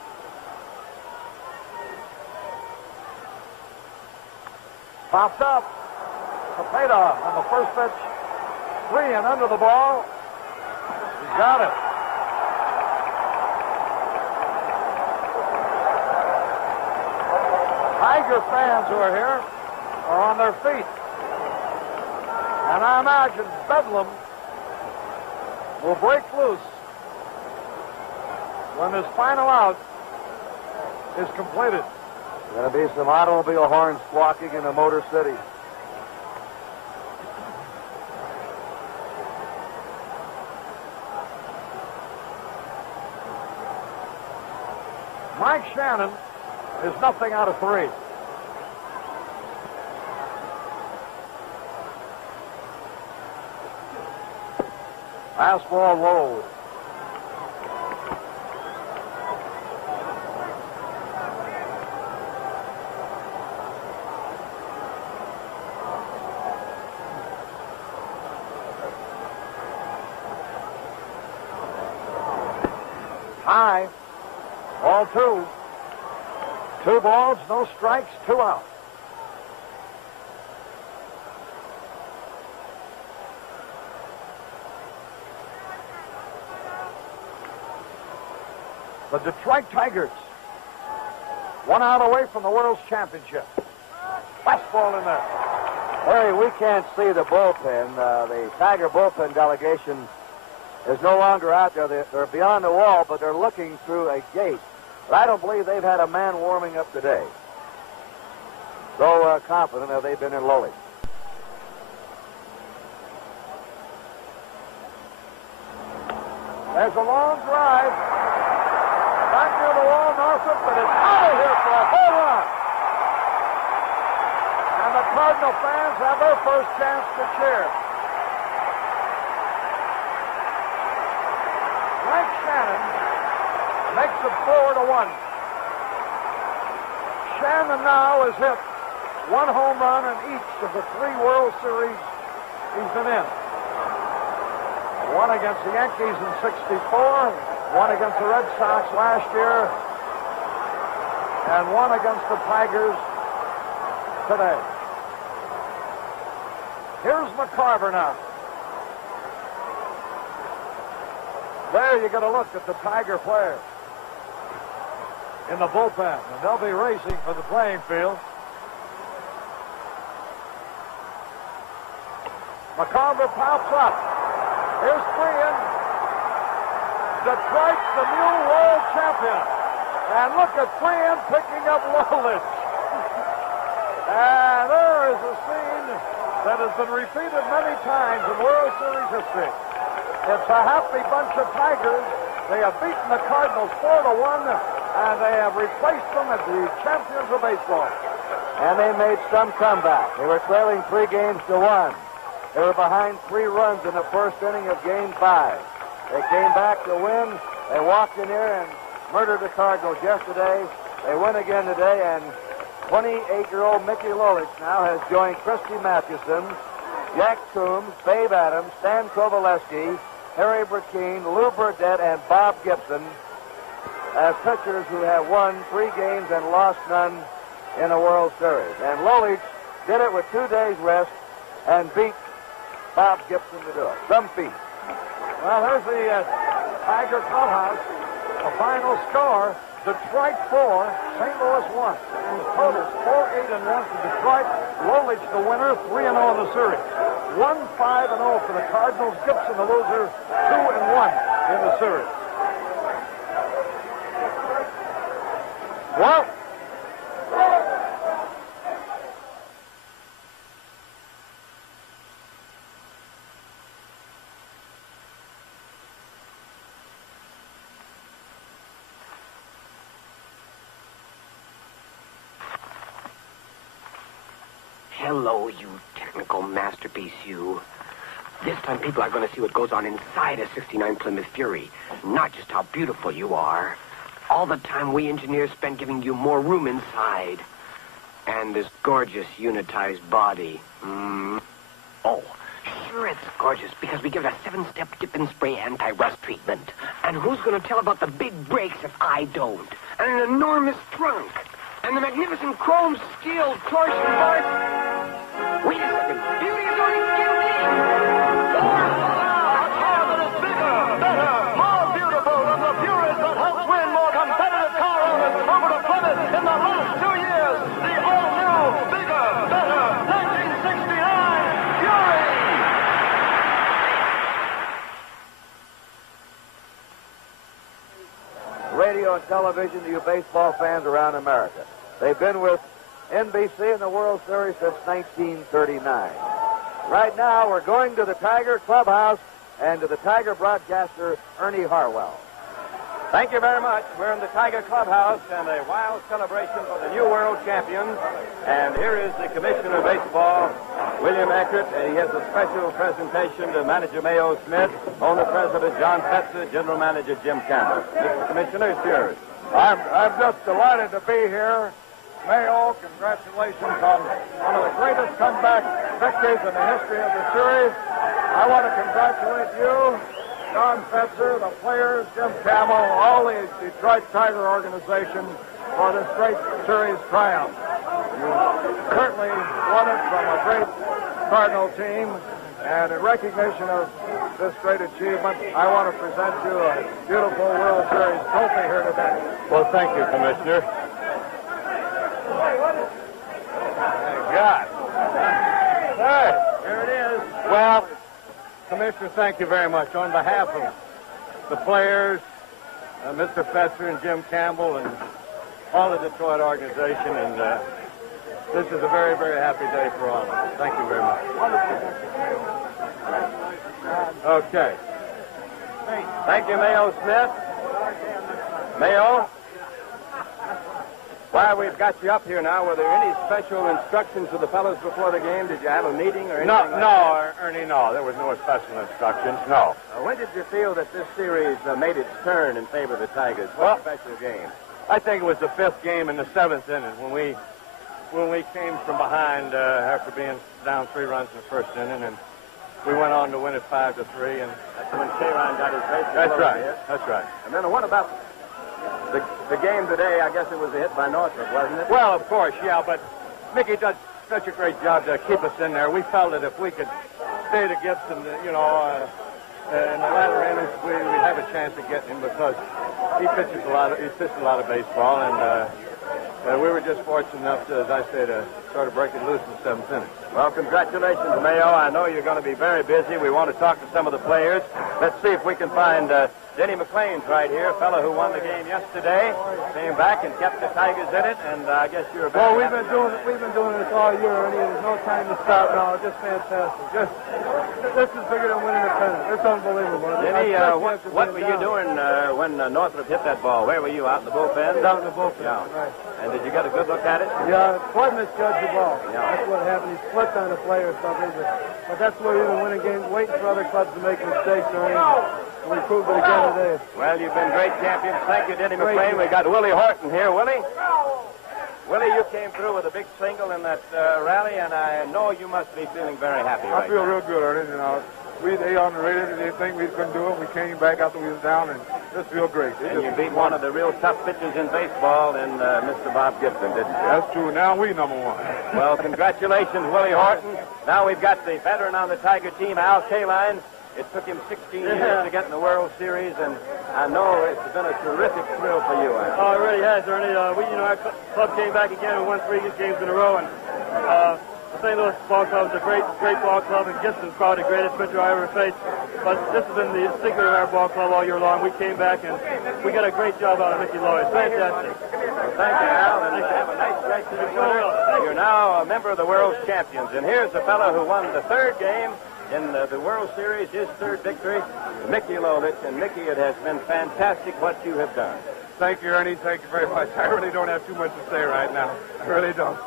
Popped up. Cepeda on the first pitch. 3 and under the ball. He's got it. Tiger fans who are here are on their feet. And I imagine Bedlam will break loose when this final out is completed. There's going to be some automobile horns squawking in the Motor City. Mike Shannon is nothing out of 3. Fastball low. High. Ball 2. 2 balls, no strikes, 2 outs. The Detroit Tigers, 1 out away from the World's Championship. Fastball in there. Larry, we can't see the bullpen. The Tiger bullpen delegation is no longer out there. They're beyond the wall, but they're looking through a gate. But I don't believe they've had a man warming up today. So confident have they been in Lolich. There's a long drive. Back near the wall, Northup, but it's out of here for a home run. And the Cardinal fans have their first chance to cheer. Mike Shannon makes it 4-1. Shannon now has hit 1 home run in each of the 3 World Series he's been in. 1 against the Yankees in '64, 1 against the Red Sox last year, and 1 against the Tigers today. Here's McCarver now. There you get a look at the Tiger players in the bullpen, and they'll be racing for the playing field. McCarver pops up. Here's 3 in. Detroit, the new world champion. And look at Fran picking up Lolich. And there is a scene that has been repeated many times in World Series history. It's a happy bunch of Tigers. They have beaten the Cardinals 4-1, and they have replaced them as the champions of baseball. And they made some comeback. They were trailing 3-1. They were behind 3 runs in the first inning of Game 5. They came back to win. They walked in here and murdered the Cardinals yesterday. They win again today, and 28-year-old Mickey Lolich now has joined Christy Mathewson, Jack Coombs, Babe Adams, Stan Kovaleski, Harry Burkeen, Lou Burdett, and Bob Gibson as pitchers who have won 3 games and lost none in a World Series. And Lolich did it with 2 days rest and beat Bob Gibson to do it. Some feat. Well, there's the Tiger Clubhouse. The final score, Detroit 4, St. Louis 1. Total 4-8-1 for Detroit. Lolich the winner, 3-0 in the series. 1-5-0 for the Cardinals. Gibson the loser, 2-1 in the series. Well, hello, you technical masterpiece, you. This time people are going to see what goes on inside a 69 Plymouth Fury, not just how beautiful you are. All the time we engineers spend giving you more room inside. And this gorgeous unitized body. Oh, sure it's gorgeous because we give it a 7-step dip and spray anti-rust treatment. And who's going to tell about the big brakes if I don't? And an enormous trunk. And the magnificent chrome steel torsion bars. Wait a second. Beauty is only guilty. A car that is bigger, better, more beautiful than the Furies that helped win more competitive car owners over to Plymouth in the last 2 years. The all-new, bigger, better 1969 Fury. Radio and television to you baseball fans around America. They've been with NBC in the World Series since 1939. Right now, we're going to the Tiger Clubhouse and to the Tiger broadcaster, Ernie Harwell. Thank you very much. We're in the Tiger Clubhouse and a wild celebration for the new world champions. And here is the Commissioner of Baseball, William Eckert, and he has a special presentation to Manager Mayo Smith, Owner-President John Fetzer, General Manager Jim Campbell. Mr. Commissioner, it's yours. I'm just delighted to be here. Mayo, congratulations on one of the greatest comeback victories in the history of the series. I want to congratulate you, John Fetzer, the players, Jim Campbell, all the Detroit Tiger organization for this great series triumph. You certainly won it from a great Cardinal team, and in recognition of this great achievement, I want to present you a beautiful World Series trophy here today. Well, thank you, Commissioner. Thank God. Hey, here it is. Well, Commissioner, thank you very much. On behalf of the players, Mr. Fetzer and Jim Campbell and all the Detroit organization, and this is a very, very happy day for all of us. Thank you very much. Okay. Thank you, Mayo Smith. Mayo? While we've got you up here now, were there any special instructions to the fellows before the game? Did you have a meeting or anything? Ernie, no. There was no special instructions, no. When did you feel that this series made its turn in favor of the Tigers? What special game? I think it was the 5th game in the 7th inning when we came from behind after being down 3 runs in the first inning, and we went on to win it 5-3. And that's when Kieran got his base. That's right. That's right. And then what about the game today? I guess it was a hit by Northrop, wasn't it? Well, of course, yeah, but Mickey does such a great job to keep us in there. We felt that if we could stay to Gibson, in the latter innings, we'd have a chance of getting him because he pitched a lot of baseball, and we were just fortunate enough to, as I say, to sort of break it loose in the seventh inning. Well, congratulations, Mayo. I know you're going to be very busy. We want to talk to some of the players. Let's see if we can find Denny McClain's right here, a fellow who won the game yesterday. Came back and kept the Tigers in it, and I guess you're very Well, we've been doing this all year, and there's no time to stop now. Just fantastic. This is bigger than winning a pennant. It's unbelievable. Denny, what were you doing when Northrop hit that ball? Where were you, out in the bullpen? Down in the bullpen, yeah. Right. And did you get a good look at it? Yeah, Flood misjudged the ball. Yeah. That's what happened. He slipped on the play or something. But that's where we've been winning games, waiting for other clubs to make mistakes. We proved it again today. Well, you've been great champions. Thank you, Denny McClain. We got Willie Horton here. Willie, you came through with a big single in that rally, and I know you must be feeling very happy right I feel now. real good, Ernie. They underrated it. They think we couldn't do it. We came back after we was down, and just feel great. And you beat one of the real tough pitchers in baseball in Mr. Bob Gibson, didn't you? That's true. Now we number one. Well, congratulations, Willie Horton. Now we've got the veteran on the Tiger team, Al Kaline. It took him 16 years to get in the World Series, and I know it's been a terrific thrill for you. Oh, it really has, Ernie. Our club came back again and won 3 games in a row, and the St. Louis Ball Club is a great ball club, and Gibson's probably the greatest pitcher I ever faced. But this has been the secret of our ball club all year long. We came back, and we got a great job out of Mickey Lloyd. Fantastic. Well, thank you, Al, and have a nice rest of your winter. You're now a member of the World Champions, and here's the fellow who won the third game in the World Series, his third victory, Mickey Lolich. And Mickey, it has been fantastic what you have done. Thank you, Ernie. Thank you very much. I really don't have too much to say right now. I really don't.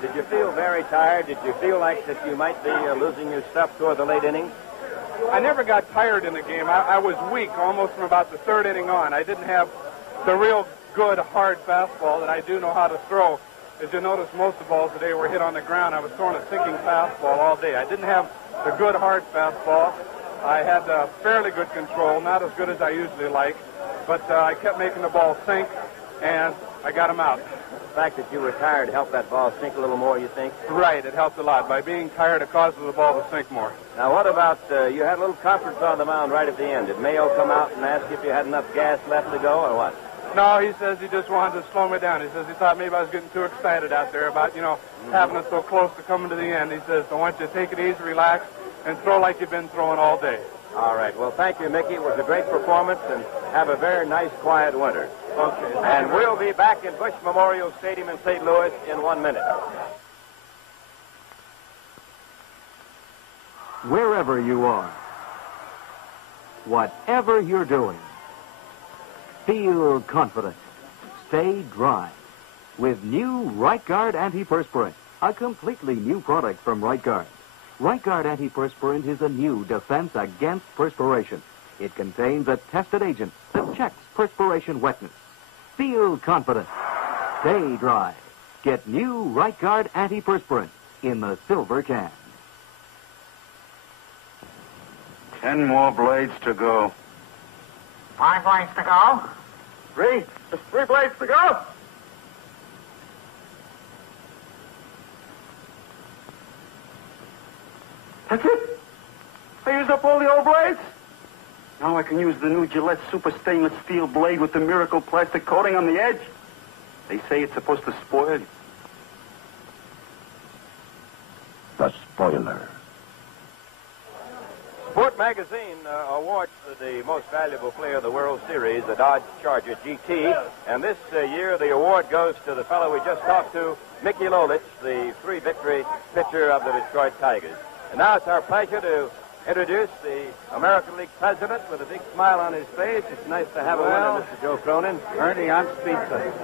Did you feel very tired? Did you feel like that you might be losing your stuff toward the late innings? I never got tired in the game. I was weak almost from about the third inning on. I didn't have the real good, hard fastball that I do know how to throw. As you notice, most of the balls today were hit on the ground. I was throwing a sinking fastball all day. I didn't have the good, hard fastball. I had fairly good control, not as good as I usually like, but I kept making the ball sink, and I got him out. The fact that you were tired helped that ball sink a little more, you think? Right, it helped a lot. By being tired, it causes the ball to sink more. Now, what about, you had a little conference on the mound right at the end. Did Mayo come out and ask you if you had enough gas left to go, or what? No, he says he just wanted to slow me down. He says he thought maybe I was getting too excited out there about, having it so close to coming to the end. He says, I want you to take it easy, relax, and throw like you've been throwing all day. All right. Well, thank you, Mickey. It was a great performance, and have a very nice, quiet winter. Okay. And we'll be back in Bush Memorial Stadium in St. Louis in 1 minute. Wherever you are, whatever you're doing, feel confident. Stay dry with new Right Guard Antiperspirant, a completely new product from Right Guard. Right Guard Antiperspirant is a new defense against perspiration. It contains a tested agent that checks perspiration wetness. Feel confident. Stay dry. Get new Right Guard Antiperspirant in the silver can. 10 more blades to go. 5 blades to go. 3. There's 3 blades to go. That's it. I used up all the old blades. Now I can use the new Gillette Super Stainless Steel blade with the miracle plastic coating on the edge. They say it's supposed to spoil you. The spoiler. Sport Magazine awards the most valuable player of the World Series, the Dodge Charger GT. And this year, the award goes to the fellow we just talked to, Mickey Lolich, the 3-victory pitcher of the Detroit Tigers. And now it's our pleasure to introduce the American League president with a big smile on his face. It's nice to have a winner, Mr. Joe Cronin. Ernie, I'm speechless.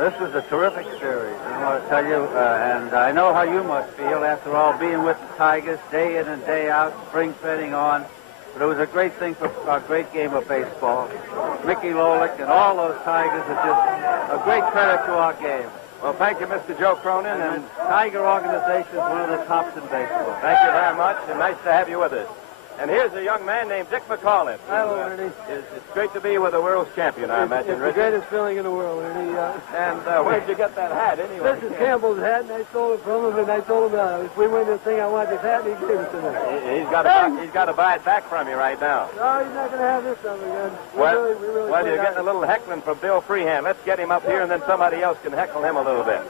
This was a terrific series, I want to tell you, and I know how you must feel after all being with the Tigers day in and day out, spring training on. But it was a great thing for a great game of baseball. Mickey Lolich and all those Tigers are just a great credit to our game. Well, thank you, Mr. Joe Cronin. And Tiger organization is one of the tops in baseball. Thank you very much, and nice to have you with us. And here's a young man named Dick McCauliffe. Hello, Ernie. It's great to be with a world's champion, I imagine, It's Richard. the greatest feeling in the world, Ernie. And where'd you get that hat, anyway? This is Campbell's hat, and I stole it from him, and I told him if we win this thing, I want this hat, and he gave it to me. He's got to buy it back from you right now. No, he's not going to have this stuff again. Well, you're getting a little heckling from Bill Freehand. Let's get him up here, and then somebody else can heckle him a little bit.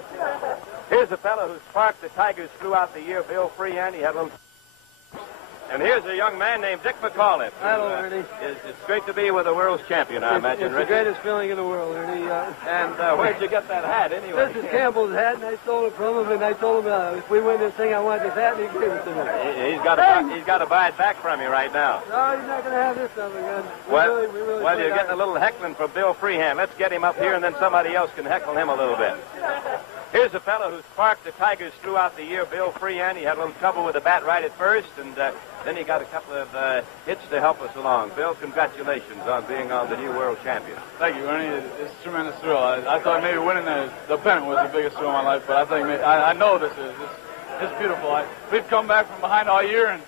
Here's a fellow who sparked the Tigers throughout the year, Bill Freehand. He had a little... And here's a young man named Dick McAuliffe. Hello, Ernie. It's great to be with the world's champion, I imagine, It's the Richard. greatest feeling in the world, Ernie. And where'd you get that hat, anyway? This is Campbell's hat, and I stole it from him, and I told him if we win this thing, I want this hat, and he gave it to me. He's got to buy it back from you right now. No, he's not going to have this stuff again. Well, Well, you're getting a little heckling from Bill Freehand. Let's get him up here, and then somebody else can heckle him a little bit. Here's a fellow who sparked the Tigers throughout the year, Bill Freehand. He had a little trouble with the bat right at first, and then he got a couple of hits to help us along. Bill, congratulations on being on the new world champion. Thank you, Ernie. It's a tremendous thrill. I thought maybe winning the pennant was the biggest thrill of my life, but I think I know this is. It's beautiful. We've come back from behind all year, and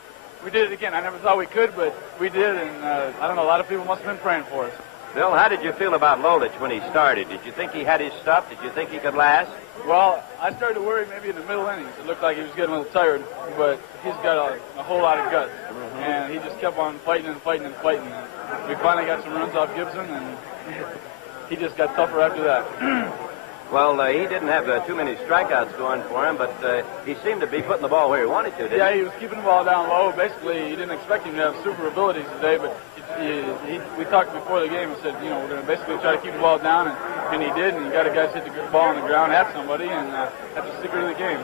we did it again. I never thought we could, but we did, and I don't know, a lot of people must have been praying for us. Bill, how did you feel about Lolich when he started? Did you think he had his stuff? Did you think he could last? Well, I started to worry maybe in the middle innings. It looked like he was getting a little tired, but he's got a whole lot of guts. And he just kept on fighting and fighting and fighting. And we finally got some runs off Gibson, and he just got tougher after that. Well, he didn't have too many strikeouts going for him, but he seemed to be putting the ball where he wanted to, didn't Yeah, he? he was keeping the ball down low. Basically, he didn't expect him to have super abilities today, but we talked before the game and said, you know, we're going to basically try to keep the ball down, and he did, and he got a guy hit the ball on the ground at somebody, and that's the secret of the game.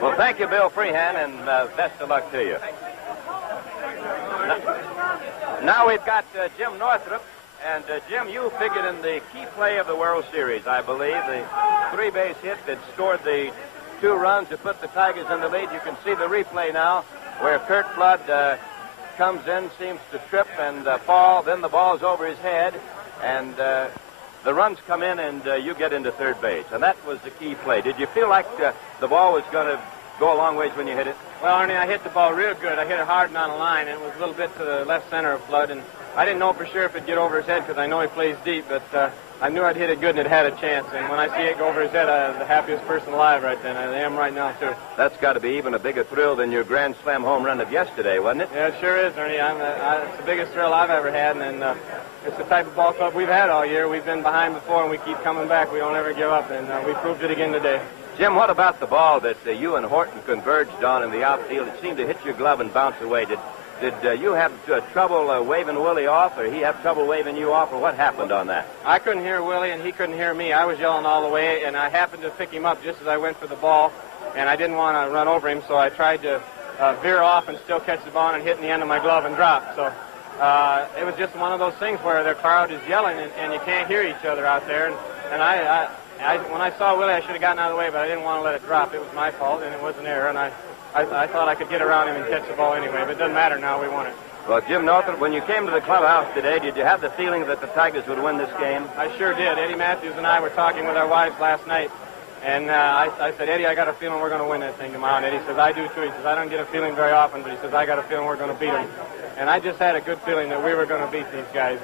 Well, thank you, Bill Freehand, and best of luck to you. Now we've got Jim Northrup. And, Jim, you figured in the key play of the World Series, I believe, the three-base hit that scored the 2 runs to put the Tigers in the lead. You can see the replay now where Kurt Flood comes in, seems to trip and fall. Then the ball's over his head, and the runs come in, and you get into third base. And that was the key play. Did you feel like the ball was going to go a long ways when you hit it? Well, Ernie, I hit the ball real good. I hit it hard and on a line, and it was a little bit to the left center of Flood, and I didn't know for sure if it'd get over his head because I know he plays deep, but I knew I'd hit it good and it had a chance. And when I see it go over his head, I was the happiest person alive right then. I am right now, too. That's got to be even a bigger thrill than your Grand Slam home run of yesterday, wasn't it? Yeah, it sure is, Ernie. It's the biggest thrill I've ever had, and it's the type of ball club we've had all year. We've been behind before, and we keep coming back. We don't ever give up, and we proved it again today. Jim, what about the ball that you and Horton converged on in the outfield? It seemed to hit your glove and bounce away. Did you have trouble waving Willie off, or he have trouble waving you off, or what happened on that? I couldn't hear Willie, and he couldn't hear me. I was yelling all the way, and I happened to pick him up just as I went for the ball, and I didn't want to run over him, so I tried to veer off and still catch the ball and hit in the end of my glove and drop. So it was just one of those things where the crowd is yelling, and you can't hear each other out there. And when I saw Willie, I should have gotten out of the way, but I didn't want to let it drop. It was my fault, and it was an error, and I thought I could get around him and catch the ball anyway, but it doesn't matter now. We won it. Well, Jim Northrup, when you came to the clubhouse today, did you have the feeling that the Tigers would win this game? I sure did. Eddie Matthews and I were talking with our wives last night, and I said, Eddie, I got a feeling we're going to win this thing tomorrow. And Eddie says, I do too. He says, I don't get a feeling very often, but he says, I got a feeling we're going to beat them. And I just had a good feeling that we were going to beat these guys,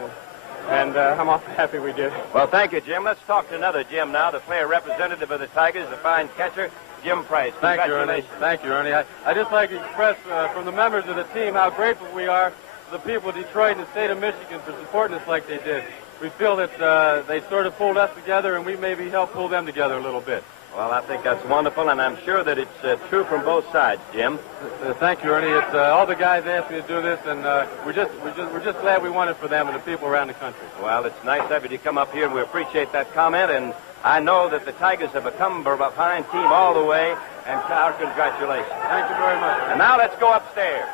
and I'm awfully happy we did. Well, thank you, Jim. Let's talk to another Jim now, the player representative of the Tigers, the fine catcher, Jim Price. Thank you, Ernie. Thank you, Ernie. I'd just like to express from the members of the team how grateful we are to the people of Detroit and the state of Michigan for supporting us like they did. We feel that they sort of pulled us together, and we maybe helped pull them together a little bit. Well, I think that's wonderful, and I'm sure that it's true from both sides, Jim. Thank you, Ernie. It's all the guys asked me to do this, and we're just glad we won it for them and the people around the country. Well, it's nice of you to come up here, and we appreciate that comment. And I know that the Tigers have become a fine team all the way, and our congratulations. Thank you very much. And now let's go upstairs.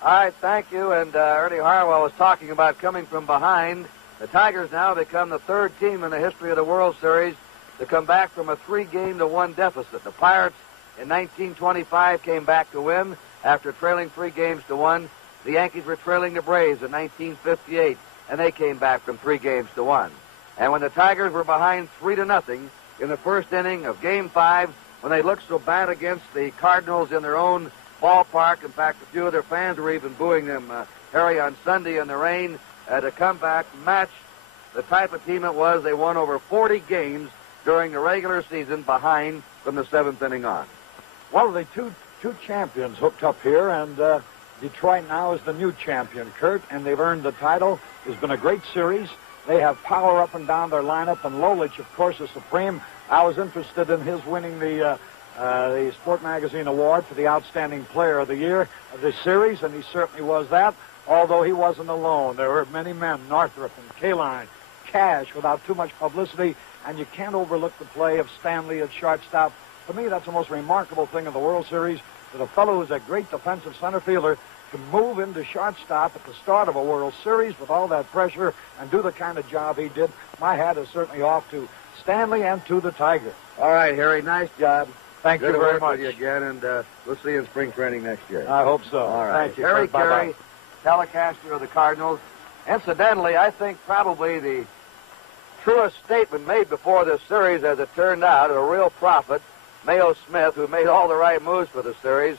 All right, thank you. And Ernie Harwell was talking about coming from behind. The Tigers now become the third team in the history of the World Series to come back from a 3-1 deficit. The Pirates in 1925 came back to win after trailing 3-1. The Yankees were trailing the Braves in 1958, and they came back from 3-1. And when the Tigers were behind 3-0 in the first inning of Game 5, when they looked so bad against the Cardinals in their own ballpark, in fact, a few of their fans were even booing them, Harry, on Sunday in the rain, to come back, match the type of team it was. They won over 40 games during the regular season behind from the 7th inning on. Well, the two champions hooked up here, and Detroit now is the new champion, Kurt, and they've earned the title. It's been a great series. They have power up and down their lineup, and Lolich, of course, is supreme. I was interested in his winning the Sport Magazine Award for the Outstanding Player of the Year of this series, and he certainly was that, although he wasn't alone. There were many men, Northrup and Kaline, Cash, without too much publicity, and you can't overlook the play of Stanley at shortstop. To me, that's the most remarkable thing in the World Series, that a fellow who's a great defensive center fielder can move into shortstop at the start of a World Series with all that pressure and do the kind of job he did. My hat is certainly off to Stanley and to the Tigers. All right, Harry, nice job. Thank Good you to very work much. with you again, and we'll see you in spring training next year. I hope so. All right. Thank you. Harry Bye-bye. Carey, Telecaster of the Cardinals. Incidentally, I think probably the truest statement made before this series, as it turned out, a real prophet, Mayo Smith, who made all the right moves for the series,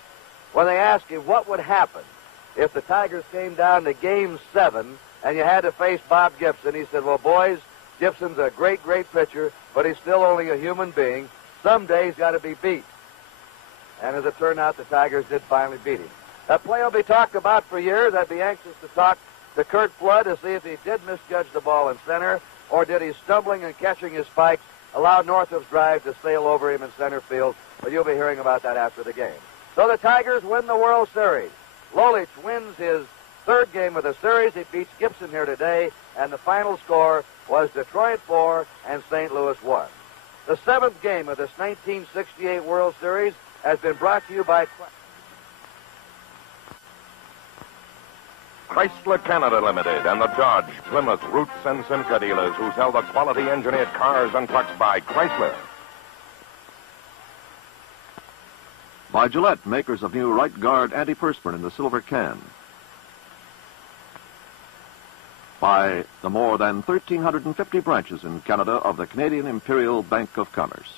when they asked him what would happen if the Tigers came down to Game 7 and you had to face Bob Gibson. He said, well, boys, Gibson's a great, great pitcher, but he's still only a human being. Someday he's got to be beat. And as it turned out, the Tigers did finally beat him. That play will be talked about for years. I'd be anxious to talk to Kurt Flood to see if he did misjudge the ball in center, or did he, stumbling and catching his spikes, allow Northup's drive to sail over him in center field. But you'll be hearing about that after the game. So the Tigers win the World Series. Lolich wins his third game of the series. He beats Gibson here today, and the final score was Detroit 4 and St. Louis 1. The seventh game of this 1968 World Series has been brought to you by Chrysler Canada Limited and the Dodge, Plymouth, Roots, and Simca dealers who sell the quality engineered cars and trucks by Chrysler. By Gillette, makers of new Right Guard antiperspirant in the silver can. By the more than 1,350 branches in Canada of the Canadian Imperial Bank of Commerce.